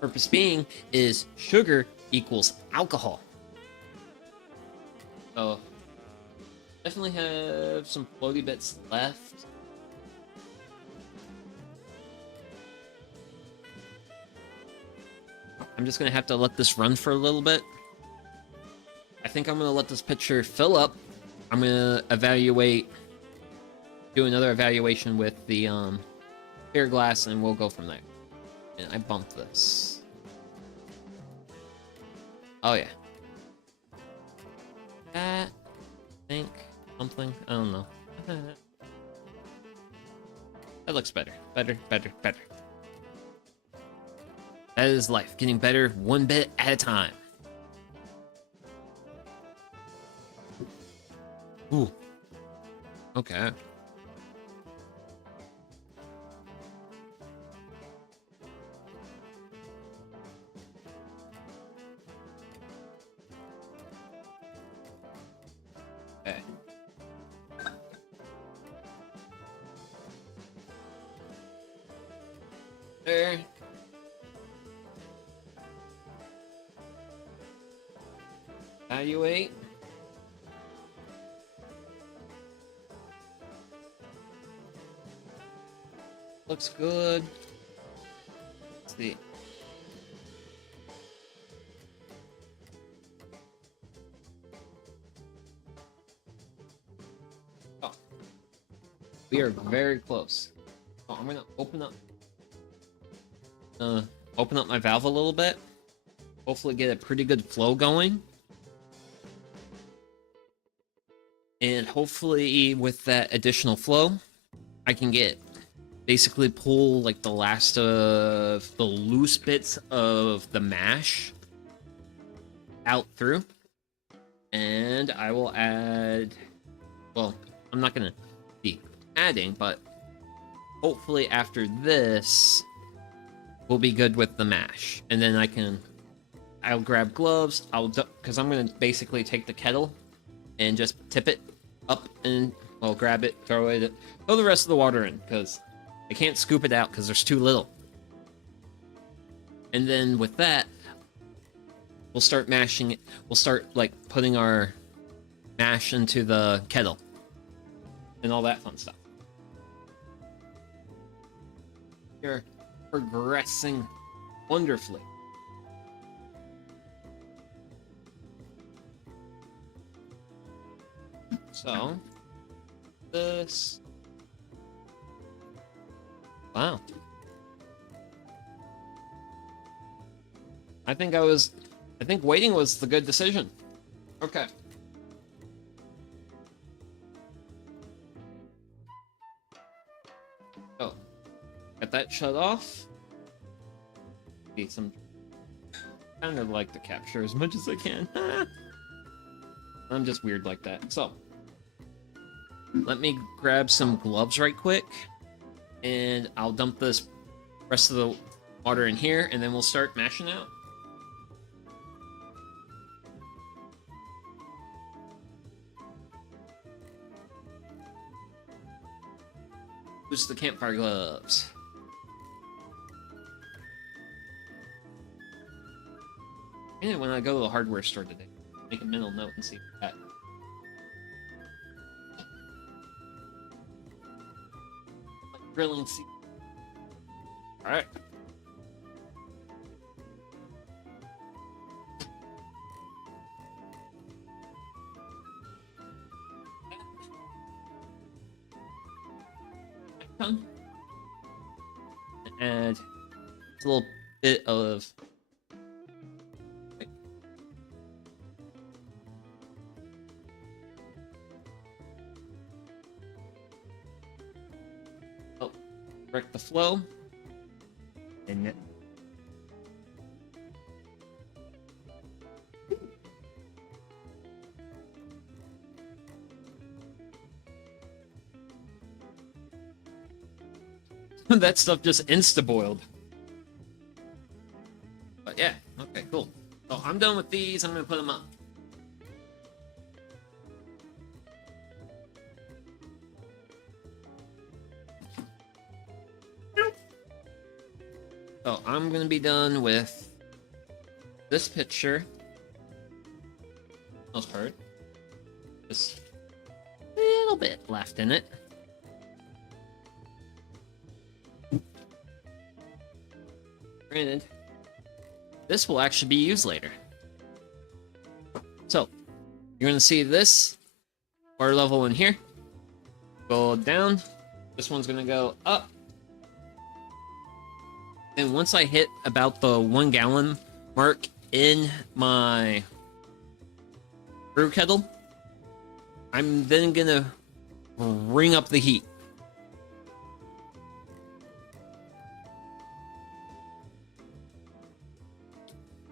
Purpose being is sugar equals alcohol. So definitely have some floaty bits left. I'm just gonna have to let this run for a little bit. I think I'm gonna let this pitcher fill up. I'm gonna do another evaluation with the beer glass, and we'll go from there. And I bumped this. Oh yeah. That, I think, something, I don't know. That looks better. Better. That is life, getting better one bit at a time. Ooh. Okay. Okay. There. Evaluate. Looks good. Let's see. Oh. We are very close. Oh, I'm gonna open up my valve a little bit. Hopefully get a pretty good flow going. And hopefully with that additional flow, I can basically pull like the last of the loose bits of the mash out through. And I will add, well, I'm not gonna be adding, but hopefully after this, we'll be good with the mash. And then I'll grab gloves, because I'm gonna basically take the kettle and just tip it up and, well, grab it, throw the rest of the water in, because I can't scoop it out because there's too little. And then with that, we'll start mashing it. We'll start, like, putting our mash into the kettle and all that fun stuff. You're progressing wonderfully. So, this. Wow. I think waiting was the good decision. Okay. Oh, got that shut off. Need some. Kind of like to capture as much as I can. I'm just weird like that. So, let me grab some gloves right quick, and I'll dump this rest of the water in here, and then we'll start mashing out. Use the campfire gloves. And when I go to the hardware store today, make a mental note and see that. Grilling season. Alright. And a little bit of correct the flow, and that stuff just insta-boiled. But yeah, okay, cool. So I'm done with these. I'm gonna put them up. So I'm gonna be done with this picture. Most part. Just a little bit left in it. Granted, this will actually be used later. So you're gonna see this water level in here go down. This one's gonna go up. And once I hit about the 1 gallon mark in my brew kettle, I'm then gonna bring up the heat.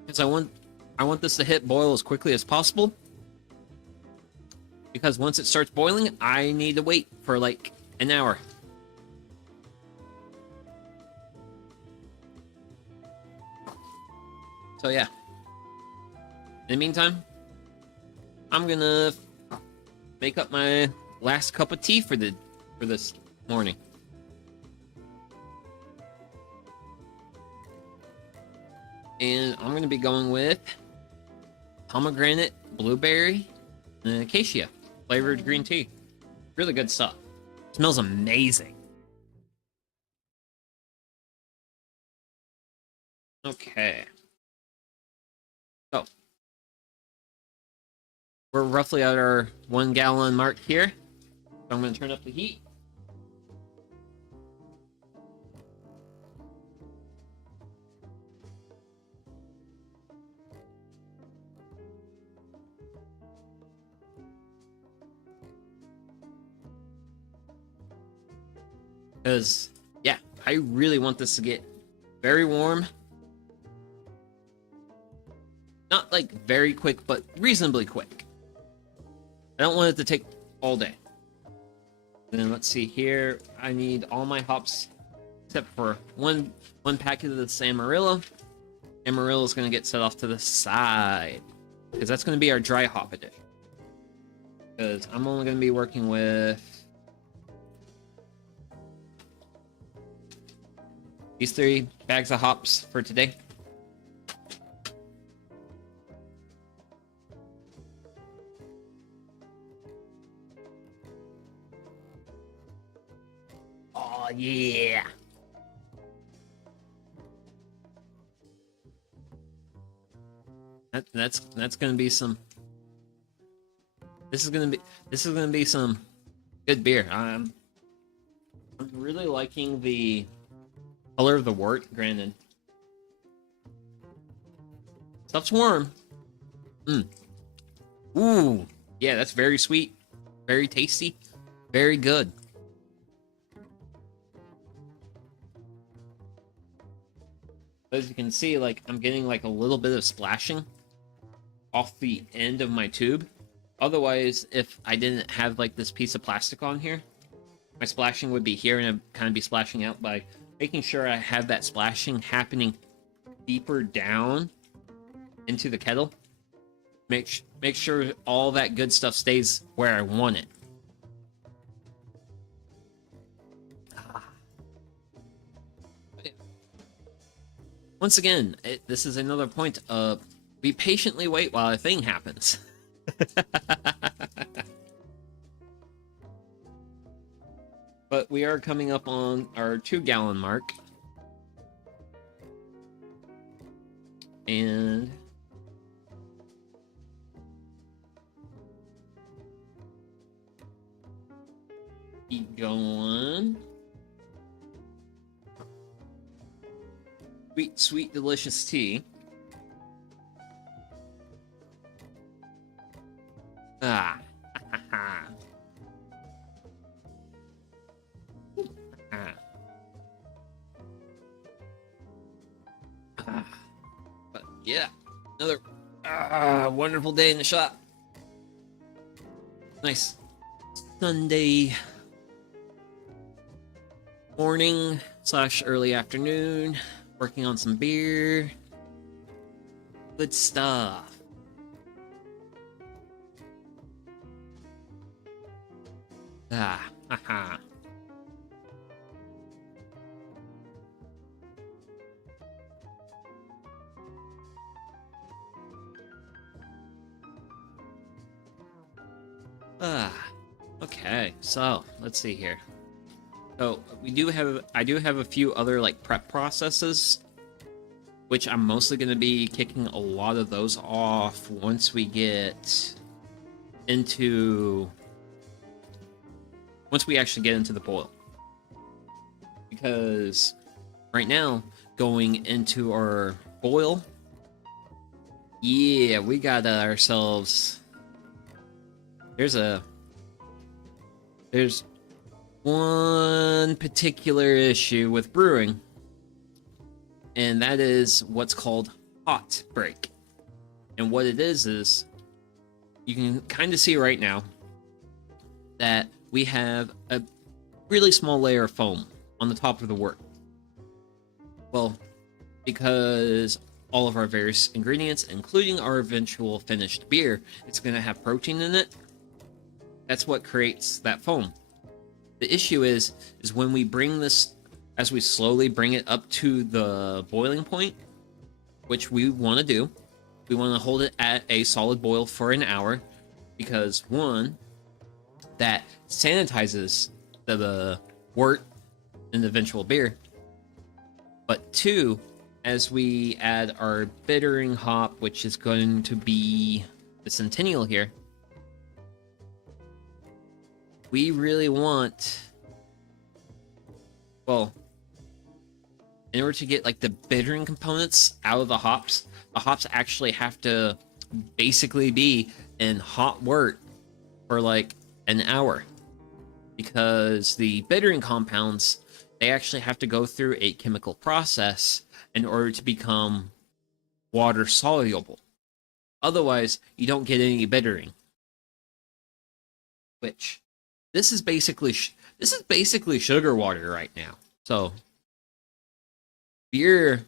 Because I want this to hit boil as quickly as possible. Because once it starts boiling, I need to wait for like an hour. So yeah. In the meantime, I'm gonna make up my last cup of tea for this morning. And I'm gonna be going with pomegranate, blueberry, and acacia flavored green tea. Really good stuff. Smells amazing. Okay. So we're roughly at our 1 gallon mark here. So I'm gonna turn up the heat. Because, yeah, I really want this to get very warm. Not like very quick, but reasonably quick. I don't want it to take all day. And then let's see here. I need all my hops except for one packet of this Amarillo. Amarillo is going to get set off to the side because that's going to be our dry hop edition. Because I'm only going to be working with these 3 bags of hops for today. Oh, yeah. That's gonna be some. This is gonna be some Good beer. I'm really liking the color of the wort. Granted, stuff's warm. Mm. Ooh, yeah, that's very sweet, very tasty, very good. As you can see, like, I'm getting like a little bit of splashing off the end of my tube. Otherwise, if I didn't have like this piece of plastic on here, my splashing would be here and I'd kind of be splashing out. By making sure I have that splashing happening deeper down into the kettle, make sure all that good stuff stays where I want it. Once again, this is another point of we patiently wait while a thing happens. But we are coming up on our 2-gallon mark. And keep going. Sweet, sweet, delicious tea. Ah. But yeah, another wonderful day in the shop. Nice Sunday morning / early afternoon, working on some beer. Good stuff. Haha. Okay, so let's see here. So I do have a few other like prep processes, which I'm mostly going to be kicking a lot of those off once we actually get into the boil. Because right now, going into our boil, yeah, we got ourselves. There's one particular issue with brewing, and that is what's called hot break. And what it is you can kind of see right now that we have a really small layer of foam on the top of the wort. Well, because all of our various ingredients, including our eventual finished beer, it's going to have protein in it. That's what creates that foam. The issue is when we bring this, as we slowly bring it up to the boiling point, which we want to do, we want to hold it at a solid boil for an hour, because one, that sanitizes the wort and the eventual beer. But two, as we add our bittering hop, which is going to be the Centennial here, we really want, well, in order to get like the bittering components out of the hops actually have to basically be in hot wort for like an hour, because the bittering compounds, they actually have to go through a chemical process in order to become water soluble. Otherwise, you don't get any bittering. Which this is basically sugar water right now. So beer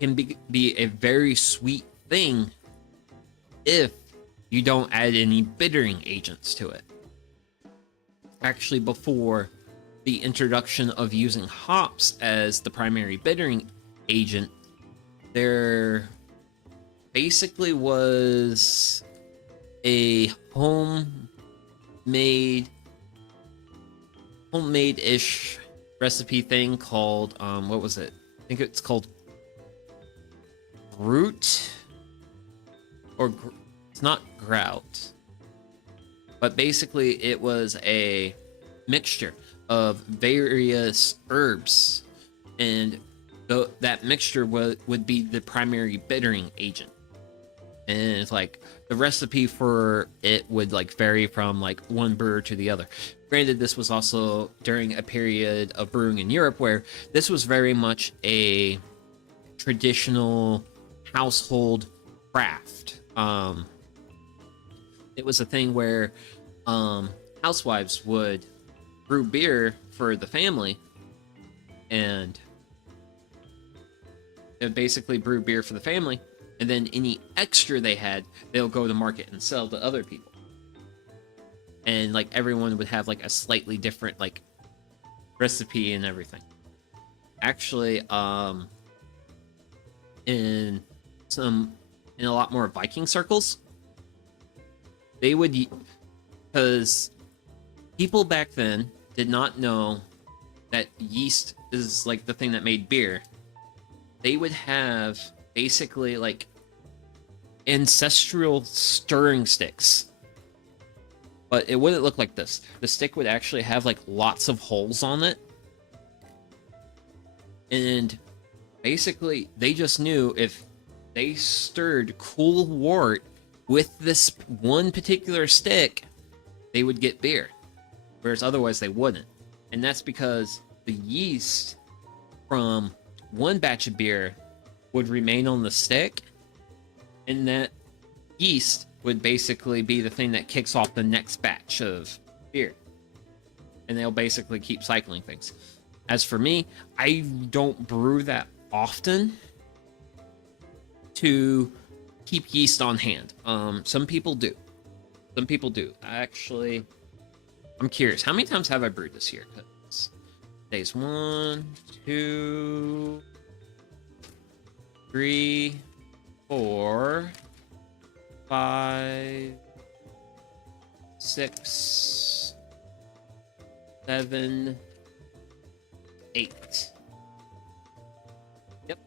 can be a very sweet thing if you don't add any bittering agents to it. Actually, before the introduction of using hops as the primary bittering agent, there basically was a homemade-ish recipe thing called, what was it? I think it's called Groot, or it's not Grout. But basically, it was a mixture of various herbs, and that mixture would be the primary bittering agent. And it's like the recipe for it would like vary from like one brewer to the other. Granted, this was also during a period of brewing in Europe where this was very much a traditional household craft. It was a thing where housewives would brew beer for the family, and they basically brew beer for the family, and then any extra they had, they'll go to market and sell to other people. And like everyone would have like a slightly different like recipe and everything. Actually, in a lot more Viking circles, they would, because people back then did not know that yeast is like the thing that made beer. They would have basically like ancestral stirring sticks, but it wouldn't look like this. The stick would actually have like lots of holes on it, and basically they just knew if they stirred cool wort with this one particular stick, they would get beer, whereas otherwise they wouldn't. And that's because the yeast from one batch of beer would remain on the stick, and that yeast would basically be the thing that kicks off the next batch of beer. And they'll basically keep cycling things. As for me, I don't brew that often to keep yeast on hand. Some people do. Some people do. Actually, I'm curious. How many times have I brewed this year? Days 1, 2, 3, 4, 5, 6, 7, 8. Yep.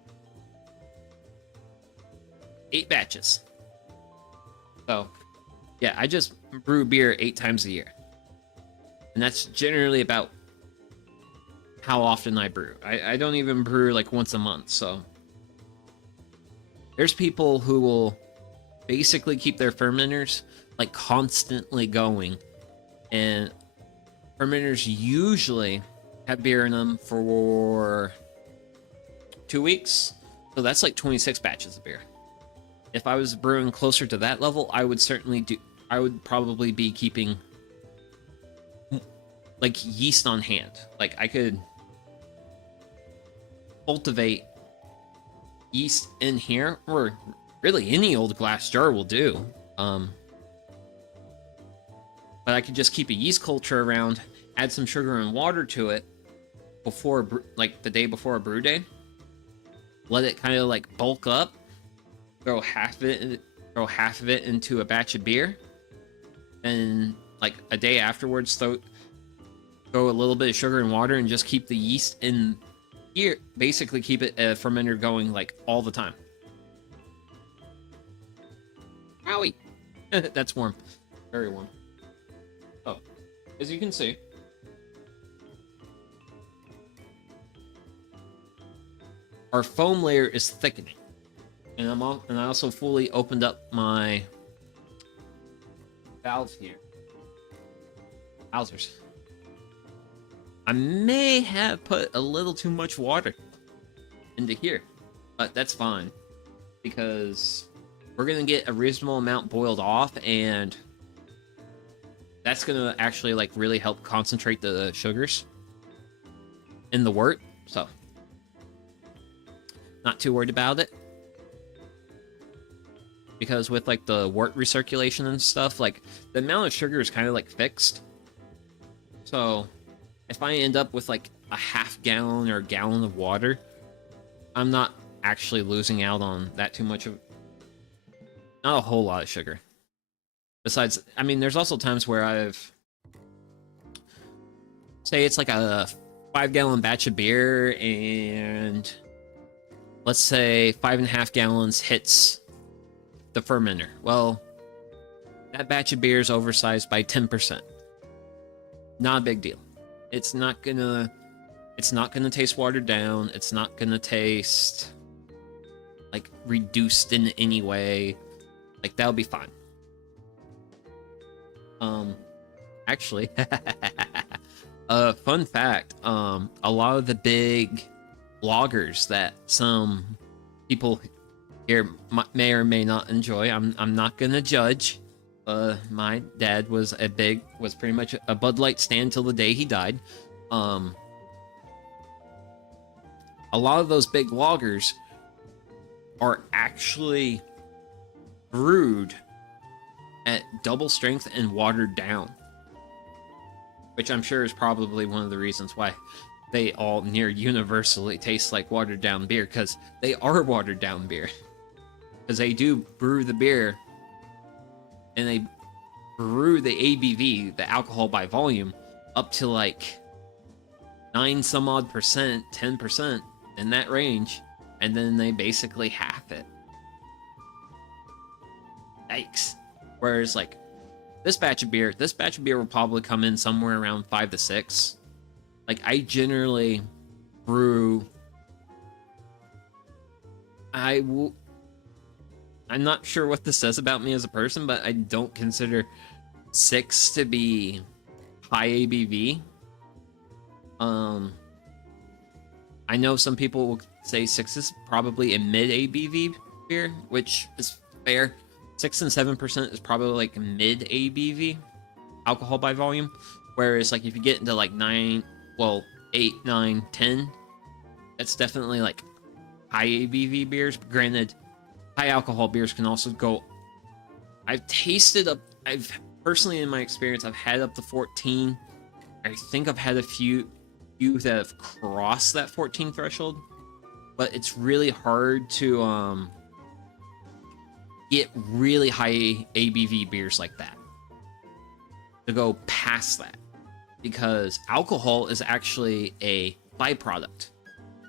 8 batches. So, yeah, I just brew beer 8 times a year. And that's generally about how often I brew. I don't even brew like once a month, so. There's people who will basically keep their fermenters like constantly going. And fermenters usually have beer in them for 2 weeks. So that's like 26 batches of beer. If I was brewing closer to that level, I would probably be keeping like yeast on hand. Like I could cultivate yeast in here, or really any old glass jar will do. But I could just keep a yeast culture around, add some sugar and water to it before, like the day before a brew day. Let it kind of like bulk up. Throw half of it into a batch of beer, and like a day afterwards, throw a little bit of sugar and water, and just keep the yeast in here. Basically, keep it a fermenter going like all the time. Owie, that's warm, very warm. Oh, as you can see, our foam layer is thickening. And I also fully opened up my valves here. Wowzers. I may have put a little too much water into here, but that's fine because we're gonna get a reasonable amount boiled off, and that's gonna actually like really help concentrate the sugars in the wort. So, not too worried about it. Because with like the wort recirculation and stuff, like the amount of sugar is kind of like fixed. So if I end up with like a half gallon or a gallon of water, I'm not actually losing out on that too much of, not a whole lot of sugar. Besides, I mean, there's also times where I've, say it's like a 5-gallon batch of beer, and let's say 5.5 gallons hits the fermenter. Well, that batch of beer is oversized by 10%. Not a big deal. It's not gonna taste watered down. It's not gonna taste like reduced in any way. Like, that'll be fine. Actually, fun fact, a lot of the big bloggers that some people here may or may not enjoy, I'm not gonna judge. My dad was pretty much a Bud Light stand till the day he died. A lot of those big bloggers are actually brewed at double strength and watered down, which I'm sure is probably one of the reasons why they all near universally taste like watered down beer, because they are watered down beer. Because they do brew the beer and they brew the ABV, the alcohol by volume, up to like 9 some odd percent, 10% in that range, and then they basically half it. Yikes. Whereas like this batch of beer will probably come in somewhere around 5 to 6. Like, I generally brew, I'm not sure what this says about me as a person, but I don't consider 6 to be high ABV. I know some people will say 6 is probably a mid ABV beer, which is fair. 6 and 7% is probably like mid ABV alcohol by volume. Whereas like if you get into like 8, 9, 10, that's definitely like high ABV beers. But granted, high alcohol beers can also go. I've personally, in my experience, I've had up to 14. I think I've had a few that have crossed that 14 threshold, but it's really hard to get really high ABV beers like that to go past that, because alcohol is actually a byproduct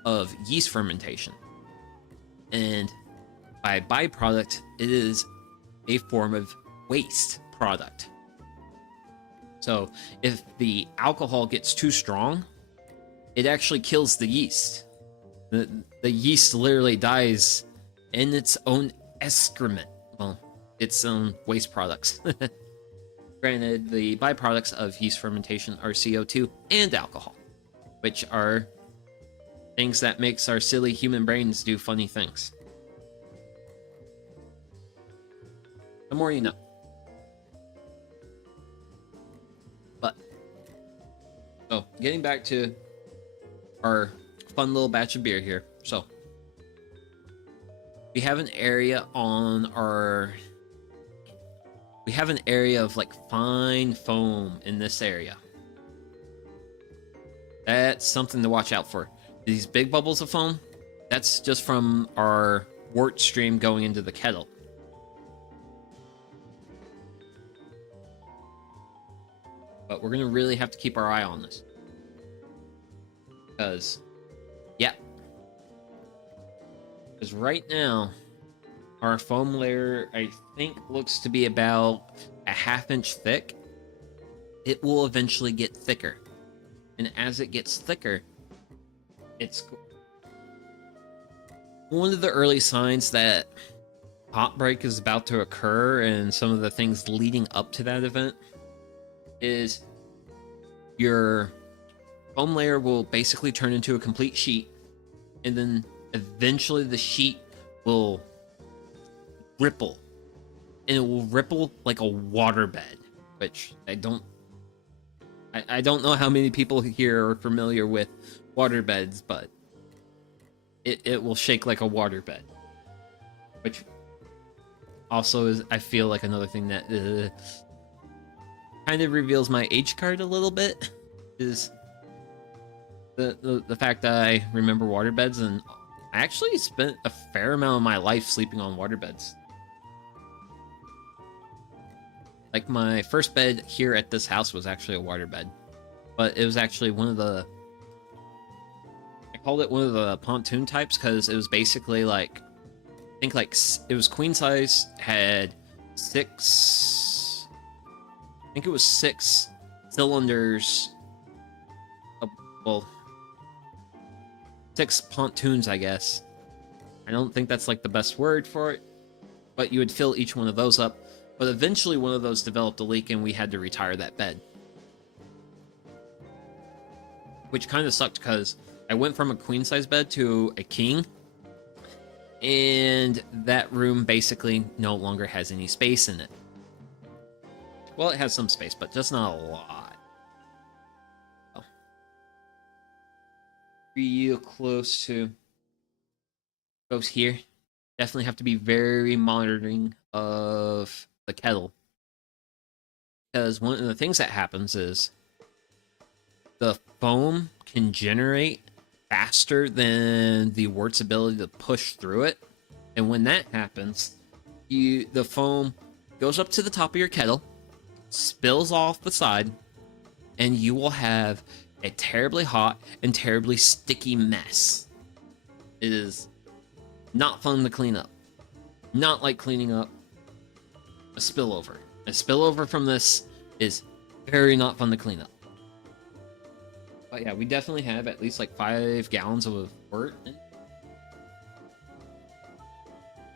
of yeast fermentation, and by byproduct, it is a form of waste product. So if the alcohol gets too strong, it actually kills the yeast. The yeast literally dies in its own excrement. Well, its own waste products. Granted, the byproducts of yeast fermentation are CO2 and alcohol, which are things that makes our silly human brains do funny things. The more you know. But, so, getting back to our fun little batch of beer here. So, we have an area of like fine foam in this area. That's something to watch out for. These big bubbles of foam, that's just from our wort stream going into the kettle. But we're gonna really have to keep our eye on this. Because, yeah. Because right now, our foam layer, I think, looks to be about a 1/2 inch thick. It will eventually get thicker. And as it gets thicker, it's one of the early signs that pot break is about to occur, and some of the things leading up to that event is your foam layer will basically turn into a complete sheet, and then eventually the sheet will ripple, and it will ripple like a waterbed, which I don't know how many people here are familiar with waterbeds, but it will shake like a waterbed, which also is, I feel like, another thing that kind of reveals my age card a little bit, is the fact that I remember waterbeds, and I actually spent a fair amount of my life sleeping on waterbeds. Like, my first bed here at this house was actually a waterbed, but it was actually I called it one of the pontoon types, because it was basically like, I think like, it was queen size, had 6 think it was 6 cylinders. Well, 6 pontoons, I guess. I don't think that's like the best word for it, but you would fill each one of those up. But eventually one of those developed a leak and we had to retire that bed. Which kind of sucked because I went from a queen size bed to a king. And that room basically no longer has any space in it. Well, it has some space, but just not a lot. Oh. Real close to goes here. Definitely have to be very monitoring of the kettle. Because one of the things that happens is the foam can generate faster than the wort's ability to push through it. And when that happens, the foam goes up to the top of your kettle, spills off the side, and you will have a terribly hot and terribly sticky mess. It is not fun to clean up. Not like cleaning up a spillover. A spillover from this is very not fun to clean up. But yeah, we definitely have at least like 5 gallons of wort.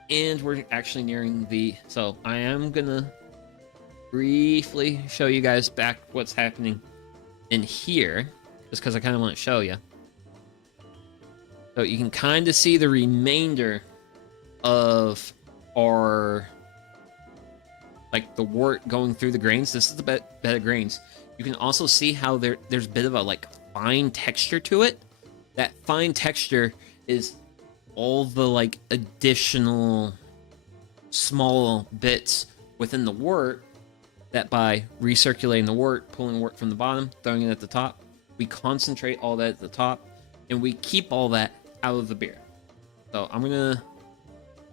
And we're actually nearing the... So I am gonna briefly show you guys back what's happening in here, just because I kind of want to show you. So you can kind of see the remainder of our, like, the wort going through the grains. This is the bed of grains. You can also see how there's a bit of a, like, fine texture to it. That fine texture is all the, like, additional small bits within the wort that by recirculating the wort, pulling wort from the bottom, throwing it at the top, we concentrate all that at the top, and we keep all that out of the beer. So I'm gonna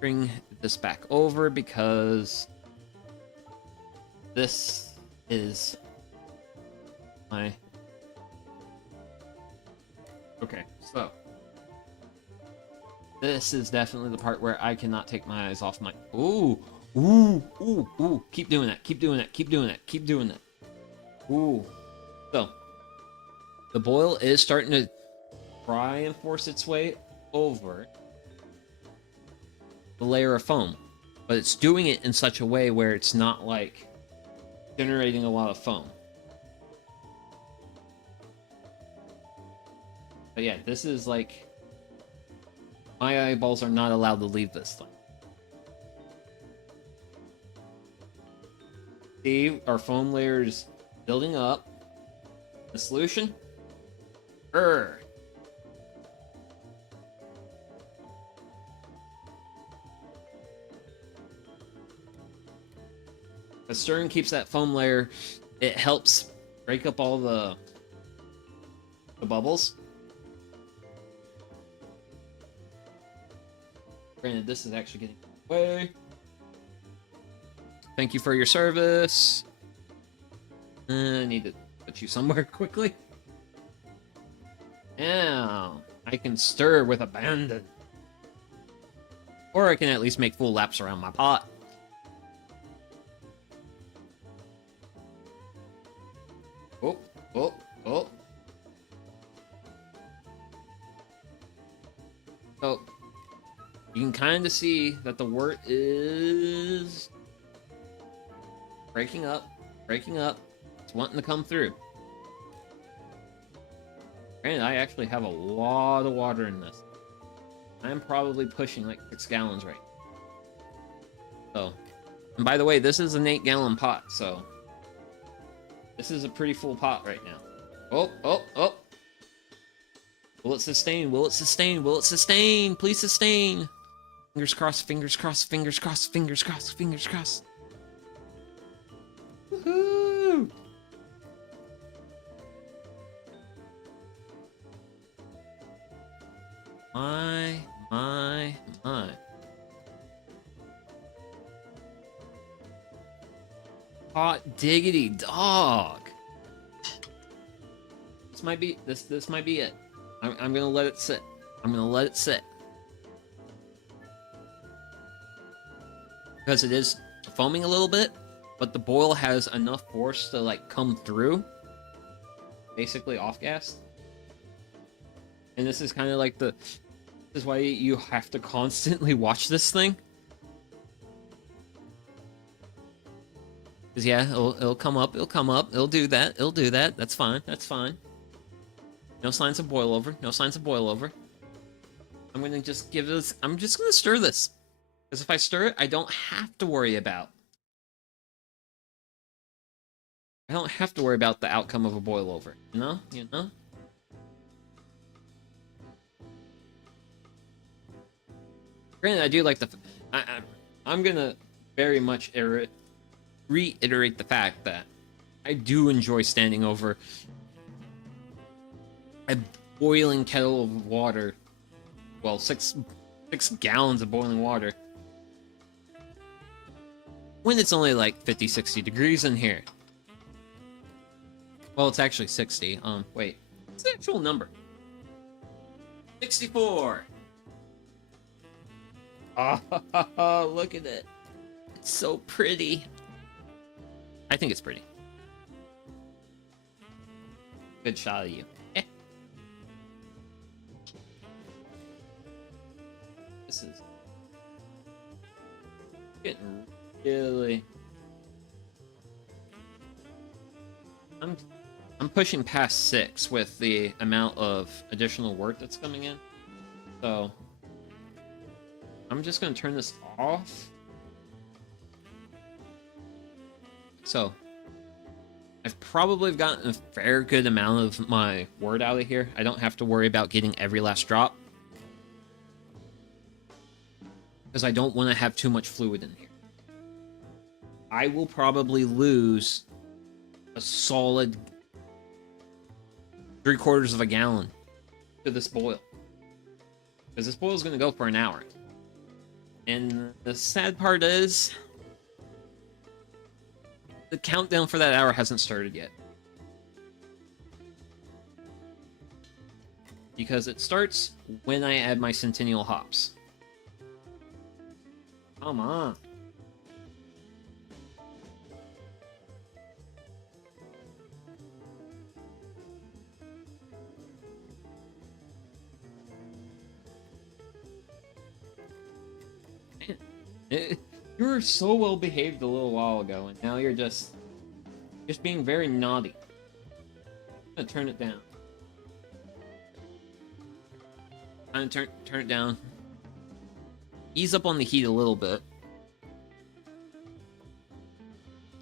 bring this back over because this is my... Okay, so this is definitely the part where I cannot take my eyes off my... Ooh! Ooh! Ooh! Ooh! Keep doing that! Keep doing that! Keep doing that! Keep doing that! Ooh! So, the boil is starting to try and force its way over the layer of foam, but it's doing it in such a way where it's not like generating a lot of foam. But yeah, this is like, my eyeballs are not allowed to leave this thing. See, our foam layer is building up. The solution? The stirring keeps that foam layer. It helps break up all the bubbles. Granted, this is actually getting away. Thank you for your service. I need to put you somewhere quickly. Now, I can stir with abandon. Or I can at least make full laps around my pot. Oh, oh, oh. So, you can kind of see that the wort is breaking up, breaking up. It's wanting to come through. And I actually have a lot of water in this. I'm probably pushing like 6 gallons right now. So, and by the way, this is an 8-gallon pot, so this is a pretty full pot right now. Oh, oh, oh. Will it sustain? Will it sustain? Will it sustain? Please sustain. Fingers crossed, fingers crossed, fingers crossed, fingers crossed, fingers crossed. Woohoo! My. Hot diggity dog. This might be it. I'm gonna let it sit. I'm gonna let it sit. Because it is foaming a little bit, but the boil has enough force to like come through, basically off gas. And this is kind of like this is why you have to constantly watch this thing. Because yeah, it'll come up, it'll do that, that's fine, No signs of boil over, I'm gonna just give this, I'm just gonna stir this. Because if I stir it, I don't have to worry about the outcome of a boil over, you know? Granted, I do like I'm gonna very much reiterate the fact that I do enjoy standing over a boiling kettle of water. Well, six gallons of boiling water. When it's only like 50, 60 degrees in here. Well, it's actually 60. Wait. What's the actual number? 64! Oh, look at it. It's so pretty. I think it's pretty. Good shot of you. This is getting really... I'm pushing past 6 with the amount of additional work that's coming in. So I'm just gonna turn this off. So I've probably gotten a fair good amount of my wort out of here. I don't have to worry about getting every last drop. Because I don't want to have too much fluid in here. I will probably lose a solid 3/4 of a gallon to this boil. Because this boil is going to go for an hour. And the sad part is, the countdown for that hour hasn't started yet. Because it starts when I add my Centennial hops. Come on. Man, you were so well behaved a little while ago, and now you're just being very naughty. I'm gonna turn it down. I'm gonna turn it down. Ease up on the heat a little bit.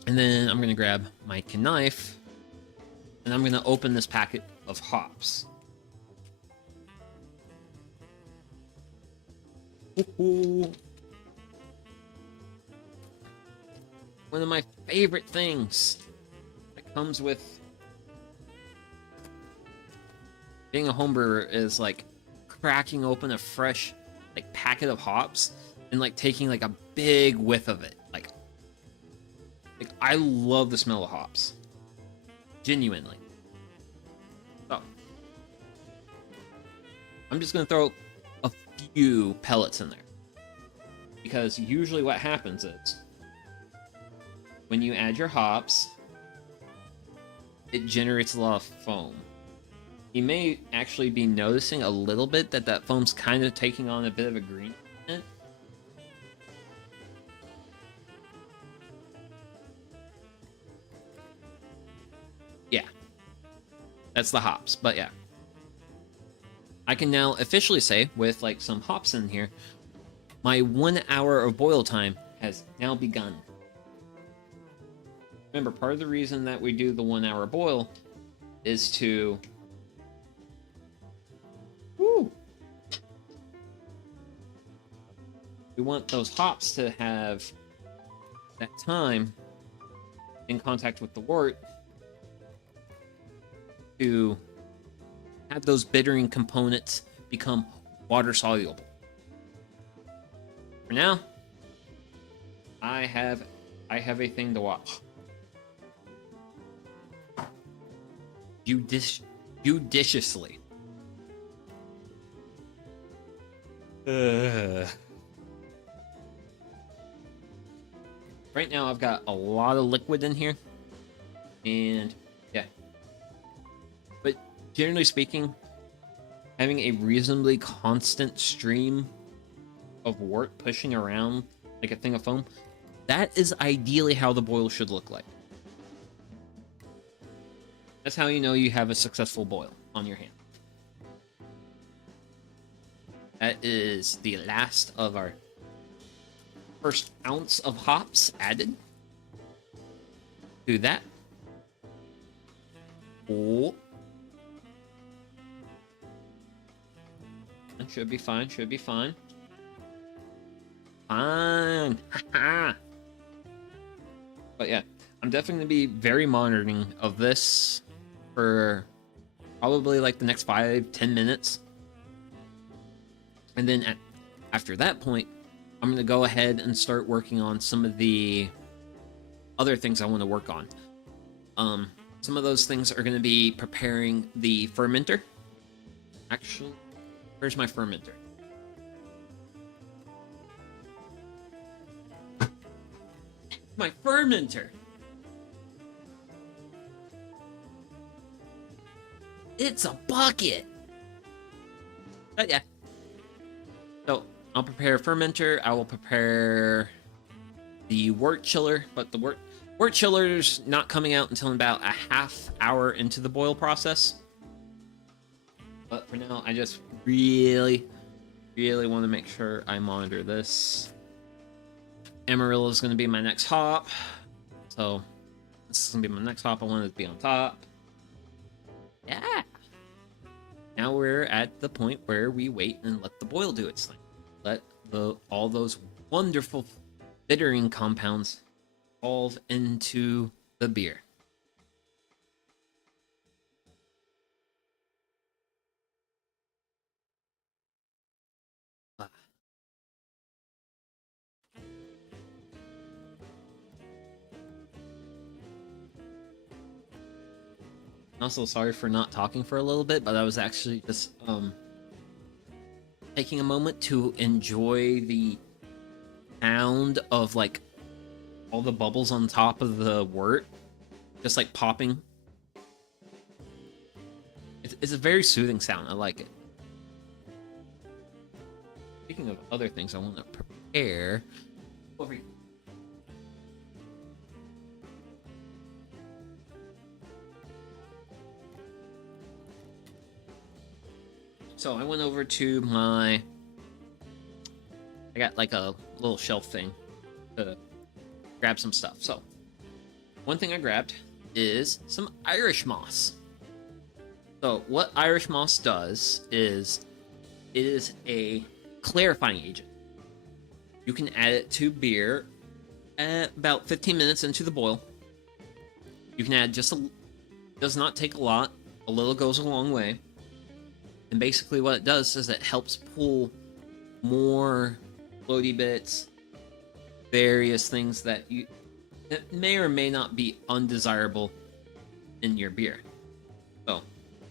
And then I'm gonna grab my knife, and I'm gonna open this packet of hops. Ooh. One of my favorite things that comes with being a homebrewer is like cracking open a fresh like packet of hops and like taking like a big whiff of it. Like I love the smell of hops. Genuinely. So I'm just gonna throw a few pellets in there. Because usually what happens is when you add your hops, it generates a lot of foam. You may actually be noticing a little bit that foam's kind of taking on a bit of a green tint. Yeah. That's the hops, but yeah. I can now officially say, with like some hops in here, my 1 hour of boil time has now begun. Remember, part of the reason that we do the 1 hour boil is to... Woo! We want those hops to have that time in contact with the wort to have those bittering components become water soluble. For now, I have a thing to watch. Judiciously. right now I've got a lot of liquid in here, and yeah. But generally speaking, having a reasonably constant stream of wort pushing around like a thing of foam, that is ideally how the boil should look like. That's how you know you have a successful boil on your hand. That is the last of our first ounce of hops added to that. Oh. It should be fine, should be fine. Fine. But yeah, I'm definitely going to be very monitoring of this for probably like the next 5-10 minutes. And then after that point, I'm going to go ahead and start working on some of the other things I want to work on. Some of those things are going to be preparing the fermenter. Actually, where's my fermenter? My fermenter! It's a bucket! But yeah. So, I'll prepare a fermenter. I will prepare the wort chiller, but the wort chiller's not coming out until about a half hour into the boil process. But for now, I just really want to make sure I monitor this. Amarillo is going to be my next hop. So, this is going to be my next hop. I want it to be on top. Yeah! Now we're at the point where we wait and let the boil do its thing. Let all those wonderful bittering compounds evolve into the beer. Also, sorry for not talking for a little bit, but I was actually just taking a moment to enjoy the sound of like all the bubbles on top of the wort just like popping. It's a very soothing sound. I like it. Speaking of other things I want to prepare over here. So I went over to I got like a little shelf thing to grab some stuff. So one thing I grabbed is some Irish moss. So what Irish moss does is it is a clarifying agent. You can add it to beer at about 15 minutes into the boil. You can add just does not take a lot. A little goes a long way. And basically what it does is it helps pull more floaty bits, various things that may or may not be undesirable in your beer. So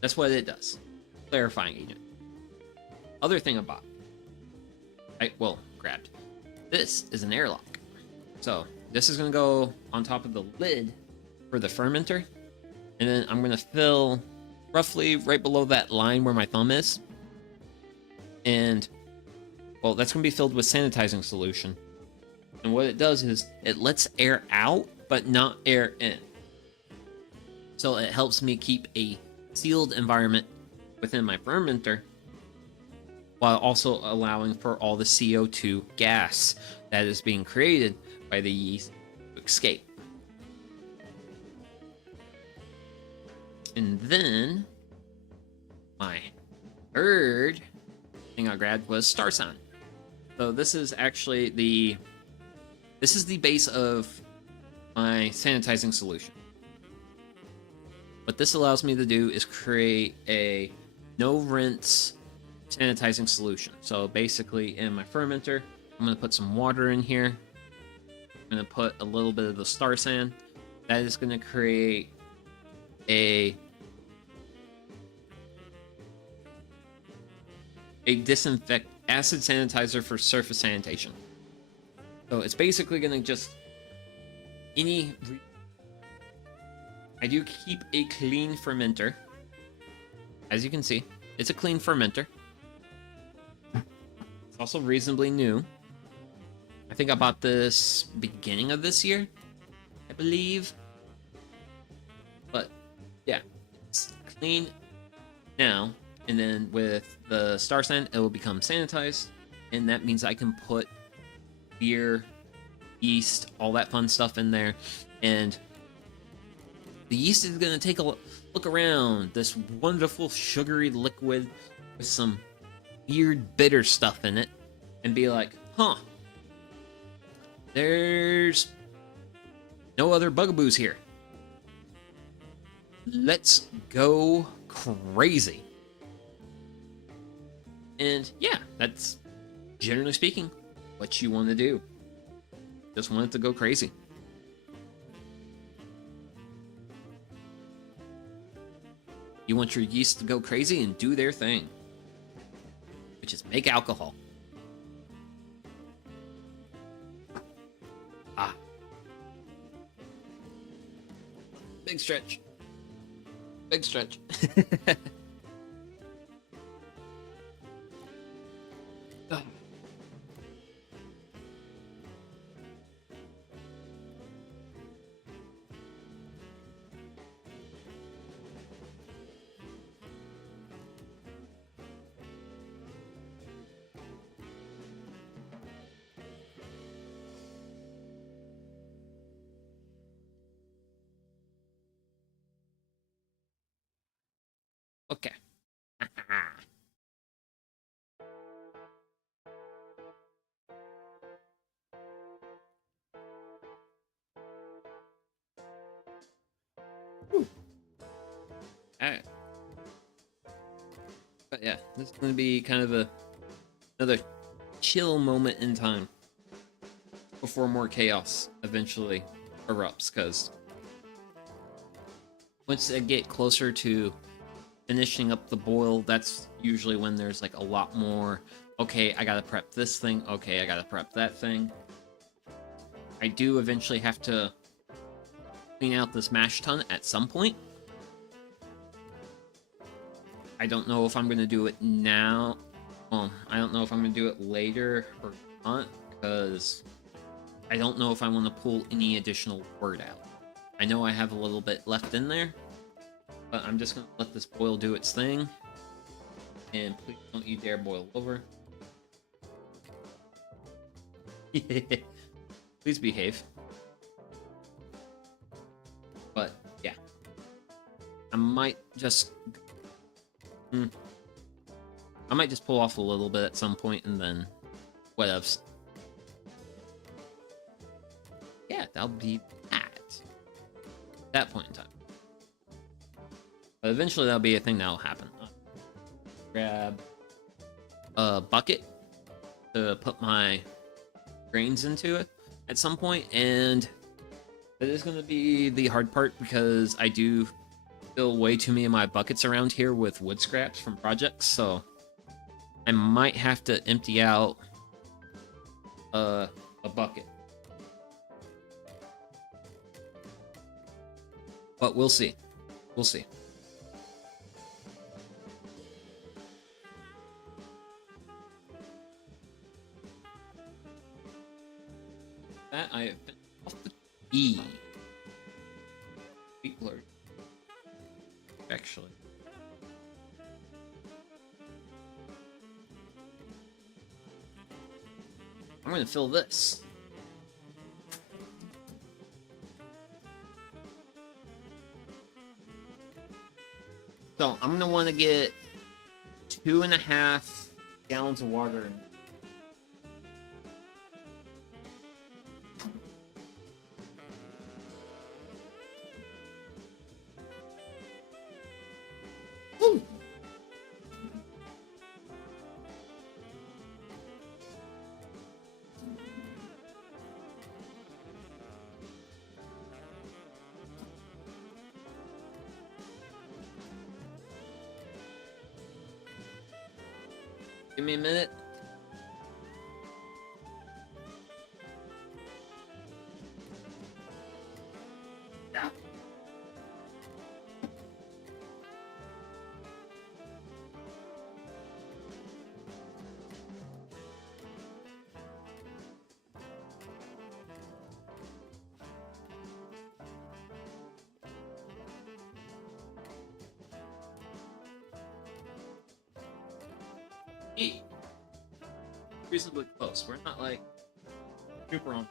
that's what it does. Clarifying agent. Other thing I bought. Grabbed. This is an airlock. So this is going to go on top of the lid for the fermenter. And then I'm going to fill roughly right below that line where my thumb is. And, well, that's going to be filled with sanitizing solution. And what it does is it lets air out, but not air in. So it helps me keep a sealed environment within my fermenter while also allowing for all the CO2 gas that is being created by the yeast to escape. And then my third thing I grabbed was Star Sign. So this is actually the base of my sanitizing solution. What this allows me to do is create a no rinse sanitizing solution. So basically in my fermenter, I'm going to put some water in here. I'm going to put a little bit of the Star San. That is going to create a disinfect acid sanitizer for surface sanitation. So it's basically going to just any... I do keep a clean fermenter. As you can see, it's a clean fermenter. It's also reasonably new. I think I bought this beginning of this year, I believe. But yeah, it's clean now. And then with the star sand, it will become sanitized. And that means I can put beer, yeast, all that fun stuff in there. And the yeast is going to take a look around this wonderful sugary liquid with some weird bitter stuff in it and be like, huh, there's no other bugaboos here. Let's go crazy. And yeah, that's generally speaking what you want to do. Just want it to go crazy. You want your yeast to go crazy and do their thing, which is make alcohol. Ah. Big stretch. Big stretch. Okay. Alright. But yeah, this is going to be kind of another chill moment in time before more chaos eventually erupts, because once I get closer to finishing up the boil, that's usually when there's like a lot more, okay, I gotta prep this thing, okay, I gotta prep that thing. I do eventually have to clean out this mash tun at some point. I don't know if I'm gonna do it now. Well, I don't know if I'm gonna do it later or not, because I don't know if I want to pull any additional wort out. I know I have a little bit left in there, but I'm just gonna let this boil do its thing. And please don't you dare boil over. Please behave. But yeah, I might just pull off a little bit at some point, and then whatevs. Yeah, that'll be that point in time. But eventually that'll be a thing that'll happen. Grab a bucket to put my grains into it at some point, and that is going to be the hard part, because I do fill way too many of my buckets around here with wood scraps from projects, so I might have to empty out a bucket. But we'll see. We'll see. That I have been off the E. Sweet Lord. Actually. I'm gonna fill this. So I'm gonna want to get 2.5 gallons of water in. Woo! Give me a minute. Hey, reasonably close. We're not like super on.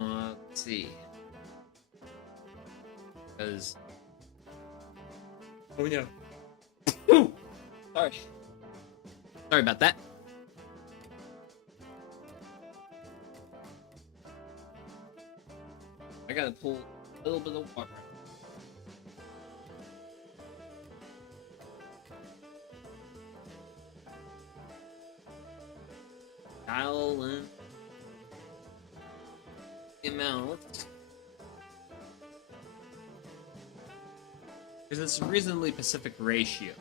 Let's see. Because. Oh yeah. Sorry. Sorry about that. I gotta pull a little bit of water. Dial in the amount. Because it's a reasonably specific ratio.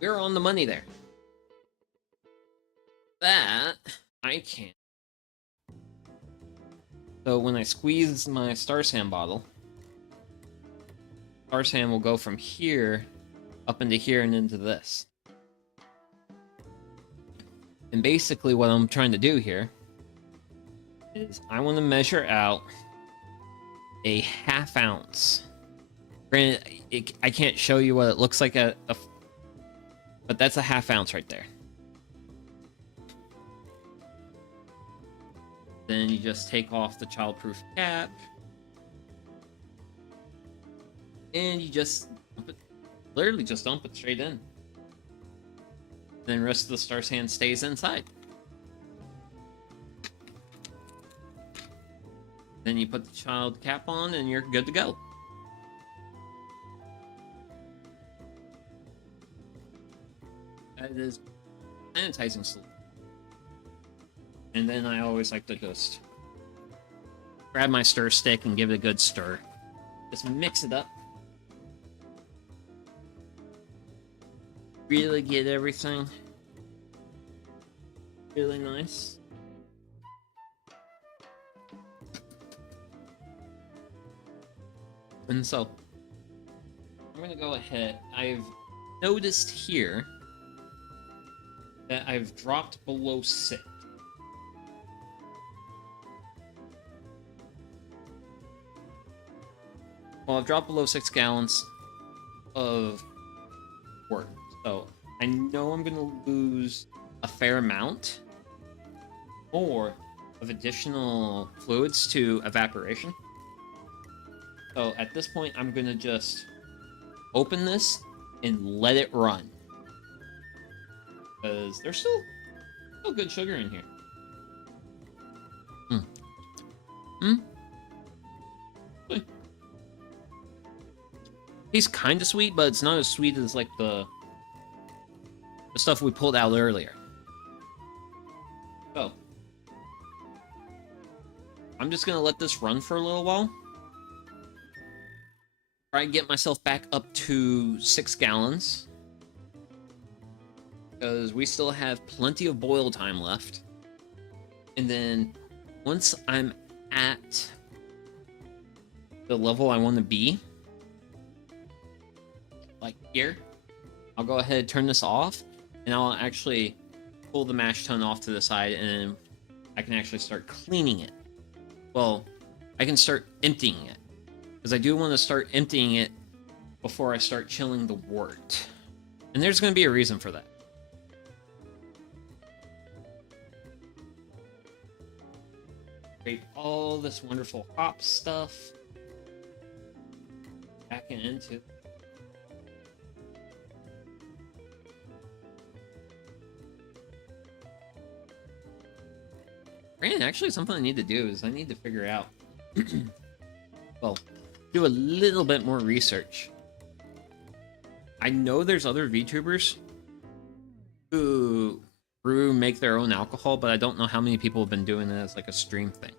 We're on the money there. That I can't. So when I squeeze my Star Sand bottle, Star Sand will go from here up into here and into this. And basically what I'm trying to do here is I want to measure out a ½ ounce. Granted, I can't show you what it looks like but that's a ½ ounce right there. Then you just take off the childproof cap. And you just dump it, literally just dump it straight in. Then the rest of the Star Sand stays inside. Then you put the child cap on and you're good to go. That is sanitizing solution. And then I always like to just grab my stir stick and give it a good stir. Just mix it up. Really get everything really nice. And so, I'm gonna go ahead. I've noticed here that I've dropped below 6. Well, I've dropped below 6 gallons of work. So I know I'm going to lose a fair amount more of additional fluids to evaporation. So at this point, I'm going to just open this and let it run. Because there's still good sugar in here. Tastes kind of sweet, but it's not as sweet as like the stuff we pulled out earlier. So I'm just gonna let this run for a little while. Try and get myself back up to 6 gallons. Because we still have plenty of boil time left. And then once I'm at the level I want to be, like here, I'll go ahead and turn this off, and I'll actually pull the mash tun off to the side, and I can actually start cleaning it. Well, I can start emptying it, because I do want to start emptying it before I start chilling the wort. And there's going to be a reason for that. Create all this wonderful hop stuff back into. And actually, something I need to do is I need to figure out, well, do a little bit more research. I know there's other VTubers who make their own alcohol, but I don't know how many people have been doing it as like a stream thing.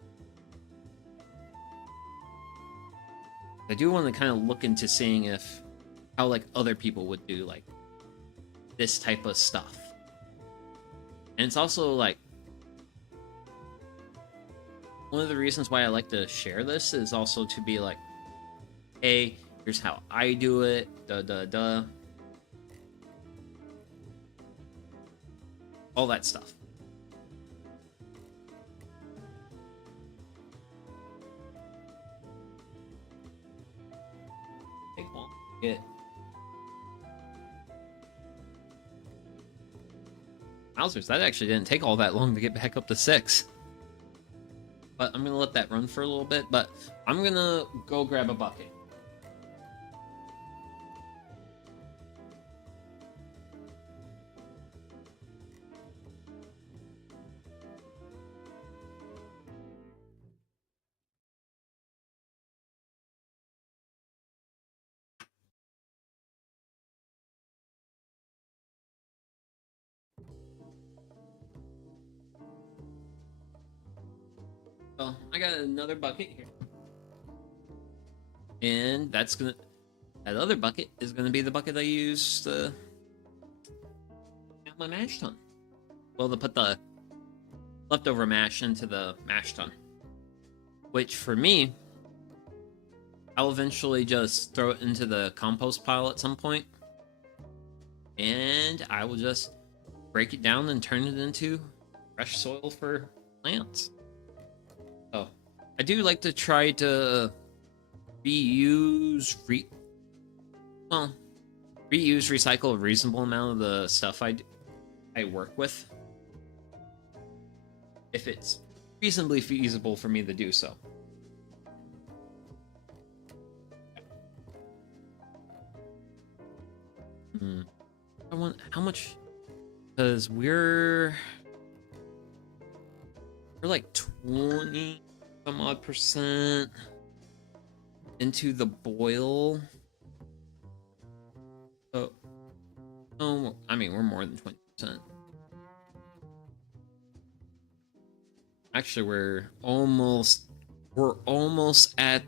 I do want to kind of look into seeing how like other people would do like this type of stuff. And it's also like, one of the reasons why I like to share this is also to be like, hey, Here's how I do it. All that stuff. Take one. Get. Wowzers, that actually didn't take all that long to get back up to 6. But I'm gonna let that run for a little bit, but I'm gonna go grab a bucket. So I got another bucket here. And that other bucket is gonna be the bucket I use to have my mash tun. Well, to put the leftover mash into the mash tun. Which for me, I'll eventually just throw it into the compost pile at some point. And I will just break it down and turn it into fresh soil for plants. So I do like to try to reuse, recycle a reasonable amount of the stuff I work with, if it's reasonably feasible for me to do so. How much? Because we're like 20 some odd percent into the boil. So, oh, I mean, we're more than 20%. Actually, we're almost at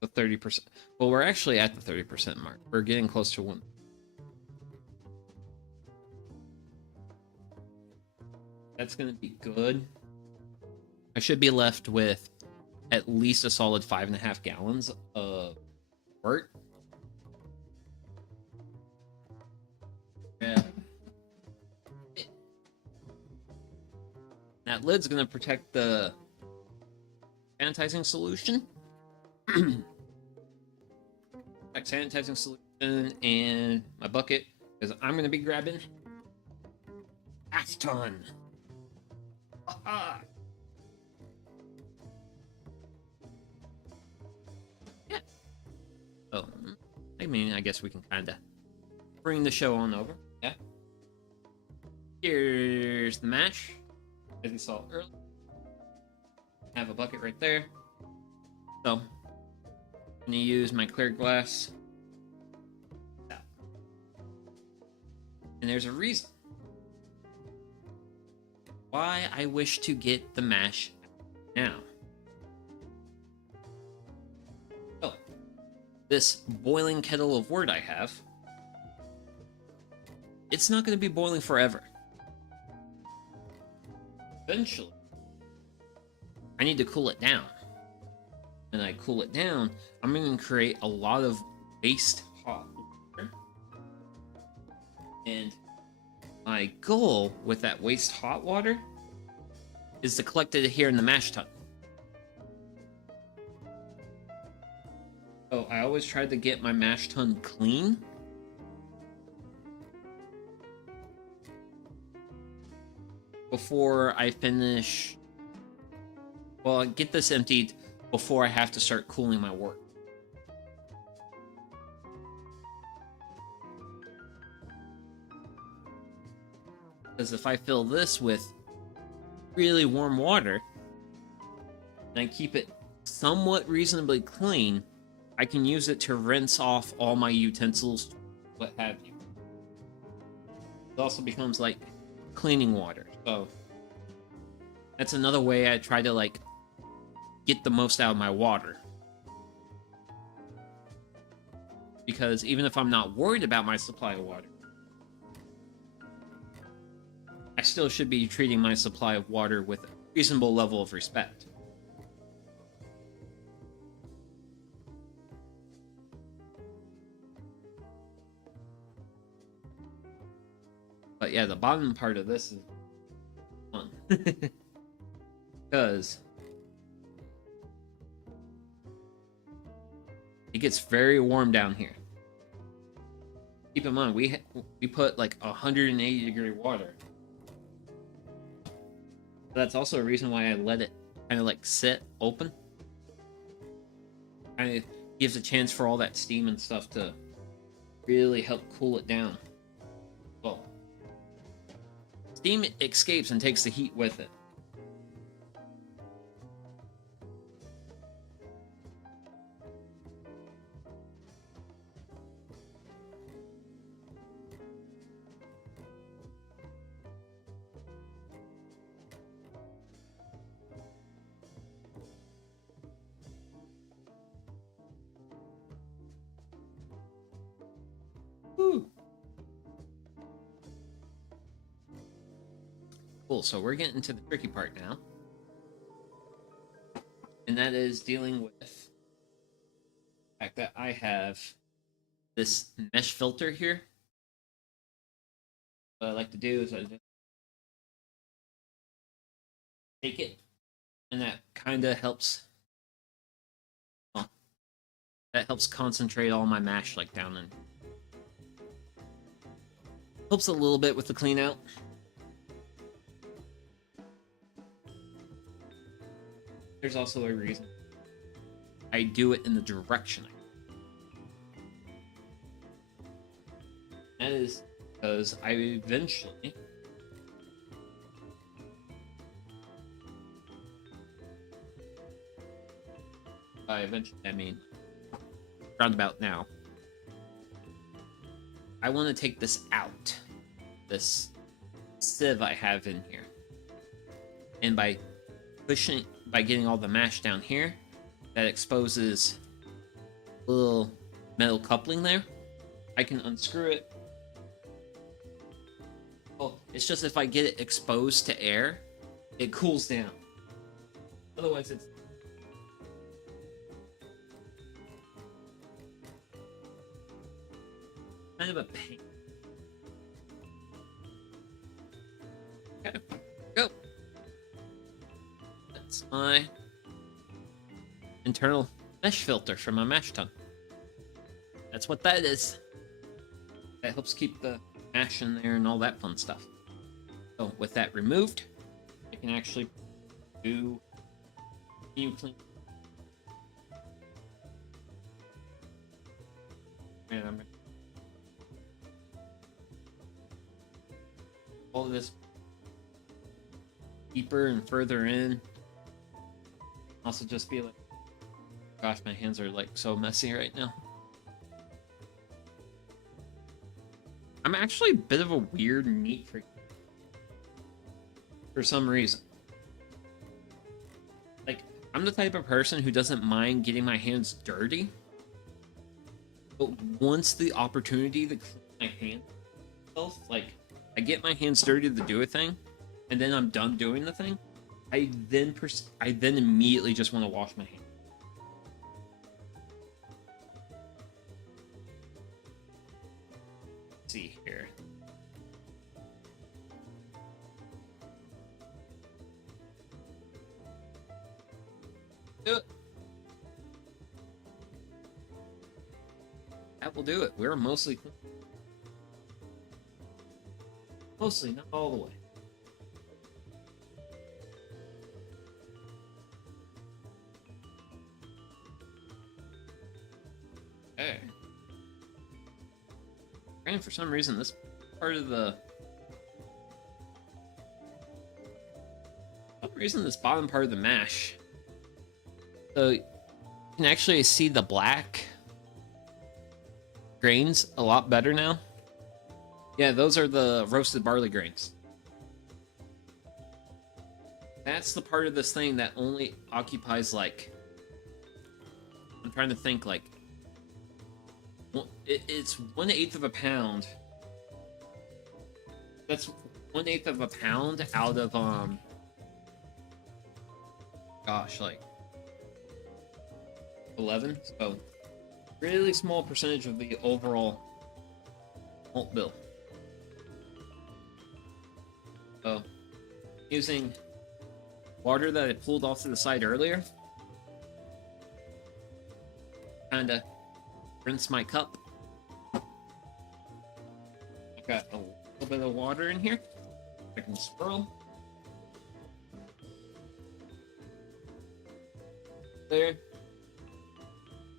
the 30%. Well, we're actually at the 30% mark. We're getting close to 1. That's gonna be good. I should be left with at least a solid 5.5 gallons of wort. Yeah. That lid's gonna protect the sanitizing solution. Sanitizing solution and my bucket, because I'm gonna be grabbing half ton. Yeah. Oh, I mean, I guess we can kind of bring the show on over. Yeah. Here's the mash, as you saw earlier. Have a bucket right there. So, I'm gonna use my clear glass. And there's a reason why I wish to get the mash now. So, this boiling kettle of wort I have, it's not going to be boiling forever. Eventually, I need to cool it down. And I cool it down, I'm going to create a lot of waste hot water. And my goal with that waste hot water is to collect it here in the mash tun. So I always try to get my mash tun clean. Before I finish... Well, I get this emptied before I have to start cooling my wort. Because if I fill this with really warm water and I keep it somewhat reasonably clean, I can use it to rinse off all my utensils, what have you. It also becomes like cleaning water. So that's another way I try to like get the most out of my water. Because even if I'm not worried about my supply of water, I still should be treating my supply of water with a reasonable level of respect. yeah, the bottom part of this is fun. Because it gets very warm down here. Keep in mind, we put like 180-degree water. That's also a reason why I let it kind of like sit open. Kind of gives a chance for all that steam and stuff to really help cool it down. Well, steam escapes and takes the heat with it. Woo. Cool, so we're getting to the tricky part now. And that is dealing with the fact that I have this mesh filter here. What I like to do is I just take it, and that kind of helps. Well, that helps concentrate all my mash like down in. Helps a little bit with the clean out. There's also a reason I do it in the direction that is because I eventually I mean roundabout now. I want to take this out, this sieve I have in here, and by getting all the mash down here, that exposes a little metal coupling there. I can unscrew it. Well, it's just if I get it exposed to air, it cools down. Otherwise, it's kind of a pain. Okay, go. That's my internal mesh filter for my mash tun. That's what that is. That helps keep the mash in there and all that fun stuff. So with that removed, I can actually do new clean. And I'm gonna all of this deeper and further in. Also just feel like, gosh, my hands are like so messy right now. I'm actually a bit of a weird neat freak for some reason. Like, I'm the type of person who doesn't mind getting my hands dirty, but once the opportunity to clean my hands, like, I get my hands dirty to do a thing, and then I'm done doing the thing, I then immediately just want to wash my hands. Let's see here. Do it. That will do it. We're mostly clean. Mostly, not all the way. Okay. And for some reason, this part of the... For some reason, this bottom part of the mash... So, you can actually see the black grains a lot better now. Yeah, those are the roasted barley grains. That's the part of this thing that only occupies, like... I'm trying to think, like... It's 1/8 of a pound. That's 1/8 of a pound out of, gosh, like... 11, so... Really small percentage of the overall malt bill. using water that I pulled off to the side earlier. Kind of rinse my cup. I've got a little bit of water in here. I can swirl. There.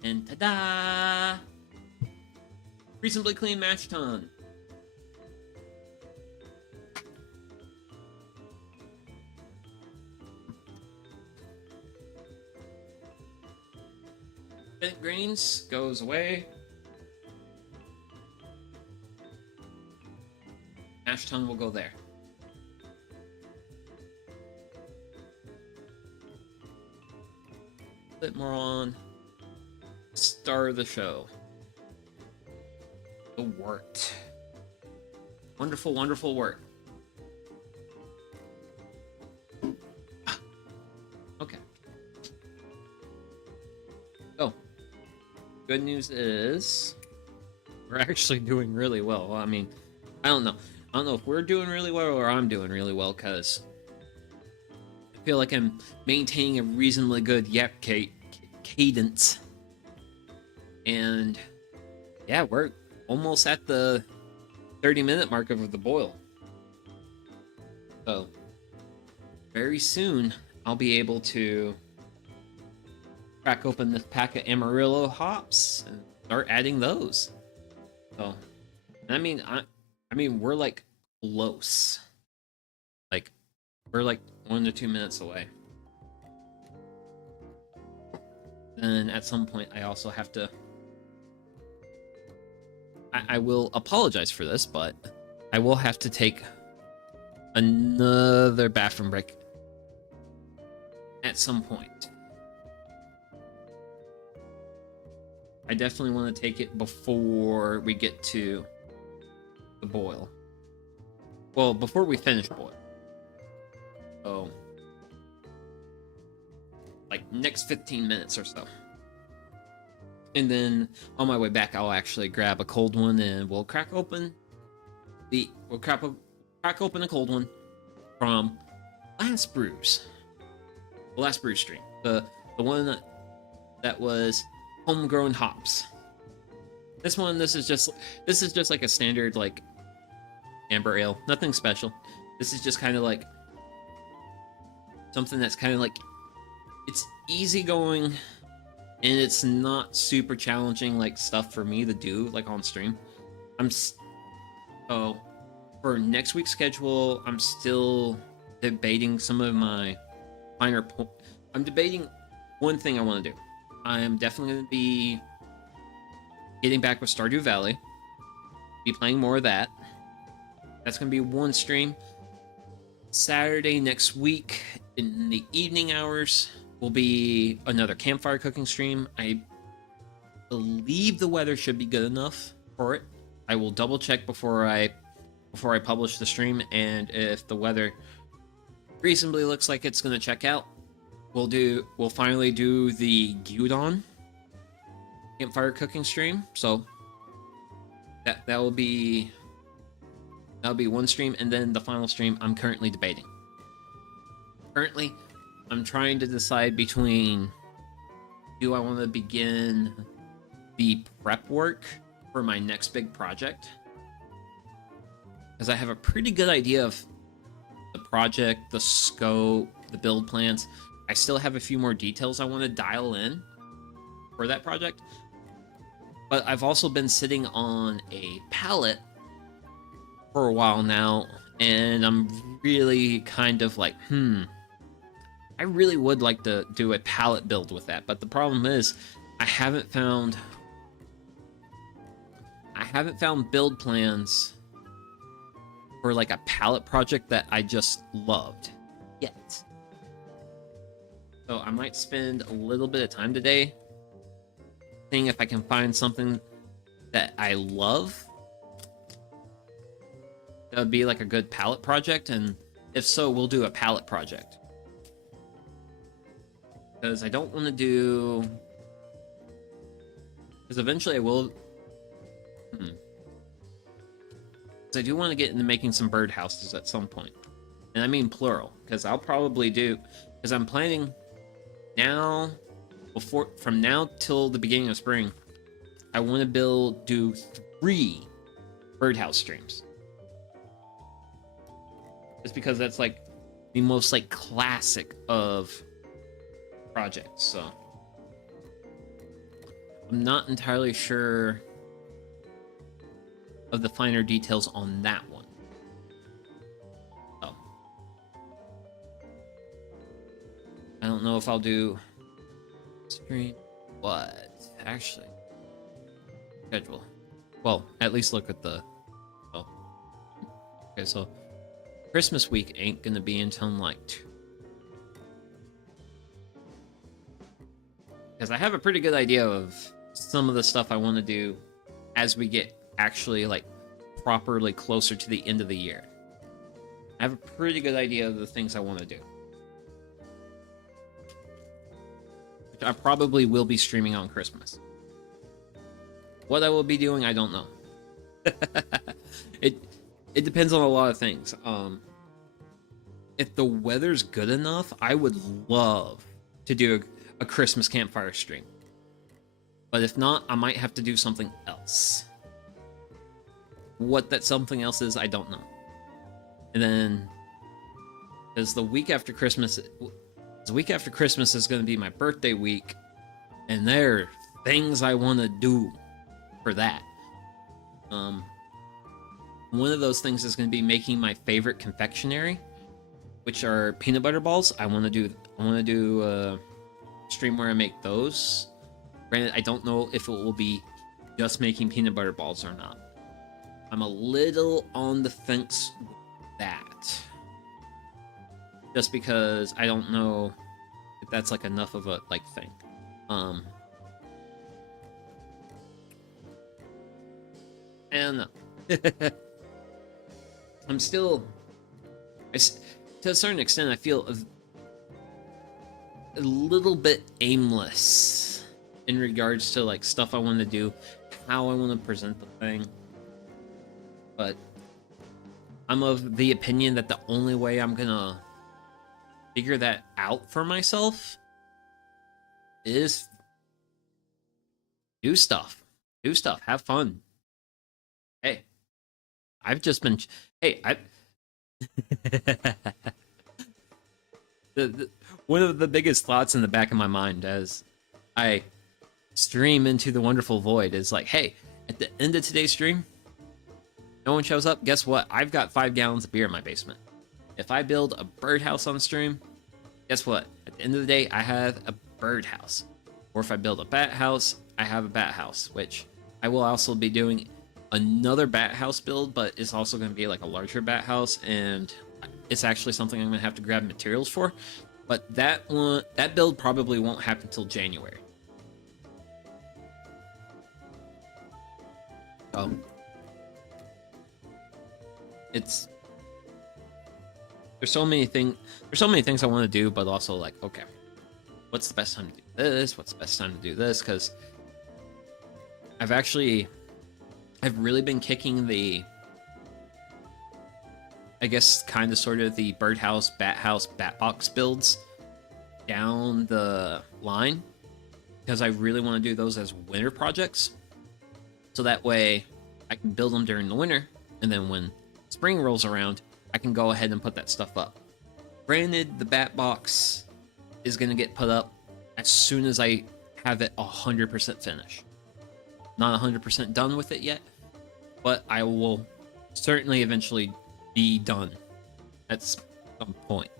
And ta-da! Reasonably clean mash tun. Spent grains goes away. Mash tun will go there. A bit more on. Star of the show. The wort. Wonderful, wonderful work. Okay. So, good news is we're actually doing really well. I mean, I don't know. I don't know if we're doing really well or I'm doing really well, because I feel like I'm maintaining a reasonably good cadence. And yeah, we're almost at the 30-minute mark of the boil. So very soon I'll be able to crack open this pack of Amarillo hops and start adding those. So I mean we're like close. Like we're like 1 to 2 minutes away. And at some point I also have to I will apologize for this, but I will have to take another bathroom break at some point. I definitely want to take it before we get to the boil. Well, before we finish boil. So, like next 15 minutes or so. And then on my way back, I'll actually grab a cold one and we'll crack open a cold one from last brews. The last brew stream. The one that was homegrown hops. This is just like a standard like amber ale. Nothing special. This is just kind of like something that's kind of like, it's easygoing. And it's not super challenging like stuff for me to do like on stream. So for next week's schedule, I'm still debating some of my finer I'm debating one thing I want to do. I am definitely going to be getting back with Stardew Valley. Be playing more of that. That's going to be one stream. Saturday next week in the evening hours will be another campfire cooking stream. I believe the weather should be good enough for it. I will double check before I publish the stream, and if the weather reasonably looks like it's gonna check out, we'll finally do the gyudon campfire cooking stream. So that'll be one stream, and then the final stream I'm currently debating. Currently, I'm trying to decide between, do I want to begin the prep work for my next big project? Because I have a pretty good idea of the project, the scope, the build plans. I still have a few more details I want to dial in for that project. But I've also been sitting on a pallet for a while now, and I'm really kind of like, I really would like to do a pallet build with that, but the problem is I haven't found build plans for like a pallet project that I just loved yet. So I might spend a little bit of time today seeing if I can find something that I love that would be like a good pallet project, and if so, we'll do a pallet project. Because I don't want to do... Because eventually I will... Because I do want to get into making some birdhouses at some point. and I mean plural, because I'll probably do, because I'm planning now, from now till the beginning of spring, I want to do 3 birdhouse streams. Just because that's like the most like classic of projects, so I'm not entirely sure of the finer details on that one. Oh, I don't know if I'll do stream what actually schedule. Well, at least look at the. Oh, okay, so Christmas week ain't gonna be until like 2. Because I have a pretty good idea of some of the stuff I want to do as we get actually like properly closer to the end of the year. I have a pretty good idea of the things I want to do. Which I probably will be streaming on Christmas. What I will be doing, I don't know. It depends on a lot of things. If the weather's good enough, I would love to do a Christmas campfire stream. But if not, I might have to do something else. What that something else is, I don't know. And then, because the week after Christmas is going to be my birthday week, and there are things I want to do for that. One of those things is going to be making my favorite confectionery, which are peanut butter balls. I want to do a stream where I make those. Granted, I don't know if it will be just making peanut butter balls or not. I'm a little on the fence with that. Just because I don't know if that's like enough of a like thing. I don't know. To a certain extent, I feel a little bit aimless in regards to like stuff I want to do, how I want to present the thing. But I'm of the opinion that the only way I'm gonna figure that out for myself is do stuff, have fun. Hey, I've just been. Hey, one of the biggest thoughts in the back of my mind as I stream into the wonderful void is like, hey, at the end of today's stream, no one shows up. Guess what? I've got 5 gallons of beer in my basement. If I build a birdhouse on stream, guess what? At the end of the day, I have a birdhouse. Or if I build a bat house, I have a bat house, which I will also be doing another bat house build, but it's also going to be like a larger bat house, and it's actually something I'm going to have to grab materials for. But that build probably won't happen till January. There's so many things I want to do, but also like, okay, what's the best time to do this? What's the best time to do this? Because I've really been kicking the, I guess, kind of sort of the birdhouse, bat box builds down the line, because I really want to do those as winter projects. So that way I can build them during the winter, and then when spring rolls around, I can go ahead and put that stuff up. Granted, the bat box is going to get put up as soon as I have it 100% finished. Not 100% done with it yet, but I will certainly eventually be done at some point.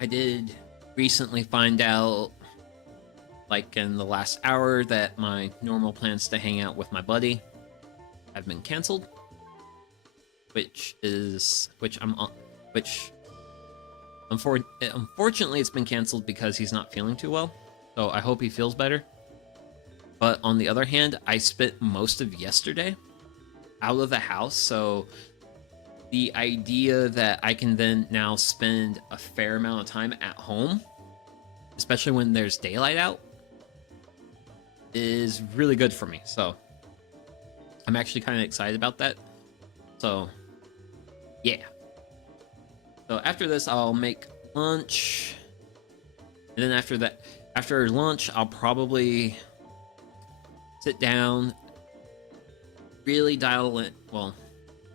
I did recently find out, like in the last hour, that my normal plans to hang out with my buddy have been canceled, which unfortunately it's been canceled because he's not feeling too well. So I hope he feels better. But on the other hand, I spent most of yesterday out of the house, so the idea that I can then now spend a fair amount of time at home, especially when there's daylight out, is really good for me. So I'm actually kind of excited about that. So yeah. So after this, I'll make lunch. And then after that, after lunch, I'll probably sit down, really dial in. Well,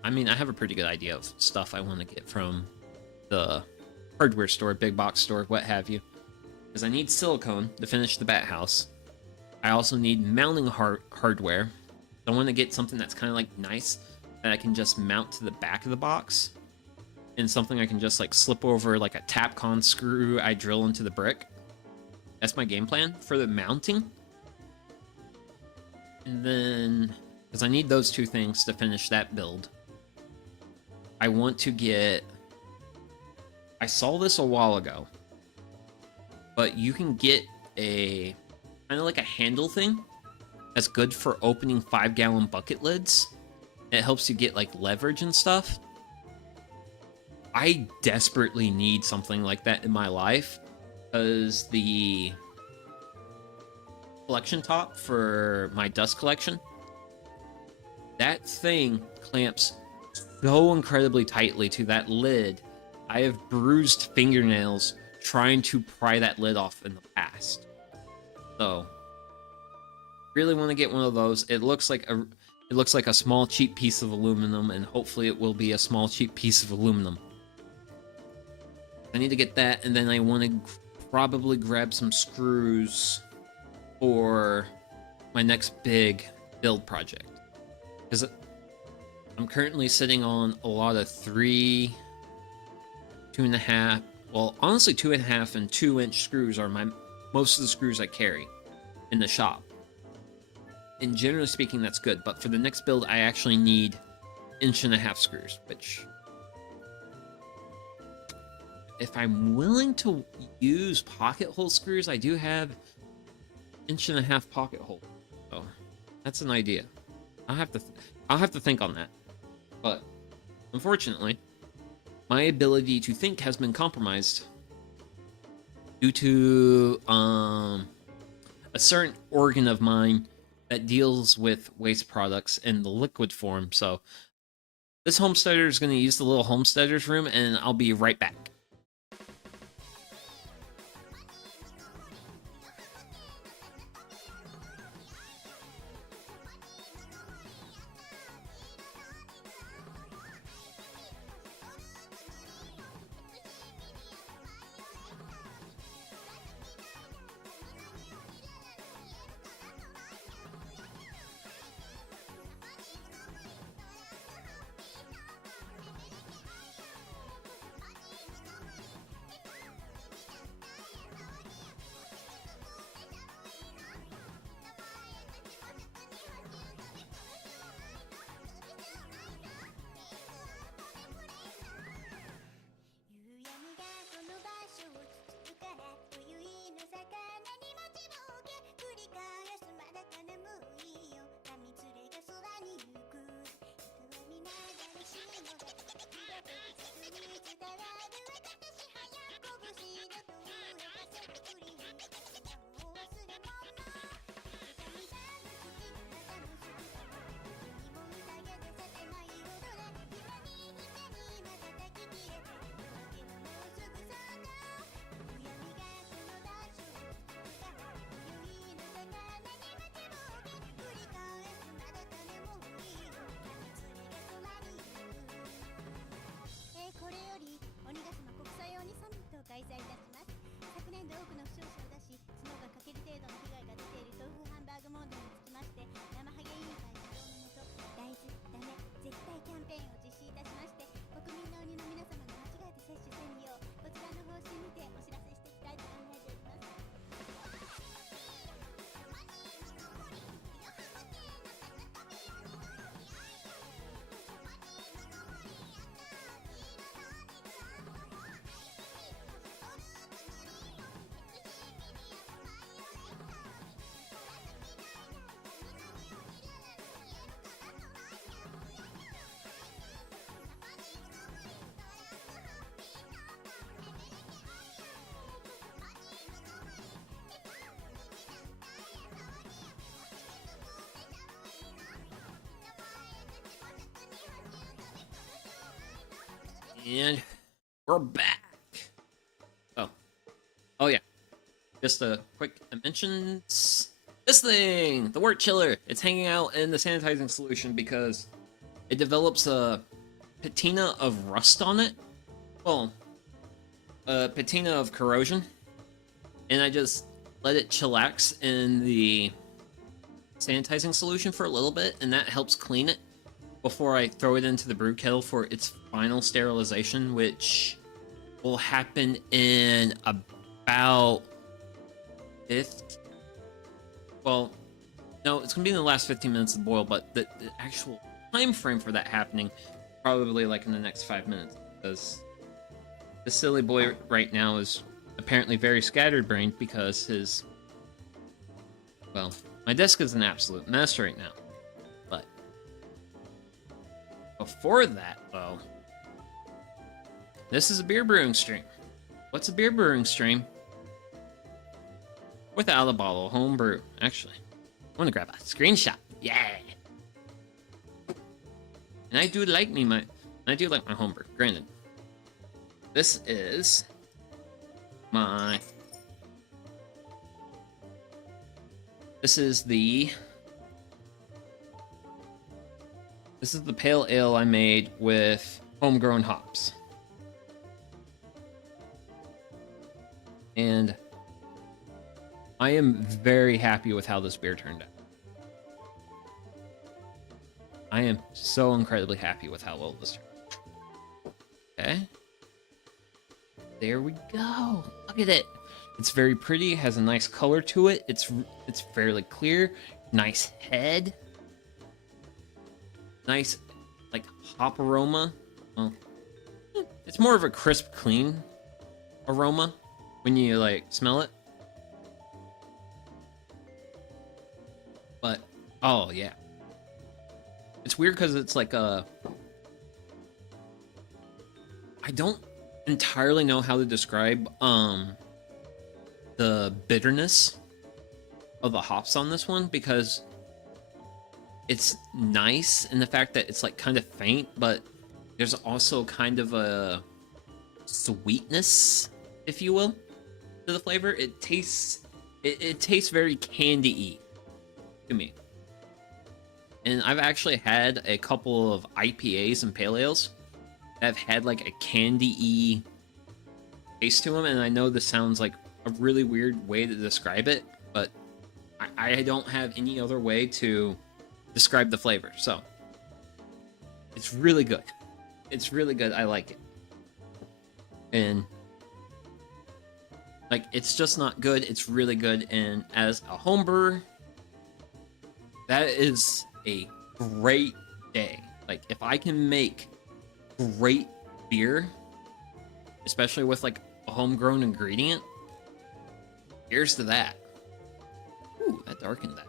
I mean, I have a pretty good idea of stuff I want to get from the hardware store, big box store, what have you. Because I need silicone to finish the bat house. I also need mounting hardware. I want to get something that's kind of like nice that I can just mount to the back of the box. And something I can just like slip over like a Tapcon screw I drill into the brick. That's my game plan for the mounting. And then, because I need those two things to finish that build, I want to get... I saw this a while ago, but you can get a kind of like a handle thing that's good for opening 5-gallon bucket lids. It helps you get like leverage and stuff. I desperately need something like that in my life because the collection top for my dust collection, that thing clamps so incredibly tightly to that lid. I have bruised fingernails trying to pry that lid off in the past. So, really want to get one of those. It looks like a small cheap piece of aluminum, and hopefully it will be a small cheap piece of aluminum. I need to get that, and then I want to probably grab some screws for my next big build project. Because I'm currently sitting on a lot of 3, 2.5, well, honestly 2.5 and 2-inch screws are most of the screws I carry in the shop. And generally speaking, that's good, but for the next build, I actually need 1.5-inch screws, which... if I'm willing to use pocket hole screws, I do have 1.5-inch pocket hole. So that's an idea. I'll have to think on that. But unfortunately, my ability to think has been compromised due to a certain organ of mine that deals with waste products in the liquid form. So this homesteader is going to use the little homesteader's room, and I'll be right back. And We're back. Oh yeah. Just a quick mention. This thing, the wort chiller. It's hanging out in the sanitizing solution because it develops a patina of rust on it. Well, a patina of corrosion, and I just let it chillax in the sanitizing solution for a little bit, and that helps clean it before I throw it into the brew kettle for its final sterilization, which will happen in about 50. Well, no, it's gonna be in the last 15 minutes of the boil, but the actual time frame for that happening probably like in the next 5 minutes, because the silly boy right now is apparently very scatterbrained because his, well, my desk is an absolute mess right now. But before that, though, this is a beer brewing stream. What's a beer brewing stream? Without a bottle of home brew. Actually, I want to grab a screenshot. Yeah. And I do like my home brew. Granted, this is my. This is the pale ale I made with homegrown hops. And I am very happy with how this beer turned out. I am so incredibly happy with how well this turned out. Okay. There we go. Look at it. It's very pretty, has a nice color to it. It's fairly clear. Nice head. Nice, like, hop aroma. Well, it's more of a crisp, clean aroma when you, like, smell it. But, oh, yeah. It's weird because it's like a... I don't entirely know how to describe, the bitterness of the hops on this one, because it's nice in the fact that it's like kind of faint, but there's also kind of a sweetness, if you will, to the flavor. It tastes very candy-y to me. And I've actually had a couple of IPAs and pale ales that have had like a candy-y taste to them, and I know this sounds like a really weird way to describe it, but I don't have any other way to describe the flavor. So it's really good. It's really good. I like it. And like, it's just not good. It's really good. And as a home brewer, that is a great day. Like, if I can make great beer, especially with like a homegrown ingredient, here's to that. Ooh, that darkened that.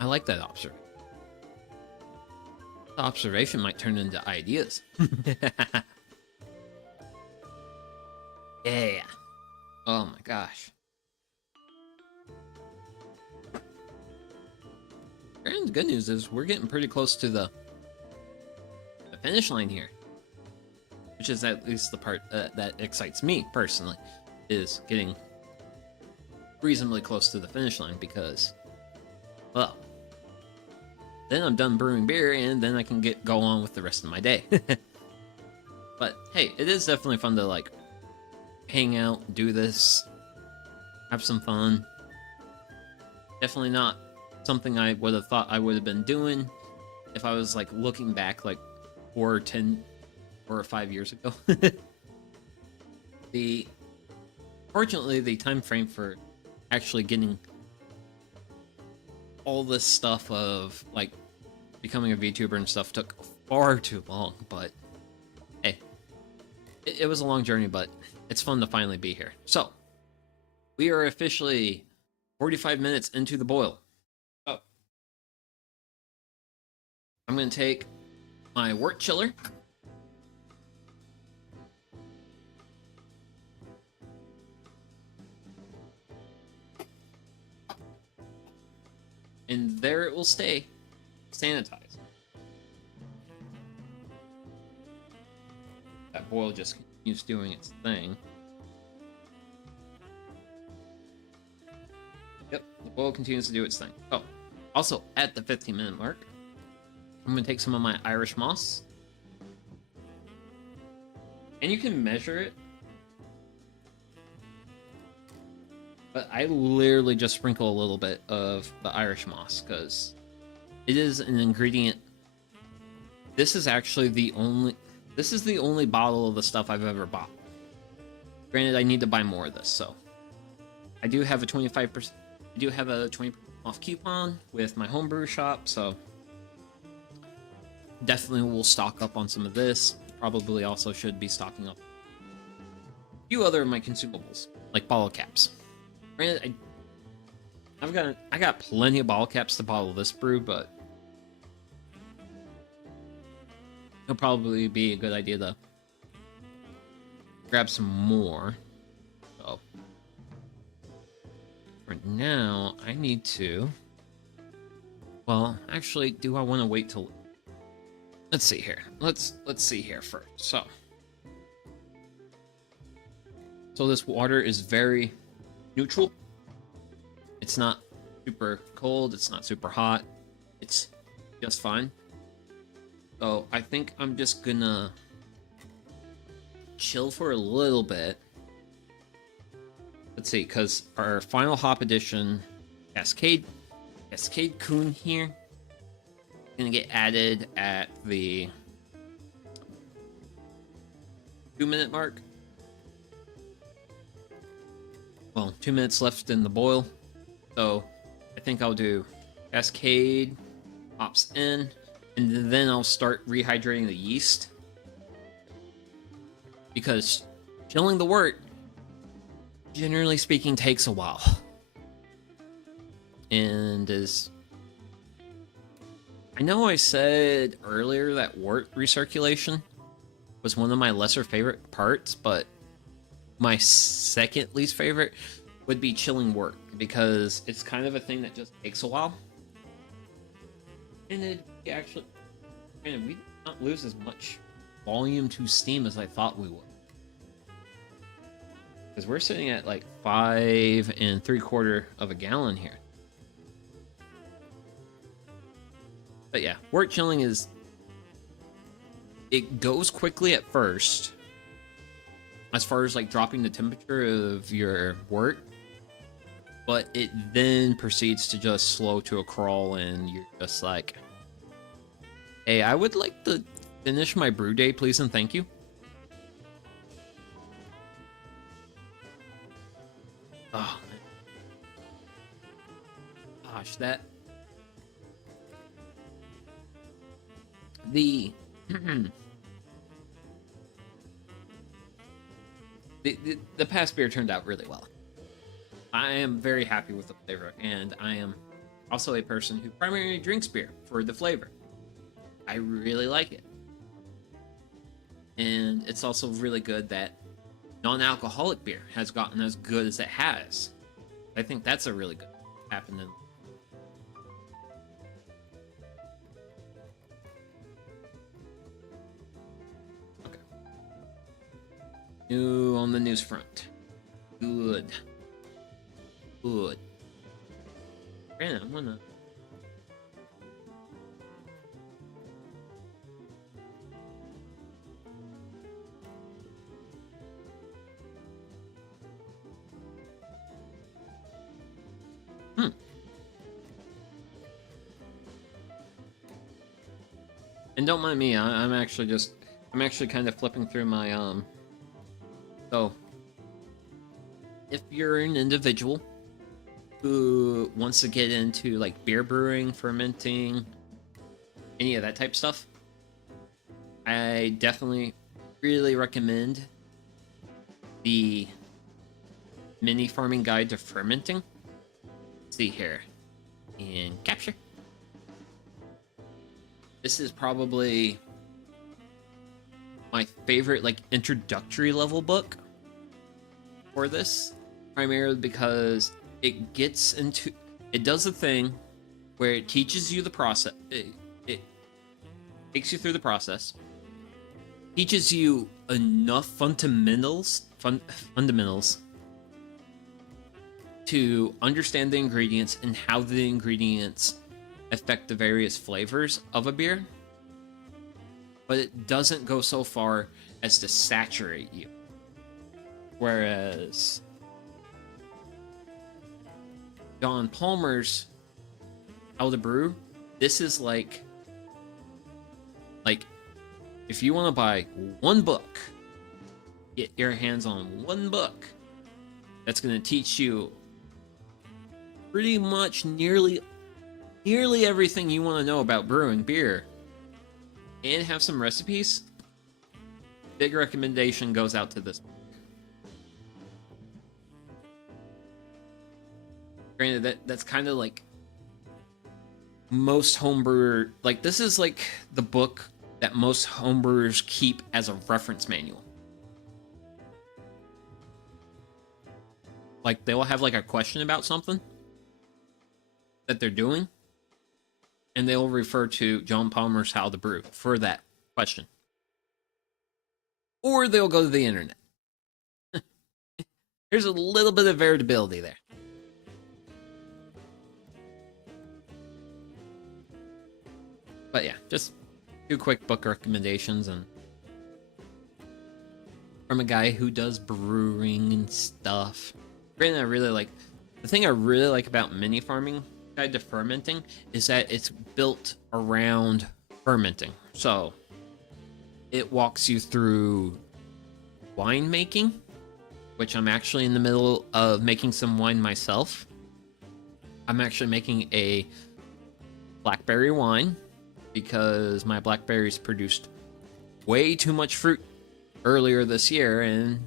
I like that observation. The observation might turn into ideas. Yeah. Oh my gosh. And the good news is we're getting pretty close to the finish line here, which is at least the part that excites me personally, is getting reasonably close to the finish line, because, well, then I'm done brewing beer and then I can go on with the rest of my day. But hey, it is definitely fun to like hang out, do this, have some fun. Definitely not something I would have thought I would have been doing if I was like looking back like 4 or 5 years ago. Fortunately, the time frame for actually getting all this stuff of like becoming a VTuber and stuff took far too long, but hey, it was a long journey, but it's fun to finally be here. So we are officially 45 minutes into the boil. Oh, I'm gonna take my wort chiller, and there it will stay sanitized. That boil just continues doing its thing. Yep, the boil continues to do its thing. Oh, also at the 15-minute mark, I'm gonna take some of my Irish moss, and you can measure it, but I literally just sprinkle a little bit of the Irish moss because it is an ingredient. This is actually the only bottle of the stuff I've ever bought. Granted, I need to buy more of this, so I do have a 25%. I do have a 20% off coupon with my homebrew shop, so definitely will stock up on some of this. Probably also should be stocking up a few other of my consumables, like bottle caps. Granted, I got plenty of bottle caps to bottle this brew, but it'll probably be a good idea to grab some more. So for now, I need to. Well, actually, do I want to wait till? Let's see here. Let's see here first. So this water is very neutral. It's not super cold. It's not super hot. It's just fine. So I think I'm just gonna chill for a little bit. Let's see, because our final hop edition, Cascade Coon here, gonna get added at the 2-minute mark. Well, 2 minutes left in the boil, so I think I'll do Cascade, hops in, and then I'll start rehydrating the yeast. Because chilling the wort, generally speaking, takes a while. And as I know I said earlier that wort recirculation was one of my lesser favorite parts, but my second least favorite would be chilling wort, because it's kind of a thing that just takes a while. And it actually, we did not lose as much volume to steam as I thought we would. Because we're sitting at like 5 3/4 of a gallon here. But yeah, wort chilling is, it goes quickly at first as far as like dropping the temperature of your wort, but it then proceeds to just slow to a crawl, and you're just like, hey, I would like to finish my brew day, please and thank you. Oh, man. Gosh, the the past beer turned out really well. I am very happy with the flavor, and I am also a person who primarily drinks beer for the flavor. I really like it. And it's also really good that non-alcoholic beer has gotten as good as it has. I think that's a really good happening. Okay. New on the news front. Good. Good. Man, I'm gonna... And don't mind me, I'm actually kind of flipping through my, So, if you're an individual who wants to get into, like, beer brewing, fermenting, any of that type of stuff, I definitely really recommend the Mini Farming Guide to Fermenting. Let's see here. And capture. This is probably my favorite, like, introductory level book for this, primarily because it does the thing where it teaches you the process. It takes you through the process, teaches you enough fundamentals to understand the ingredients and how the ingredients affect the various flavors of a beer, but it doesn't go so far as to saturate you. Whereas John Palmer's How to Brew, this is like if you want to buy one book, get your hands on one book that's going to teach you pretty much nearly everything you want to know about brewing beer and have some recipes, big recommendation goes out to this book. Granted, that's kind of like most homebrewer, like this is like the book that most homebrewers keep as a reference manual. Like they will have like a question about something that they're doing, and they'll refer to John Palmer's How to Brew for that question. Or they'll go to the internet. There's a little bit of variability there. But yeah, just 2 quick book recommendations, and from a guy who does brewing and stuff. Granted, I really like the thing I really like about mini farming guide to fermenting is that it's built around fermenting. So it walks you through wine making, which I'm actually in the middle of making some wine myself. I'm actually making a blackberry wine because my blackberries produced way too much fruit earlier this year, and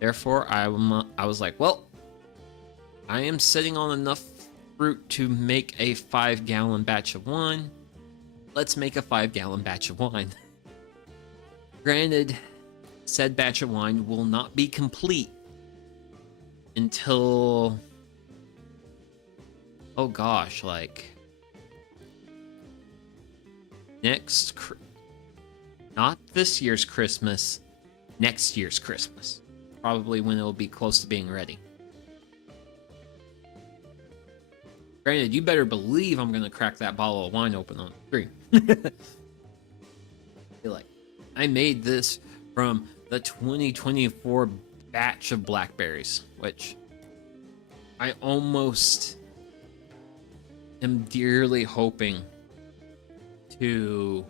therefore I was like, well, I am sitting on enough fruit to make a 5-gallon batch of wine. Let's make a 5-gallon batch of wine. Granted, said batch of wine will not be complete until, oh gosh, like not this year's Christmas, next year's Christmas. Probably when it'll be close to being ready. Granted, you better believe I'm gonna crack that bottle of wine open on the stream. Like, I made this from the 2024 batch of blackberries, which I almost am dearly hoping to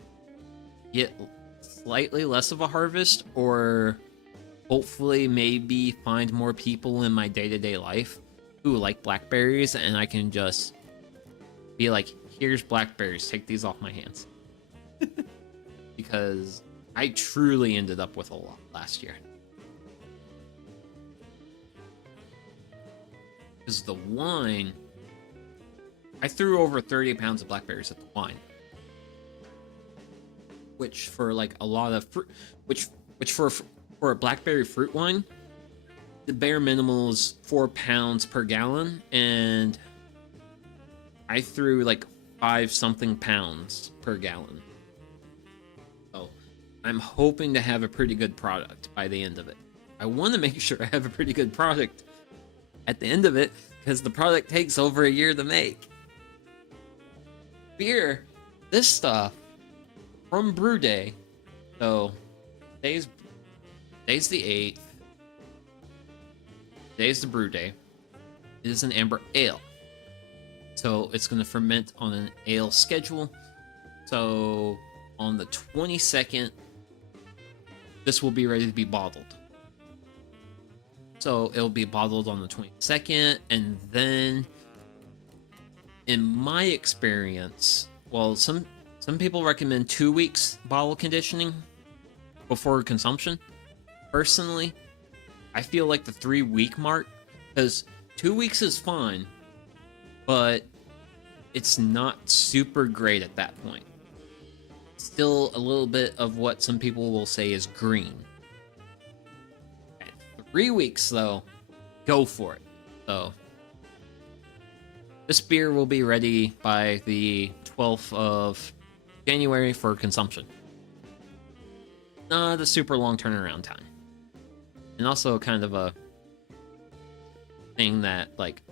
get slightly less of a harvest, or hopefully maybe find more people in my day-to-day life who like blackberries, and I can just be like, here's blackberries, take these off my hands. Because I truly ended up with a lot last year. Because the wine, I threw over 30 pounds of blackberries at the wine. Which for like a lot of fruit, which for a blackberry fruit wine, the bare minimum is 4 pounds per gallon, and I threw like 5-something pounds per gallon. So I'm hoping to have a pretty good product by the end of it. I want to make sure I have a pretty good product at the end of it, because the product takes over a year to make. Beer, this stuff, from brew day, so today's the 8th, today's the brew day, it is an amber ale. So it's going to ferment on an ale schedule. So on the 22nd, this will be ready to be bottled. So it'll be bottled on the 22nd, and then, in my experience, well, some people recommend 2 weeks bottle conditioning before consumption. Personally, I feel like the 3-week mark, because 2 weeks is fine, but it's not super great at that point. Still a little bit of what some people will say is green. At 3 weeks, though, go for it. So This beer will be ready by the 12th of January for consumption. Not a super long turnaround time. And also kind of a thing that, like,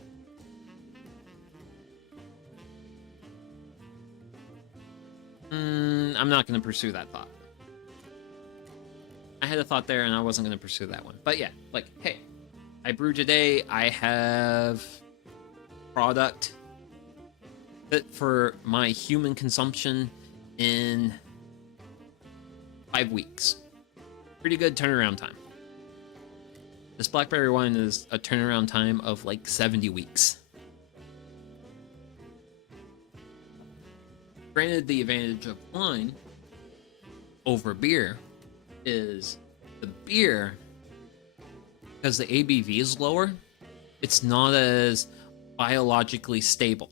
I'm not going to pursue that thought. I had a thought there and I wasn't going to pursue that one. But yeah, like, hey, I brew today. I have product fit for my human consumption in 5 weeks. Pretty good turnaround time. This blackberry wine is a turnaround time of like 70 weeks. Granted, the advantage of wine over beer is the beer, because the ABV is lower, it's not as biologically stable.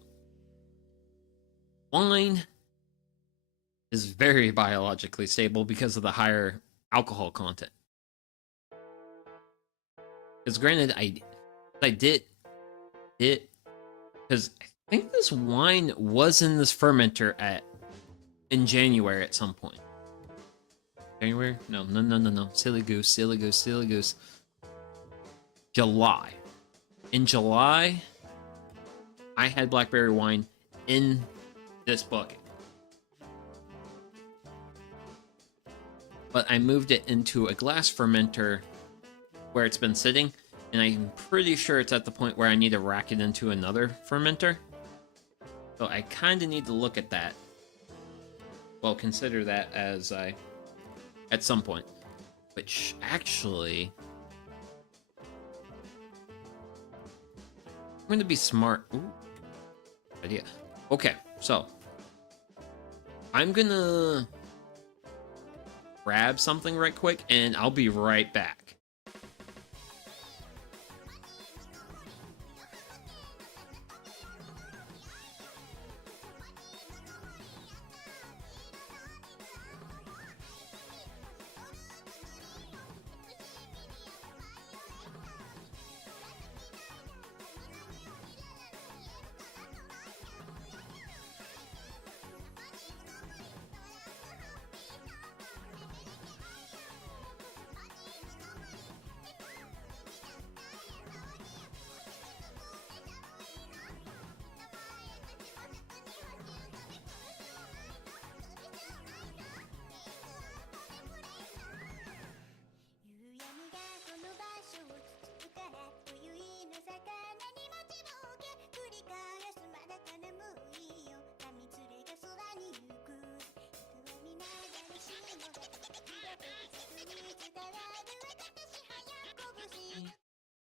Wine is very biologically stable because of the higher alcohol content. Because granted, I did it because I think this wine was in this fermenter in January at some point. January? No. Silly goose. July. In July, I had blackberry wine in this bucket. But I moved it into a glass fermenter where it's been sitting, and I'm pretty sure it's at the point where I need to rack it into another fermenter. So I kind of need to look at that. Well, consider that as at some point. Which, actually, I'm going to be smart. Ooh, idea. Okay, so I'm going to grab something right quick, and I'll be right back.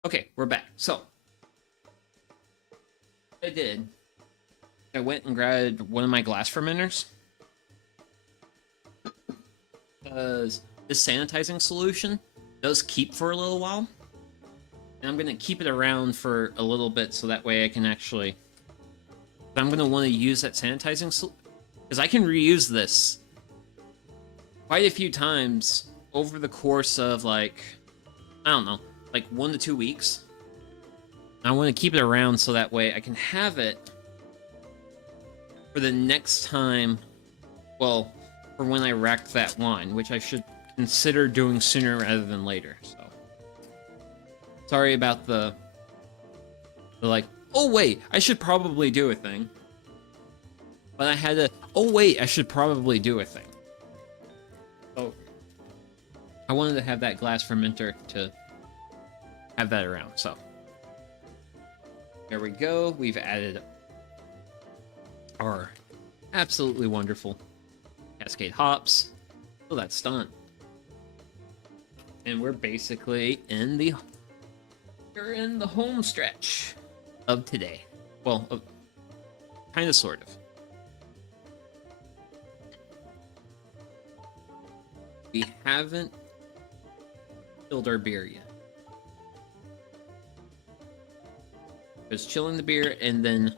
Okay, we're back. So, what I did, I went and grabbed one of my glass fermenters, because this sanitizing solution does keep for a little while, and I'm going to keep it around for a little bit so that way I can actually, but I'm going to want to use that sanitizing solution, because I can reuse this quite a few times over the course of, like, I don't know, like 1 to 2 weeks. I want to keep it around so that way I can have it for the next time, well, for when I rack that wine, which I should consider doing sooner rather than later. So, sorry about the like, oh wait, I should probably do a thing. But I had a, oh wait, I should probably do a thing. So, I wanted to have that glass fermenter to have that around, so. There we go. We've added our absolutely wonderful Cascade hops. So that's done. And we're basically in the home stretch of today. Well, kind of, sort of. We haven't filled our beer yet. Because chilling the beer and then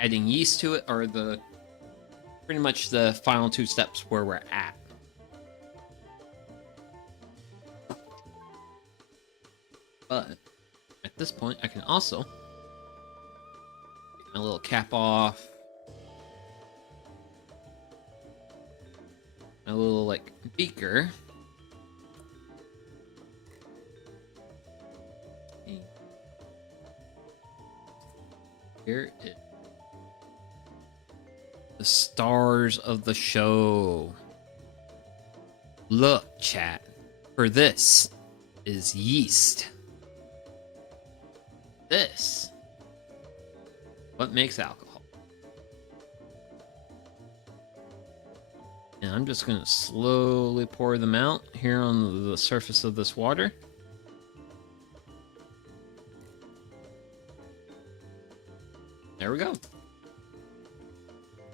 adding yeast to it are pretty much the final 2 steps where we're at. But at this point, I can also My little cap off. My little, like, beaker. Here is the stars of the show. Look, chat. For this is yeast. This. What makes alcohol? And I'm just going to slowly pour them out here on the surface of this water. There we go.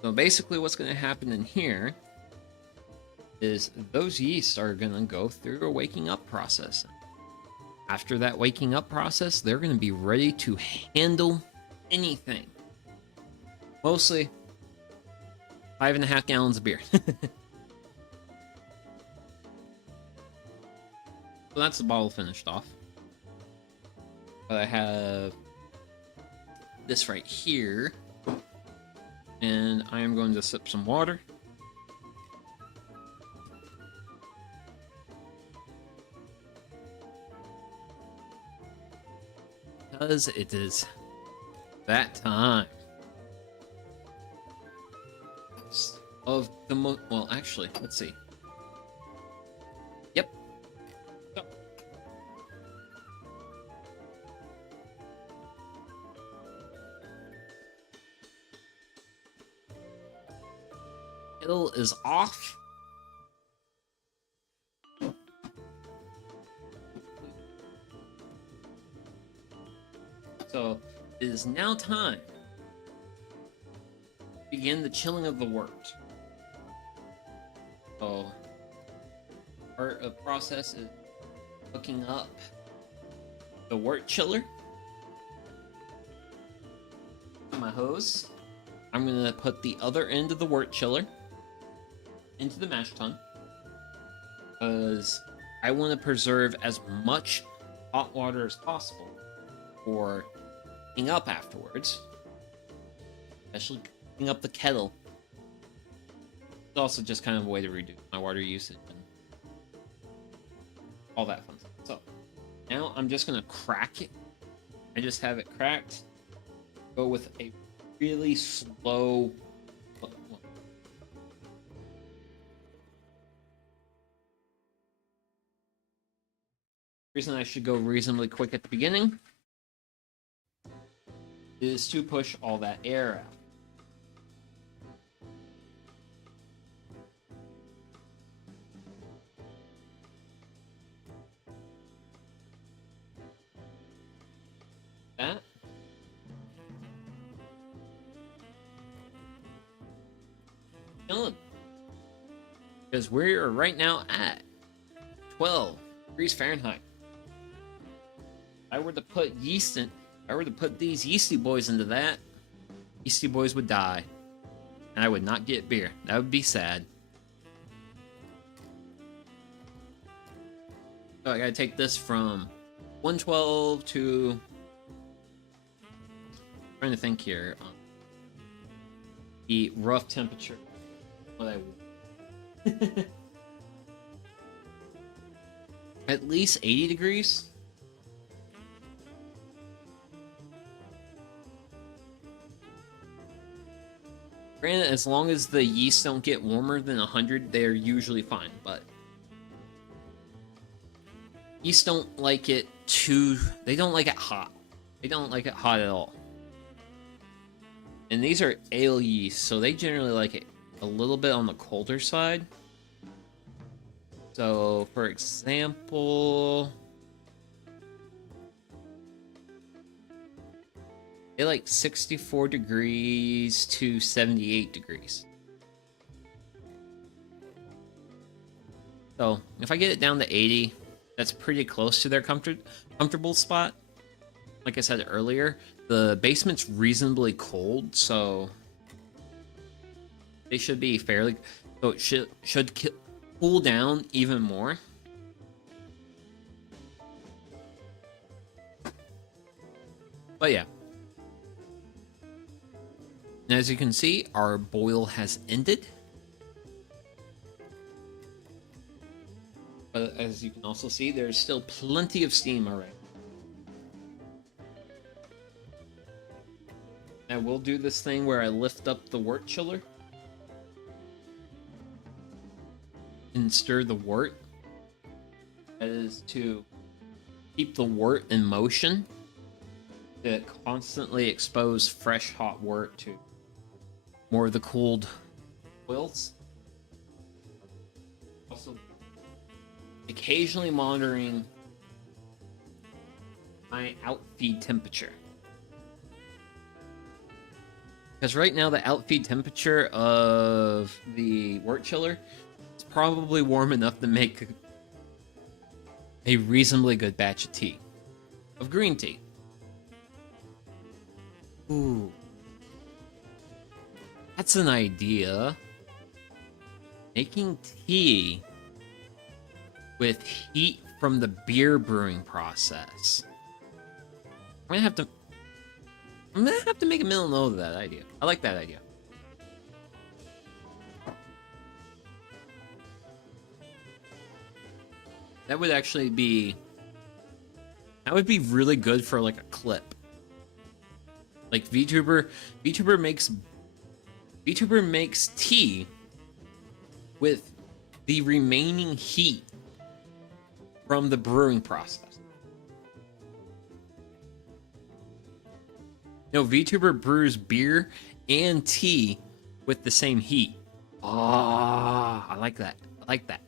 So basically what's going to happen in here is those yeasts are going to go through a waking up process. After that waking up process, they're going to be ready to handle anything. Mostly 5.5 gallons of beer. So that's the bottle finished off. But I have this right here, and I am going to sip some water. Because it is that time of the well, actually, let's see. Yep. So. Kettle is off. So it is now time to begin the chilling of the wort. So part of the process is hooking up the wort chiller to my hose. I'm gonna put the other end of the wort chiller into the mash tun because I want to preserve as much hot water as possible for cooking up afterwards, especially cooking up the kettle. It's also just kind of a way to reduce my water usage and all that fun stuff. So now I'm just gonna crack it. I just have it cracked. Go with a really slow. Reason I should go reasonably quick at the beginning is to push all that air out. That. Chilling. Because we're right now at 12 degrees Fahrenheit. If I were to put yeast in, if I were to put these yeasty boys into that, yeasty boys would die. And I would not get beer. That would be sad. So I gotta take this from 112 to... I'm trying to think here. The rough temperature. What I want. At least 80 degrees. Granted, as long as the yeast don't get warmer than 100, they're usually fine, but yeast don't like it they don't like it hot. They don't like it hot at all. And these are ale yeast, so they generally like it a little bit on the colder side. So, for example, they like 64 degrees to 78 degrees. So, if I get it down to 80, that's pretty close to their comfortable spot. Like I said earlier, the basement's reasonably cold, so they should be fairly... So it should cool down even more. But yeah. And as you can see, our boil has ended. But as you can also see, there's still plenty of steam already. I will do this thing where I lift up the wort chiller and stir the wort. That is to keep the wort in motion, to constantly expose fresh hot wort to more of the cooled oils. Also, occasionally monitoring my outfeed temperature. Because right now the outfeed temperature of the wort chiller is probably warm enough to make a reasonably good batch of tea. Of green tea. Ooh. That's an idea. Making tea with heat from the beer brewing process. I'm gonna have to make a mental note of that idea. I like that idea. That would actually be... That would be really good for, like, a clip. Like, Vtuber makes tea with the remaining heat from the brewing process. No, Vtuber brews beer and tea with the same heat. Ah, I like that. I like that.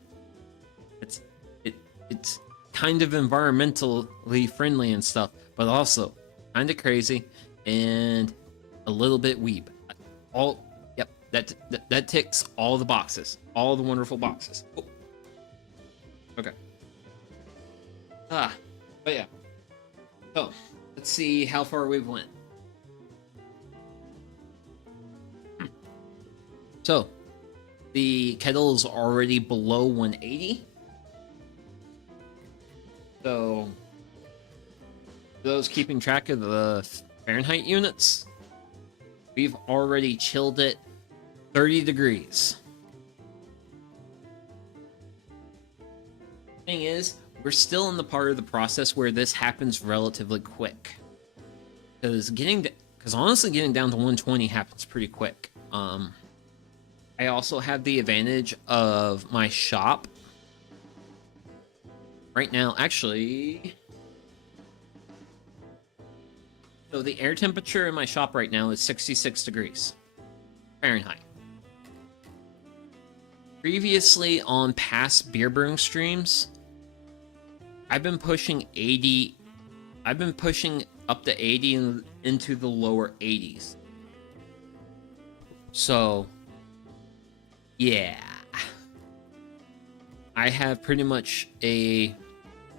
It's kind of environmentally friendly and stuff, but also kind of crazy and a little bit weeb. Yep, that ticks all the boxes, all the wonderful boxes. Oh. Okay. But yeah. So let's see how far we've went. So the kettle is already below 180. So, those keeping track of the Fahrenheit units, we've already chilled it 30 degrees. Thing is, we're still in the part of the process where this happens relatively quick. Because honestly, getting down to 120 happens pretty quick. I also have the advantage of my shop. Right now, actually... So the air temperature in my shop right now is 66 degrees Fahrenheit. Previously, on past beer brewing streams, I've been pushing 80... I've been pushing up to 80 and into the lower 80s. So... yeah. I have pretty much a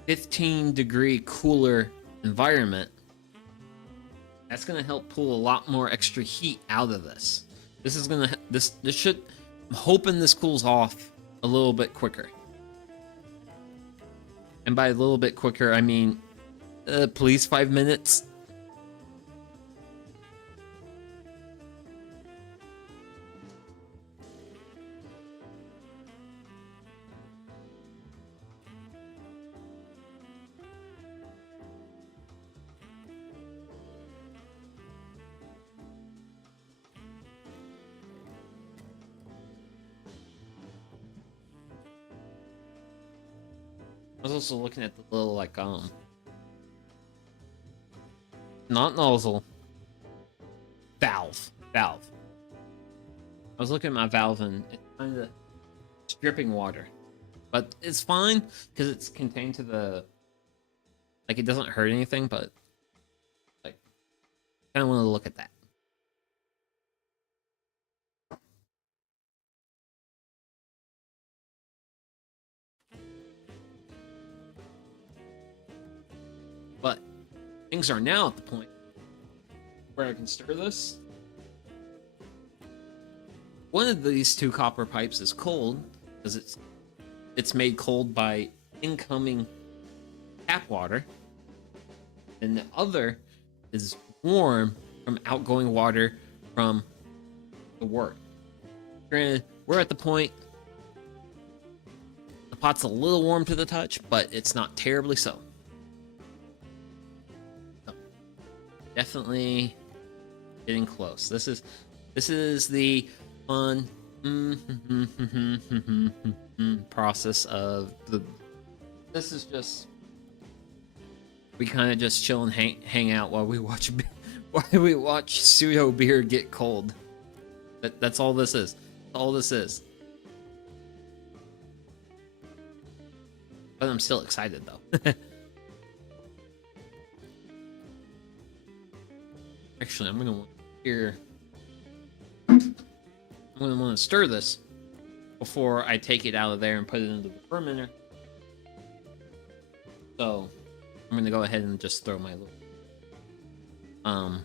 15 degree cooler environment. That's gonna help pull a lot more extra heat out of this. This should, I'm hoping this cools off a little bit quicker. And by a little bit quicker, I mean, please 5 minutes. I was also looking at the little, like, not nozzle. Valve. I was looking at my valve and it's kind of dripping water. But it's fine, because it's contained to the... Like, it doesn't hurt anything, but... Like, I kind of want to look at that. But things are now at the point where I can stir this. One of these two copper pipes is cold because it's made cold by incoming tap water, and the other is warm from outgoing water from to work. Granted, we're at the point, the pot's a little warm to the touch, but it's not terribly so. Definitely getting close. This is the fun process of the. This is just, we kind of just chill and hang out while we watch pseudo beer get cold. That's all this is. That's all this is. But I'm still excited though. Actually, I'm gonna want here. I'm gonna want to stir this before I take it out of there and put it into the fermenter. So I'm gonna go ahead and just throw my little. I'm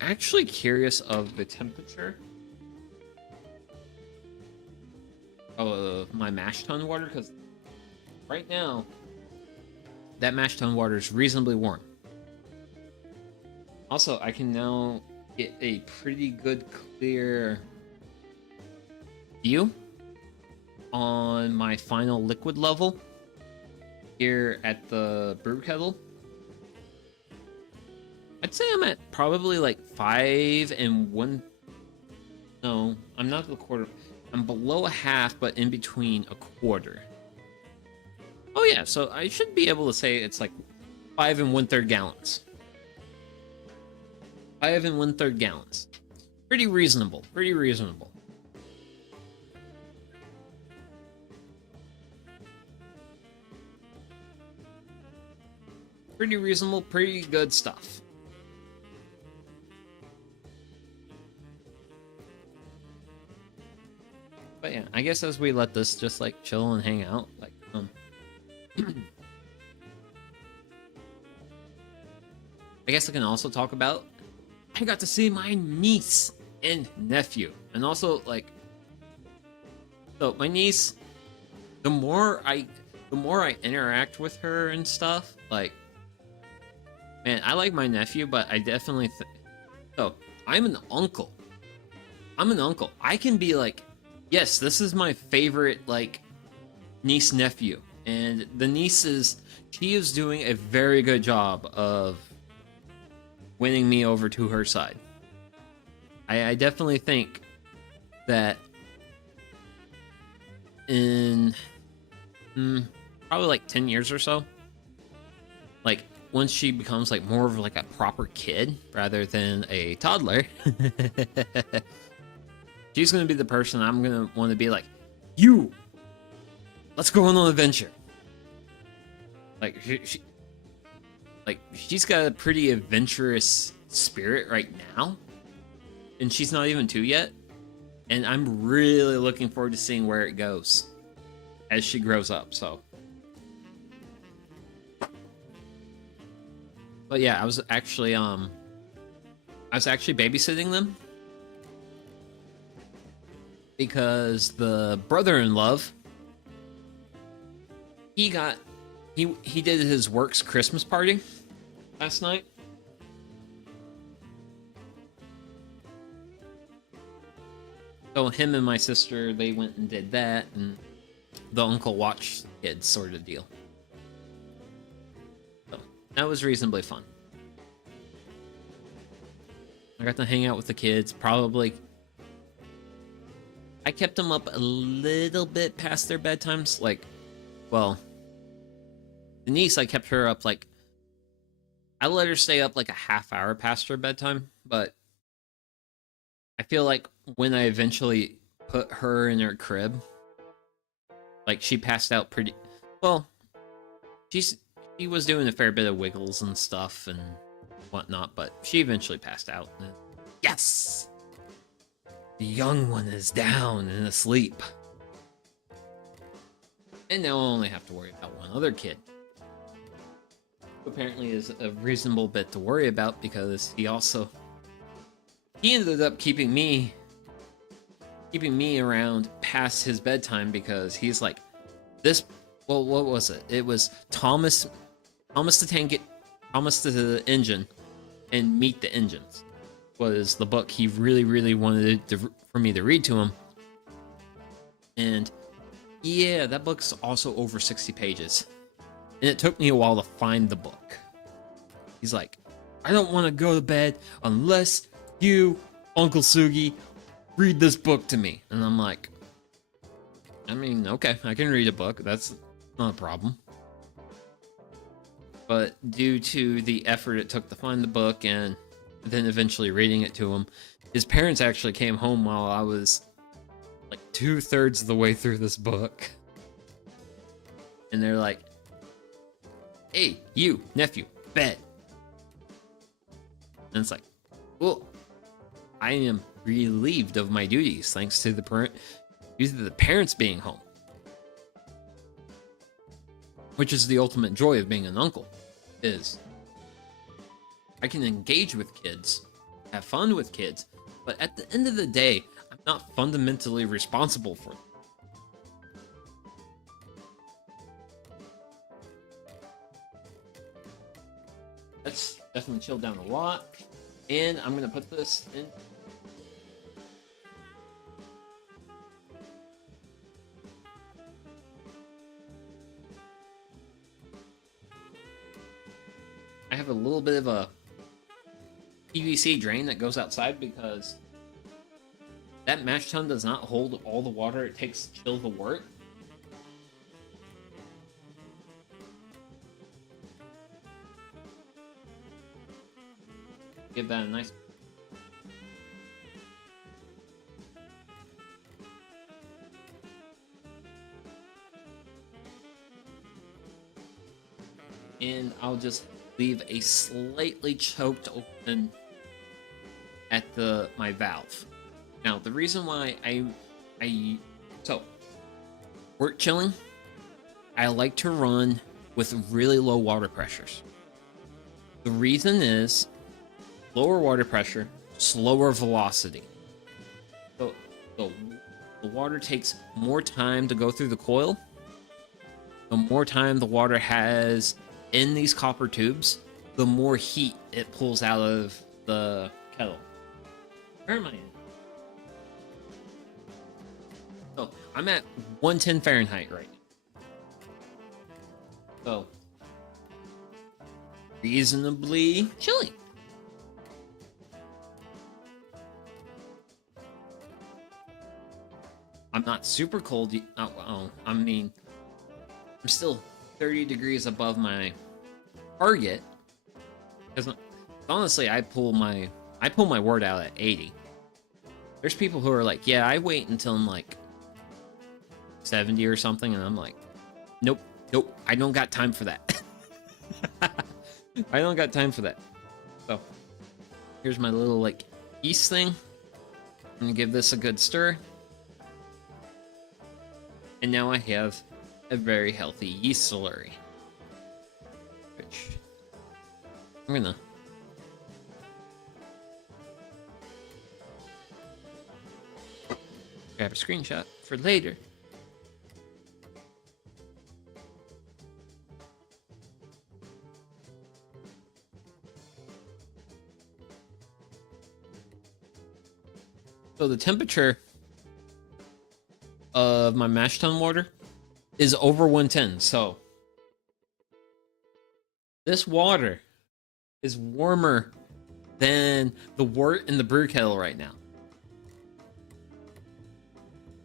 actually curious of the temperature of my mash tun water, because right now that mash tun water is reasonably warm. Also, I can now get a pretty good clear view on my final liquid level here at the brew kettle. I'd say I'm at probably like 5 and 1. No, I'm not a quarter. I'm below a half, but in between a quarter. Oh yeah, so I should be able to say it's like 5 and 1/3 gallons. 5 and 1/3 gallons. Pretty reasonable. Pretty reasonable. Pretty reasonable. Pretty good stuff. But yeah, I guess as we let this just like chill and hang out, like I guess I can also talk about, I got to see my niece and nephew, and also like, so my niece, the more I interact with her and stuff, like, man, I like my nephew, but I definitely so I'm an uncle. I can be like, yes, this is my favorite like niece nephew, and the niece she is doing a very good job of winning me over to her side. I definitely think that in probably like 10 years or so, like once she becomes like more of like a proper kid rather than a toddler, she's gonna be the person I'm gonna want to be like, you, let's go on an adventure. Like she's got a pretty adventurous spirit right now, and she's not even 2 yet, and I'm really looking forward to seeing where it goes as she grows up. So, but yeah, I was actually babysitting them because the brother-in-law, he did his work's Christmas party last night. So him and my sister, they went and did that, and the uncle watched the kids, sort of deal. So that was reasonably fun. I got to hang out with the kids. Probably, I kept them up a little bit past their bedtimes. Like, well, the niece, I kept her up like, I let her stay up like a half hour past her bedtime, but I feel like when I eventually put her in her crib, like she passed out pretty well. She was doing a fair bit of wiggles and stuff and whatnot, but she eventually passed out. Yes, the young one is down and asleep, and now I only have to worry about one other kid. Apparently is a reasonable bit to worry about, because he ended up keeping me around past his bedtime, because he's like, this, well, what was it? It was Thomas the Engine and Meet the Engines was the book he really wanted for me to read to him. And yeah, that book's also over 60 pages. And it took me a while to find the book. He's like, I don't want to go to bed unless you, Uncle Sugi, read this book to me. And I'm like, I mean, okay, I can read a book. That's not a problem. But due to the effort it took to find the book and then eventually reading it to him, his parents actually came home while I was like 2/3 of the way through this book. And they're like, hey, you, nephew, bed. And it's like, well, I am relieved of my duties thanks to the parents being home. Which is the ultimate joy of being an uncle, is I can engage with kids, have fun with kids, but at the end of the day, I'm not fundamentally responsible for them. That's definitely chilled down a lot. And I'm gonna put this in. I have a little bit of a PVC drain that goes outside because that mash tun does not hold all the water it takes to chill the wort. Give that a nice. And I'll just leave a slightly choked open at my valve. Now, the reason why so wort chilling, I like to run with really low water pressures. The reason is lower water pressure, slower velocity. So the water takes more time to go through the coil. The more time the water has in these copper tubes, the more heat it pulls out of the kettle. Where am I in? So I'm at 110 Fahrenheit right now. So reasonably chilly. I'm not super cold. I mean, I'm still 30 degrees above my target. Because honestly, I pull my wort out at 80. There's people who are like, yeah, I wait until I'm like 70 or something, and I'm like, nope, I don't got time for that. I don't got time for that. So here's my little like yeast thing. I'm gonna give this a good stir. And now I have a very healthy yeast slurry. Which I'm gonna grab a screenshot for later. So the temperature of my mash tun water is over 110. So this water is warmer than the wort in the brew kettle right now.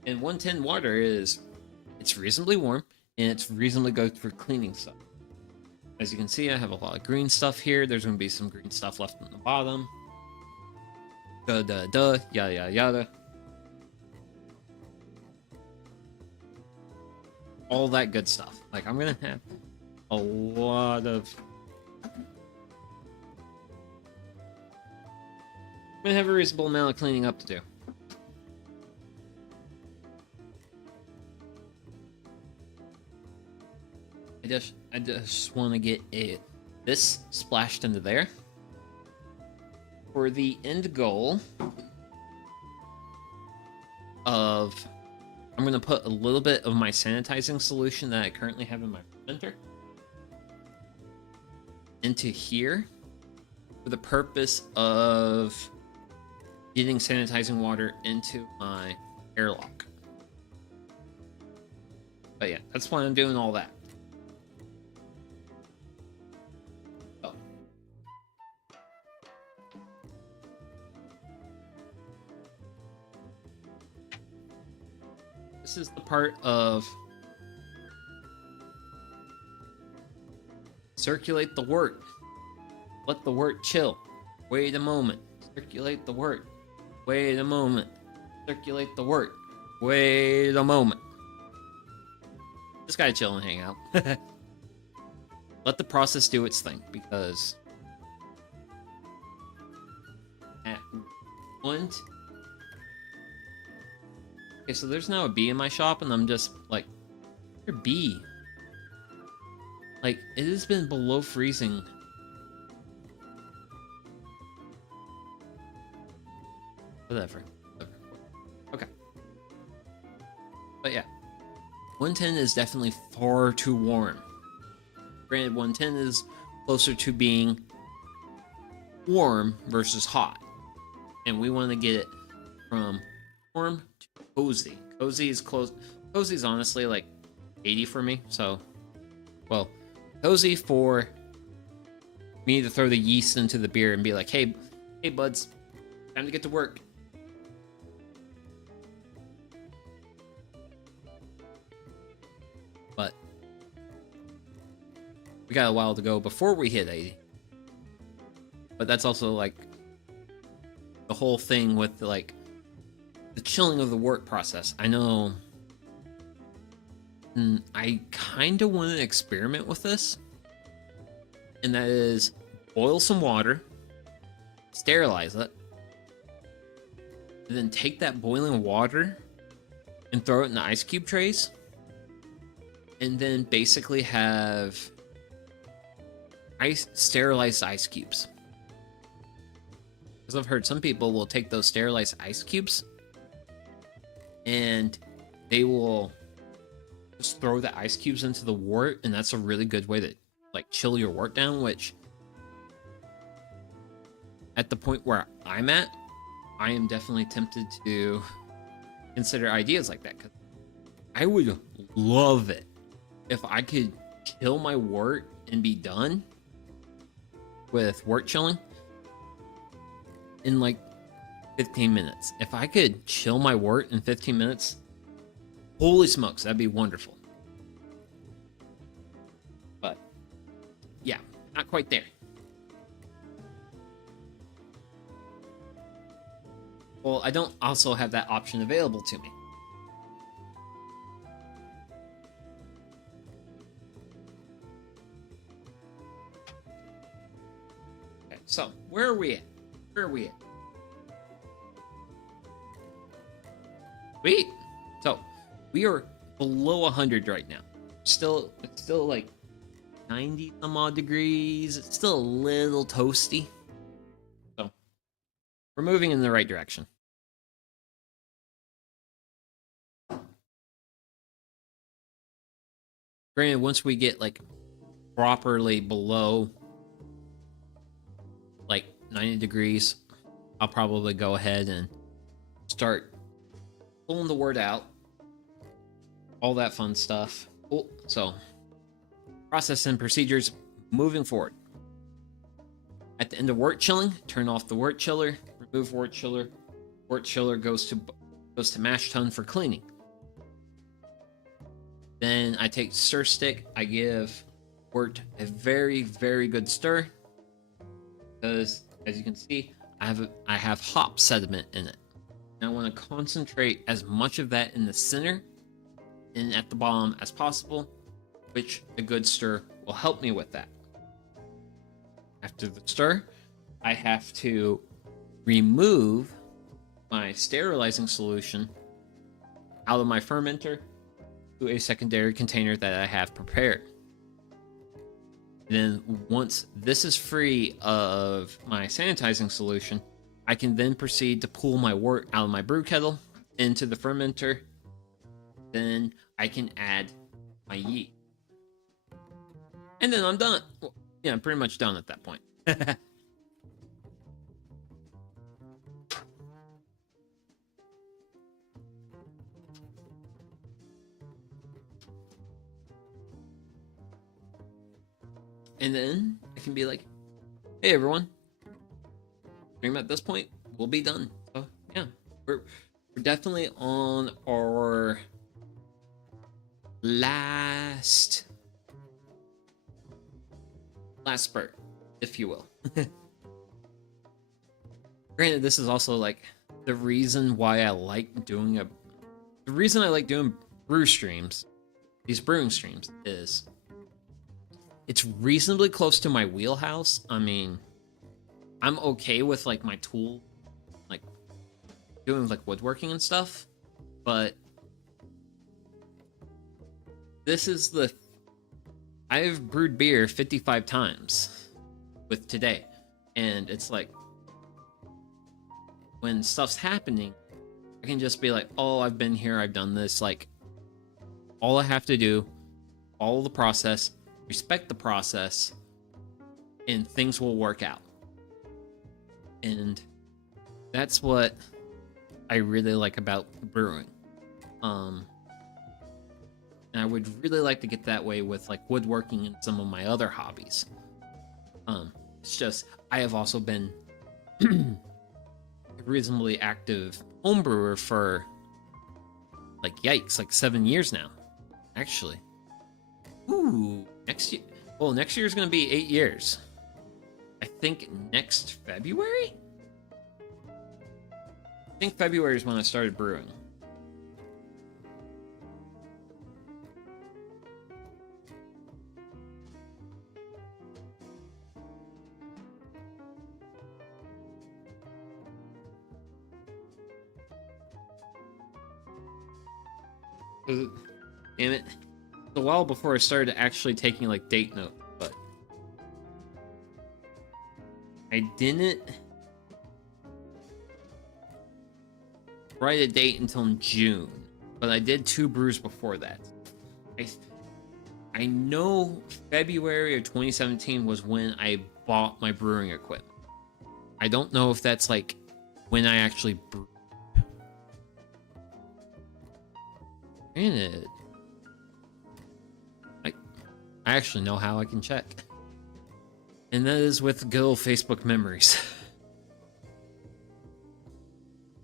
And 110 water it's reasonably warm and it's reasonably good for cleaning stuff. As you can see, I have a lot of green stuff here. There's going to be some green stuff left on the bottom. Yada yada. All that good stuff. Like, I'm gonna have a lot of... I'm gonna have a reasonable amount of cleaning up to do. I just want to get this splashed into there. For the end goal of... I'm going to put a little bit of my sanitizing solution that I currently have in my fermenter into here for the purpose of getting sanitizing water into my airlock. But yeah, that's why I'm doing all that. Oh. This is the part of circulate the wort. Let the wort chill. Wait a moment. Circulate the wort. Wait a moment. Circulate the wort. Wait a moment. Just gotta chill and hang out. Let the process do its thing, because at one okay, so there's now a bee in my shop, and I'm just like, your bee. Like, it has been below freezing. Whatever. Okay. But yeah. 110 is definitely far too warm. Granted, 110 is closer to being warm versus hot. And we want to get it from warm to cozy. Cozy is close. Cozy is honestly like 80 for me. So, well, cozy for me to throw the yeast into the beer and be like, hey buds, time to get to work. But we got a while to go before we hit 80. But that's also like the whole thing with like the chilling of the work process. I know I kind of want to experiment with this, and that is boil some water, sterilize it, and then take that boiling water and throw it in the ice cube trays, and then basically have sterilized ice cubes. Because I've heard some people will take those sterilized ice cubes and they will just throw the ice cubes into the wort, and that's a really good way to like chill your wort down, which at the point where I'm at, I am definitely tempted to consider ideas like that, because I would love it if I could chill my wort and be done with wort chilling in like 15 minutes. If I could chill my wort in 15 minutes, holy smokes, that'd be wonderful. But yeah, not quite there. Well, I don't also have that option available to me. Okay, so where are we at? Where are we at? Sweet. So we are below 100 right now. It's still like 90 some odd degrees. It's still a little toasty. So we're moving in the right direction. Granted, once we get like properly below like 90 degrees, I'll probably go ahead and start pulling the wort out. All that fun stuff. Cool. So, process and procedures moving forward. At the end of wort chilling, turn off the wort chiller, remove wort chiller. Wort chiller goes to mash tun for cleaning. Then I take stir stick. I give wort a very, very good stir, because as you can see, I have hop sediment in it. And I want to concentrate as much of that in the center and at the bottom as possible, which a good stir will help me with that. After the stir, I have to remove my sterilizing solution out of my fermenter to a secondary container that I have prepared. Then once this is free of my sanitizing solution, I can then proceed to pull my wort out of my brew kettle into the fermenter. Then I can add my yeast. And then I'm done. Well, yeah, I'm pretty much done at that point. And then I can be like, hey everyone, stream at this point will be done. So yeah, we're definitely on our last spurt, if you will. Granted, this is also like the reason why I like doing the reason I like doing brew streams, these brewing streams, is it's reasonably close to my wheelhouse. I mean, I'm okay with like my tool, like doing like woodworking and stuff, but this is I've brewed beer 55 times with today, and it's like when stuff's happening, I can just be like, oh, I've been here, I've done this. Like, all I have to do, follow the process, respect the process, and things will work out. And that's what I really like about brewing. And I would really like to get that way with like woodworking and some of my other hobbies. It's just I have also been a reasonably active homebrewer for like yikes, like 7 years now, actually. Ooh, next year. Well, next year is going to be 8 years. I think next February? I think February is when I started brewing. Damn it. It's a while before I started actually taking like date notes, but I didn't write a date until June, but I did 2 brews before that. I know February of 2017 was when I bought my brewing equipment. I don't know if that's like when I actually brewed. Granted, I actually know how I can check. And that is with good old Facebook memories.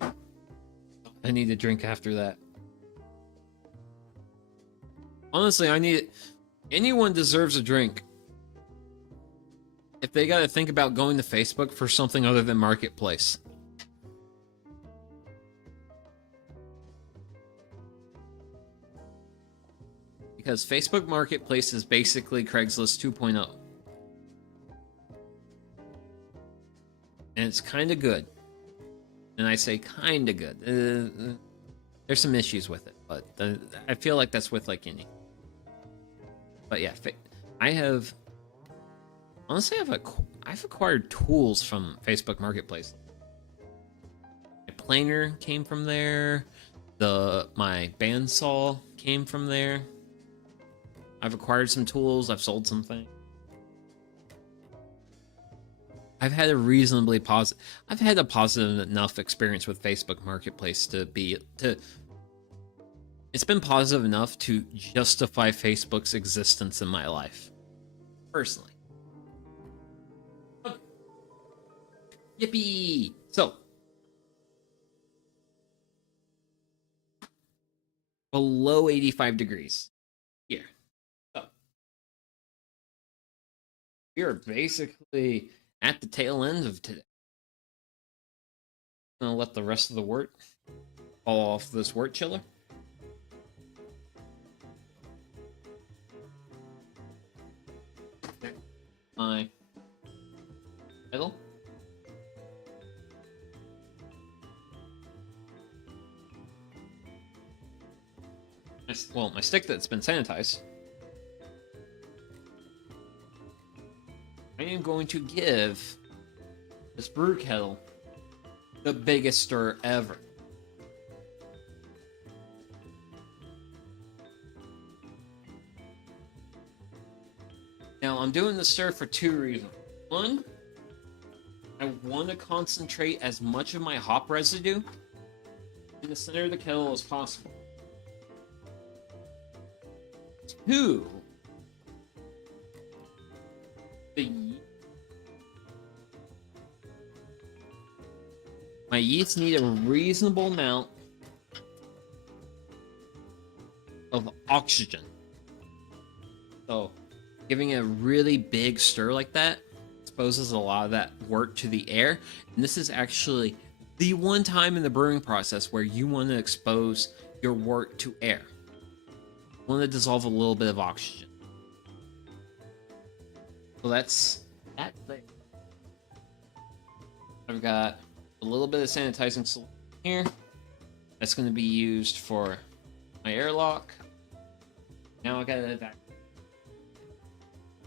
I need a drink after that. Honestly, anyone deserves a drink. If they gotta think about going to Facebook for something other than Marketplace. Because Facebook Marketplace is basically Craigslist 2.0. And it's kind of good. And I say kind of good. There's some issues with it, but I feel like that's with like any. But yeah, honestly, I've acquired tools from Facebook Marketplace. My planer came from there. My bandsaw came from there. I've acquired some tools. I've sold some things. I've had a positive enough experience with Facebook Marketplace it's been positive enough to justify Facebook's existence in my life. Personally. Okay. Yippee! So, below 85 degrees here. So, we are basically at the tail end of today. I'm gonna let the rest of the wort fall off this wort chiller. My kettle. My stick that's been sanitized. I am going to give this brew kettle the biggest stir ever. Now, I'm doing the stir for 2 reasons. One, I want to concentrate as much of my hop residue in the center of the kettle as possible. 2, My yeast need a reasonable amount of oxygen. So, giving it a really big stir like that exposes a lot of that wort to the air. And this is actually the one time in the brewing process where you want to expose your wort to air. You want to dissolve a little bit of oxygen. So that's that thing. I've got a little bit of sanitizing solution here. That's going to be used for my airlock. Now I got that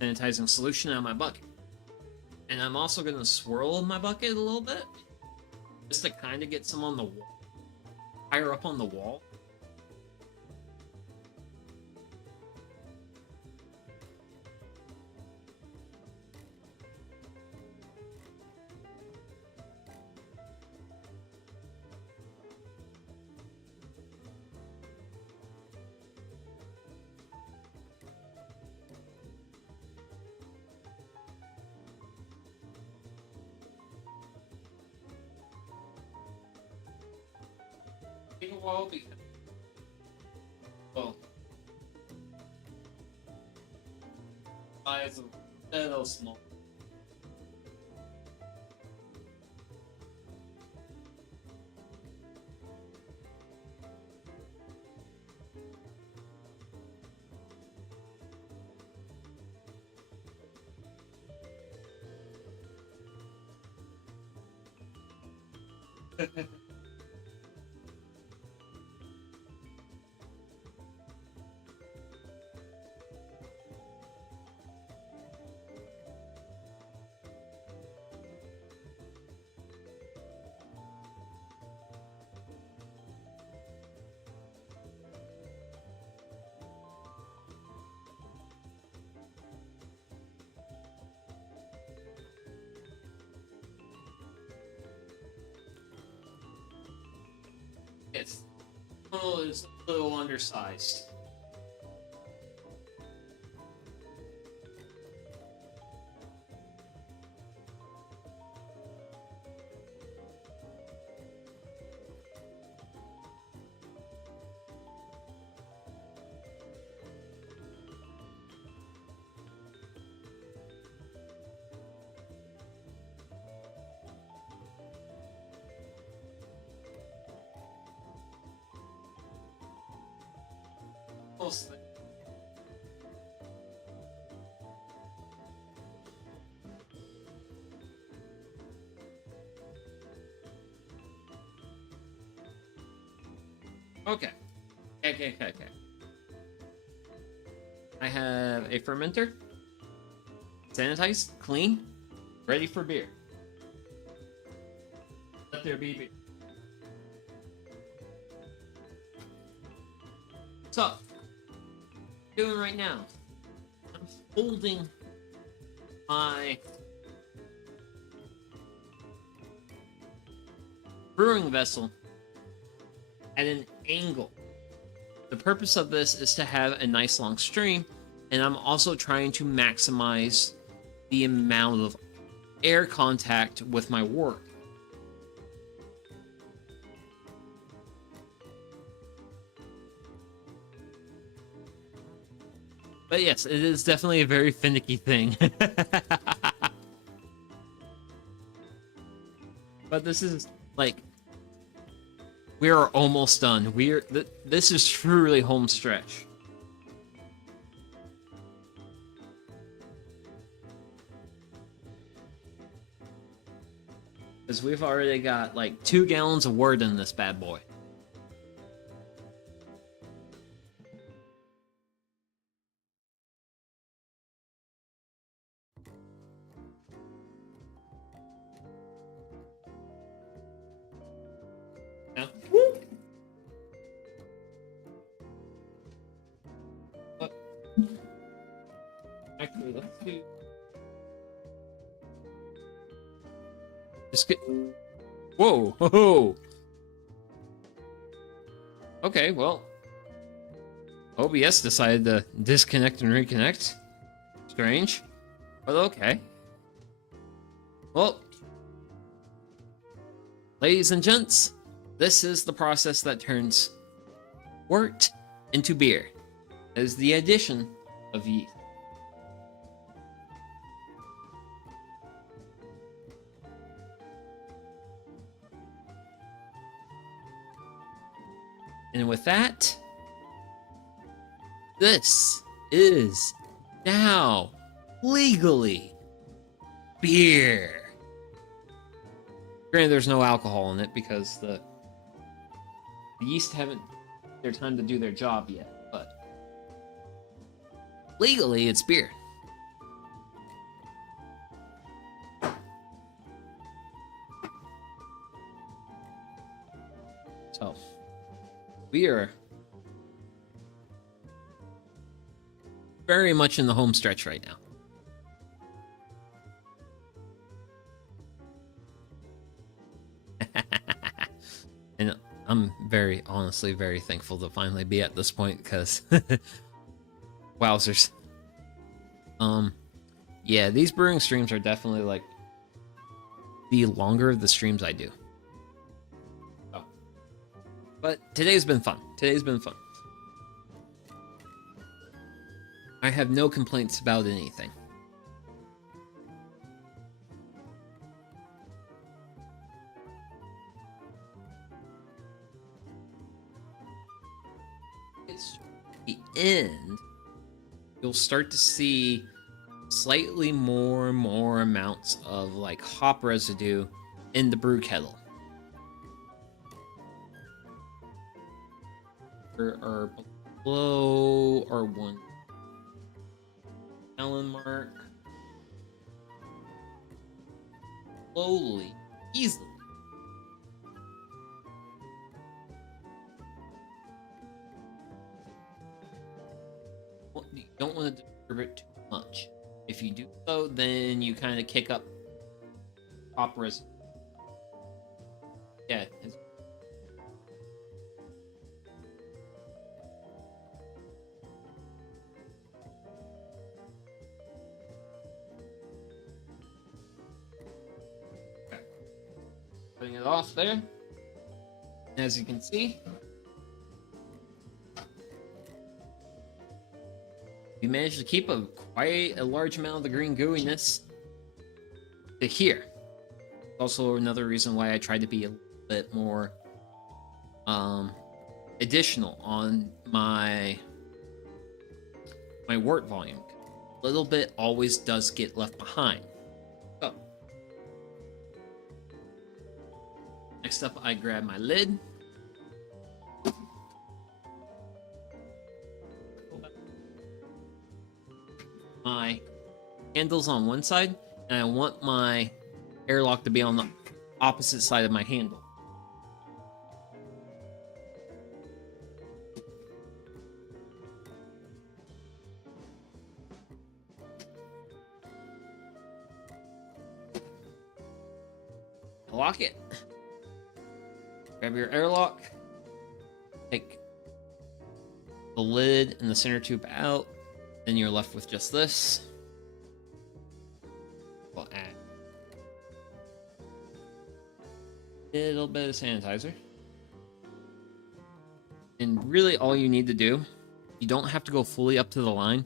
sanitizing solution out of my bucket. And I'm also going to swirl my bucket a little bit, just to kind of get some on the wall, higher up on the wall. Take a while because, well, size of a little small. It's is a little undersized. Mostly. Okay. Okay. I have a fermenter, sanitized, clean, ready for beer. Let there be beer. So, doing right now, I'm holding my brewing vessel at an angle. The purpose of this is to have a nice long stream, and I'm also trying to maximize the amount of air contact with my wort. But yes, it is definitely a very finicky thing. But this is, like, we are almost done. This is truly home stretch. Because we've already got, like, 2 gallons of wort in this bad boy. Actually, let's do... Just get... Whoa! Whoa! Okay, well... OBS decided to disconnect and reconnect. Strange. But okay. Well... Ladies and gents, this is the process that turns wort into beer. It is the addition of yeast. And with that, this is now legally beer. Granted, there's no alcohol in it because the yeast haven't their time to do their job yet, but legally it's beer. So we are very much in the home stretch right now. And I'm honestly very thankful to finally be at this point because wowzers. Yeah, these brewing streams are definitely like the longer of the streams I do. Oh. But today's been fun. I have no complaints about anything. It's the end. You'll start to see slightly more and more amounts of like hop residue in the brew kettle. Or below our 1 gallon mark. Slowly, easily. You don't want to disturb it too much. If you do so, then you kind of kick up hop residue. Yeah. Okay. Putting it off there. As you can see, we managed to keep quite a large amount of the green gooiness to here. Also another reason why I tried to be a little bit more additional on my wort volume. A little bit always does get left behind. So next up, I grab my lid. My handle's on one side, and I want my airlock to be on the opposite side of my handle. Lock it. Grab your airlock. Take the lid and the center tube out. Then you're left with just this. We'll add a little bit of sanitizer. And really all you need to do, you don't have to go fully up to the line,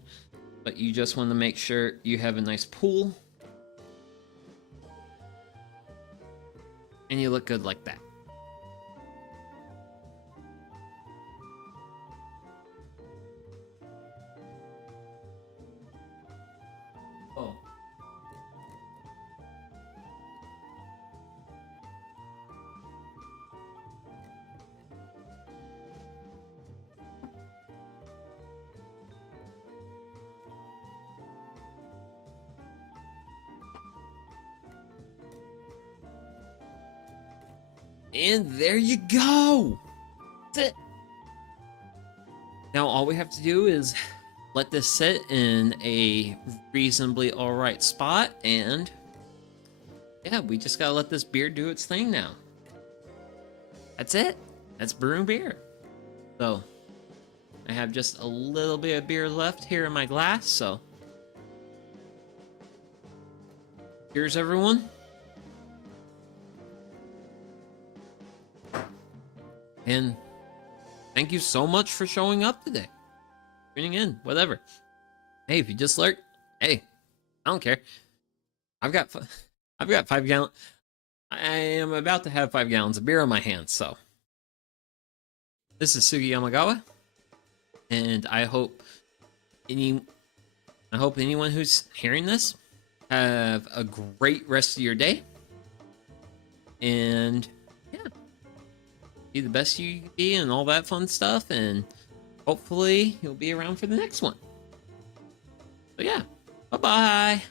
but you just want to make sure you have a nice pool. And you look good like that. Oh. And there you go! That's it! Now all we have to do is let this sit in a reasonably alright spot, and yeah, we just gotta let this beer do its thing now. That's it! That's brewing beer. So, I have just a little bit of beer left here in my glass, so cheers everyone. And thank you so much for showing up today. Tuning in, whatever. Hey, if you just lurk, hey, I don't care. I've got 5 gallons. I am about to have 5 gallons of beer on my hands, so. This is Sugi Yamagawa, and I hope anyone who's hearing this have a great rest of your day. And yeah, be the best you can be and all that fun stuff, and hopefully you'll be around for the next one. So yeah, bye-bye.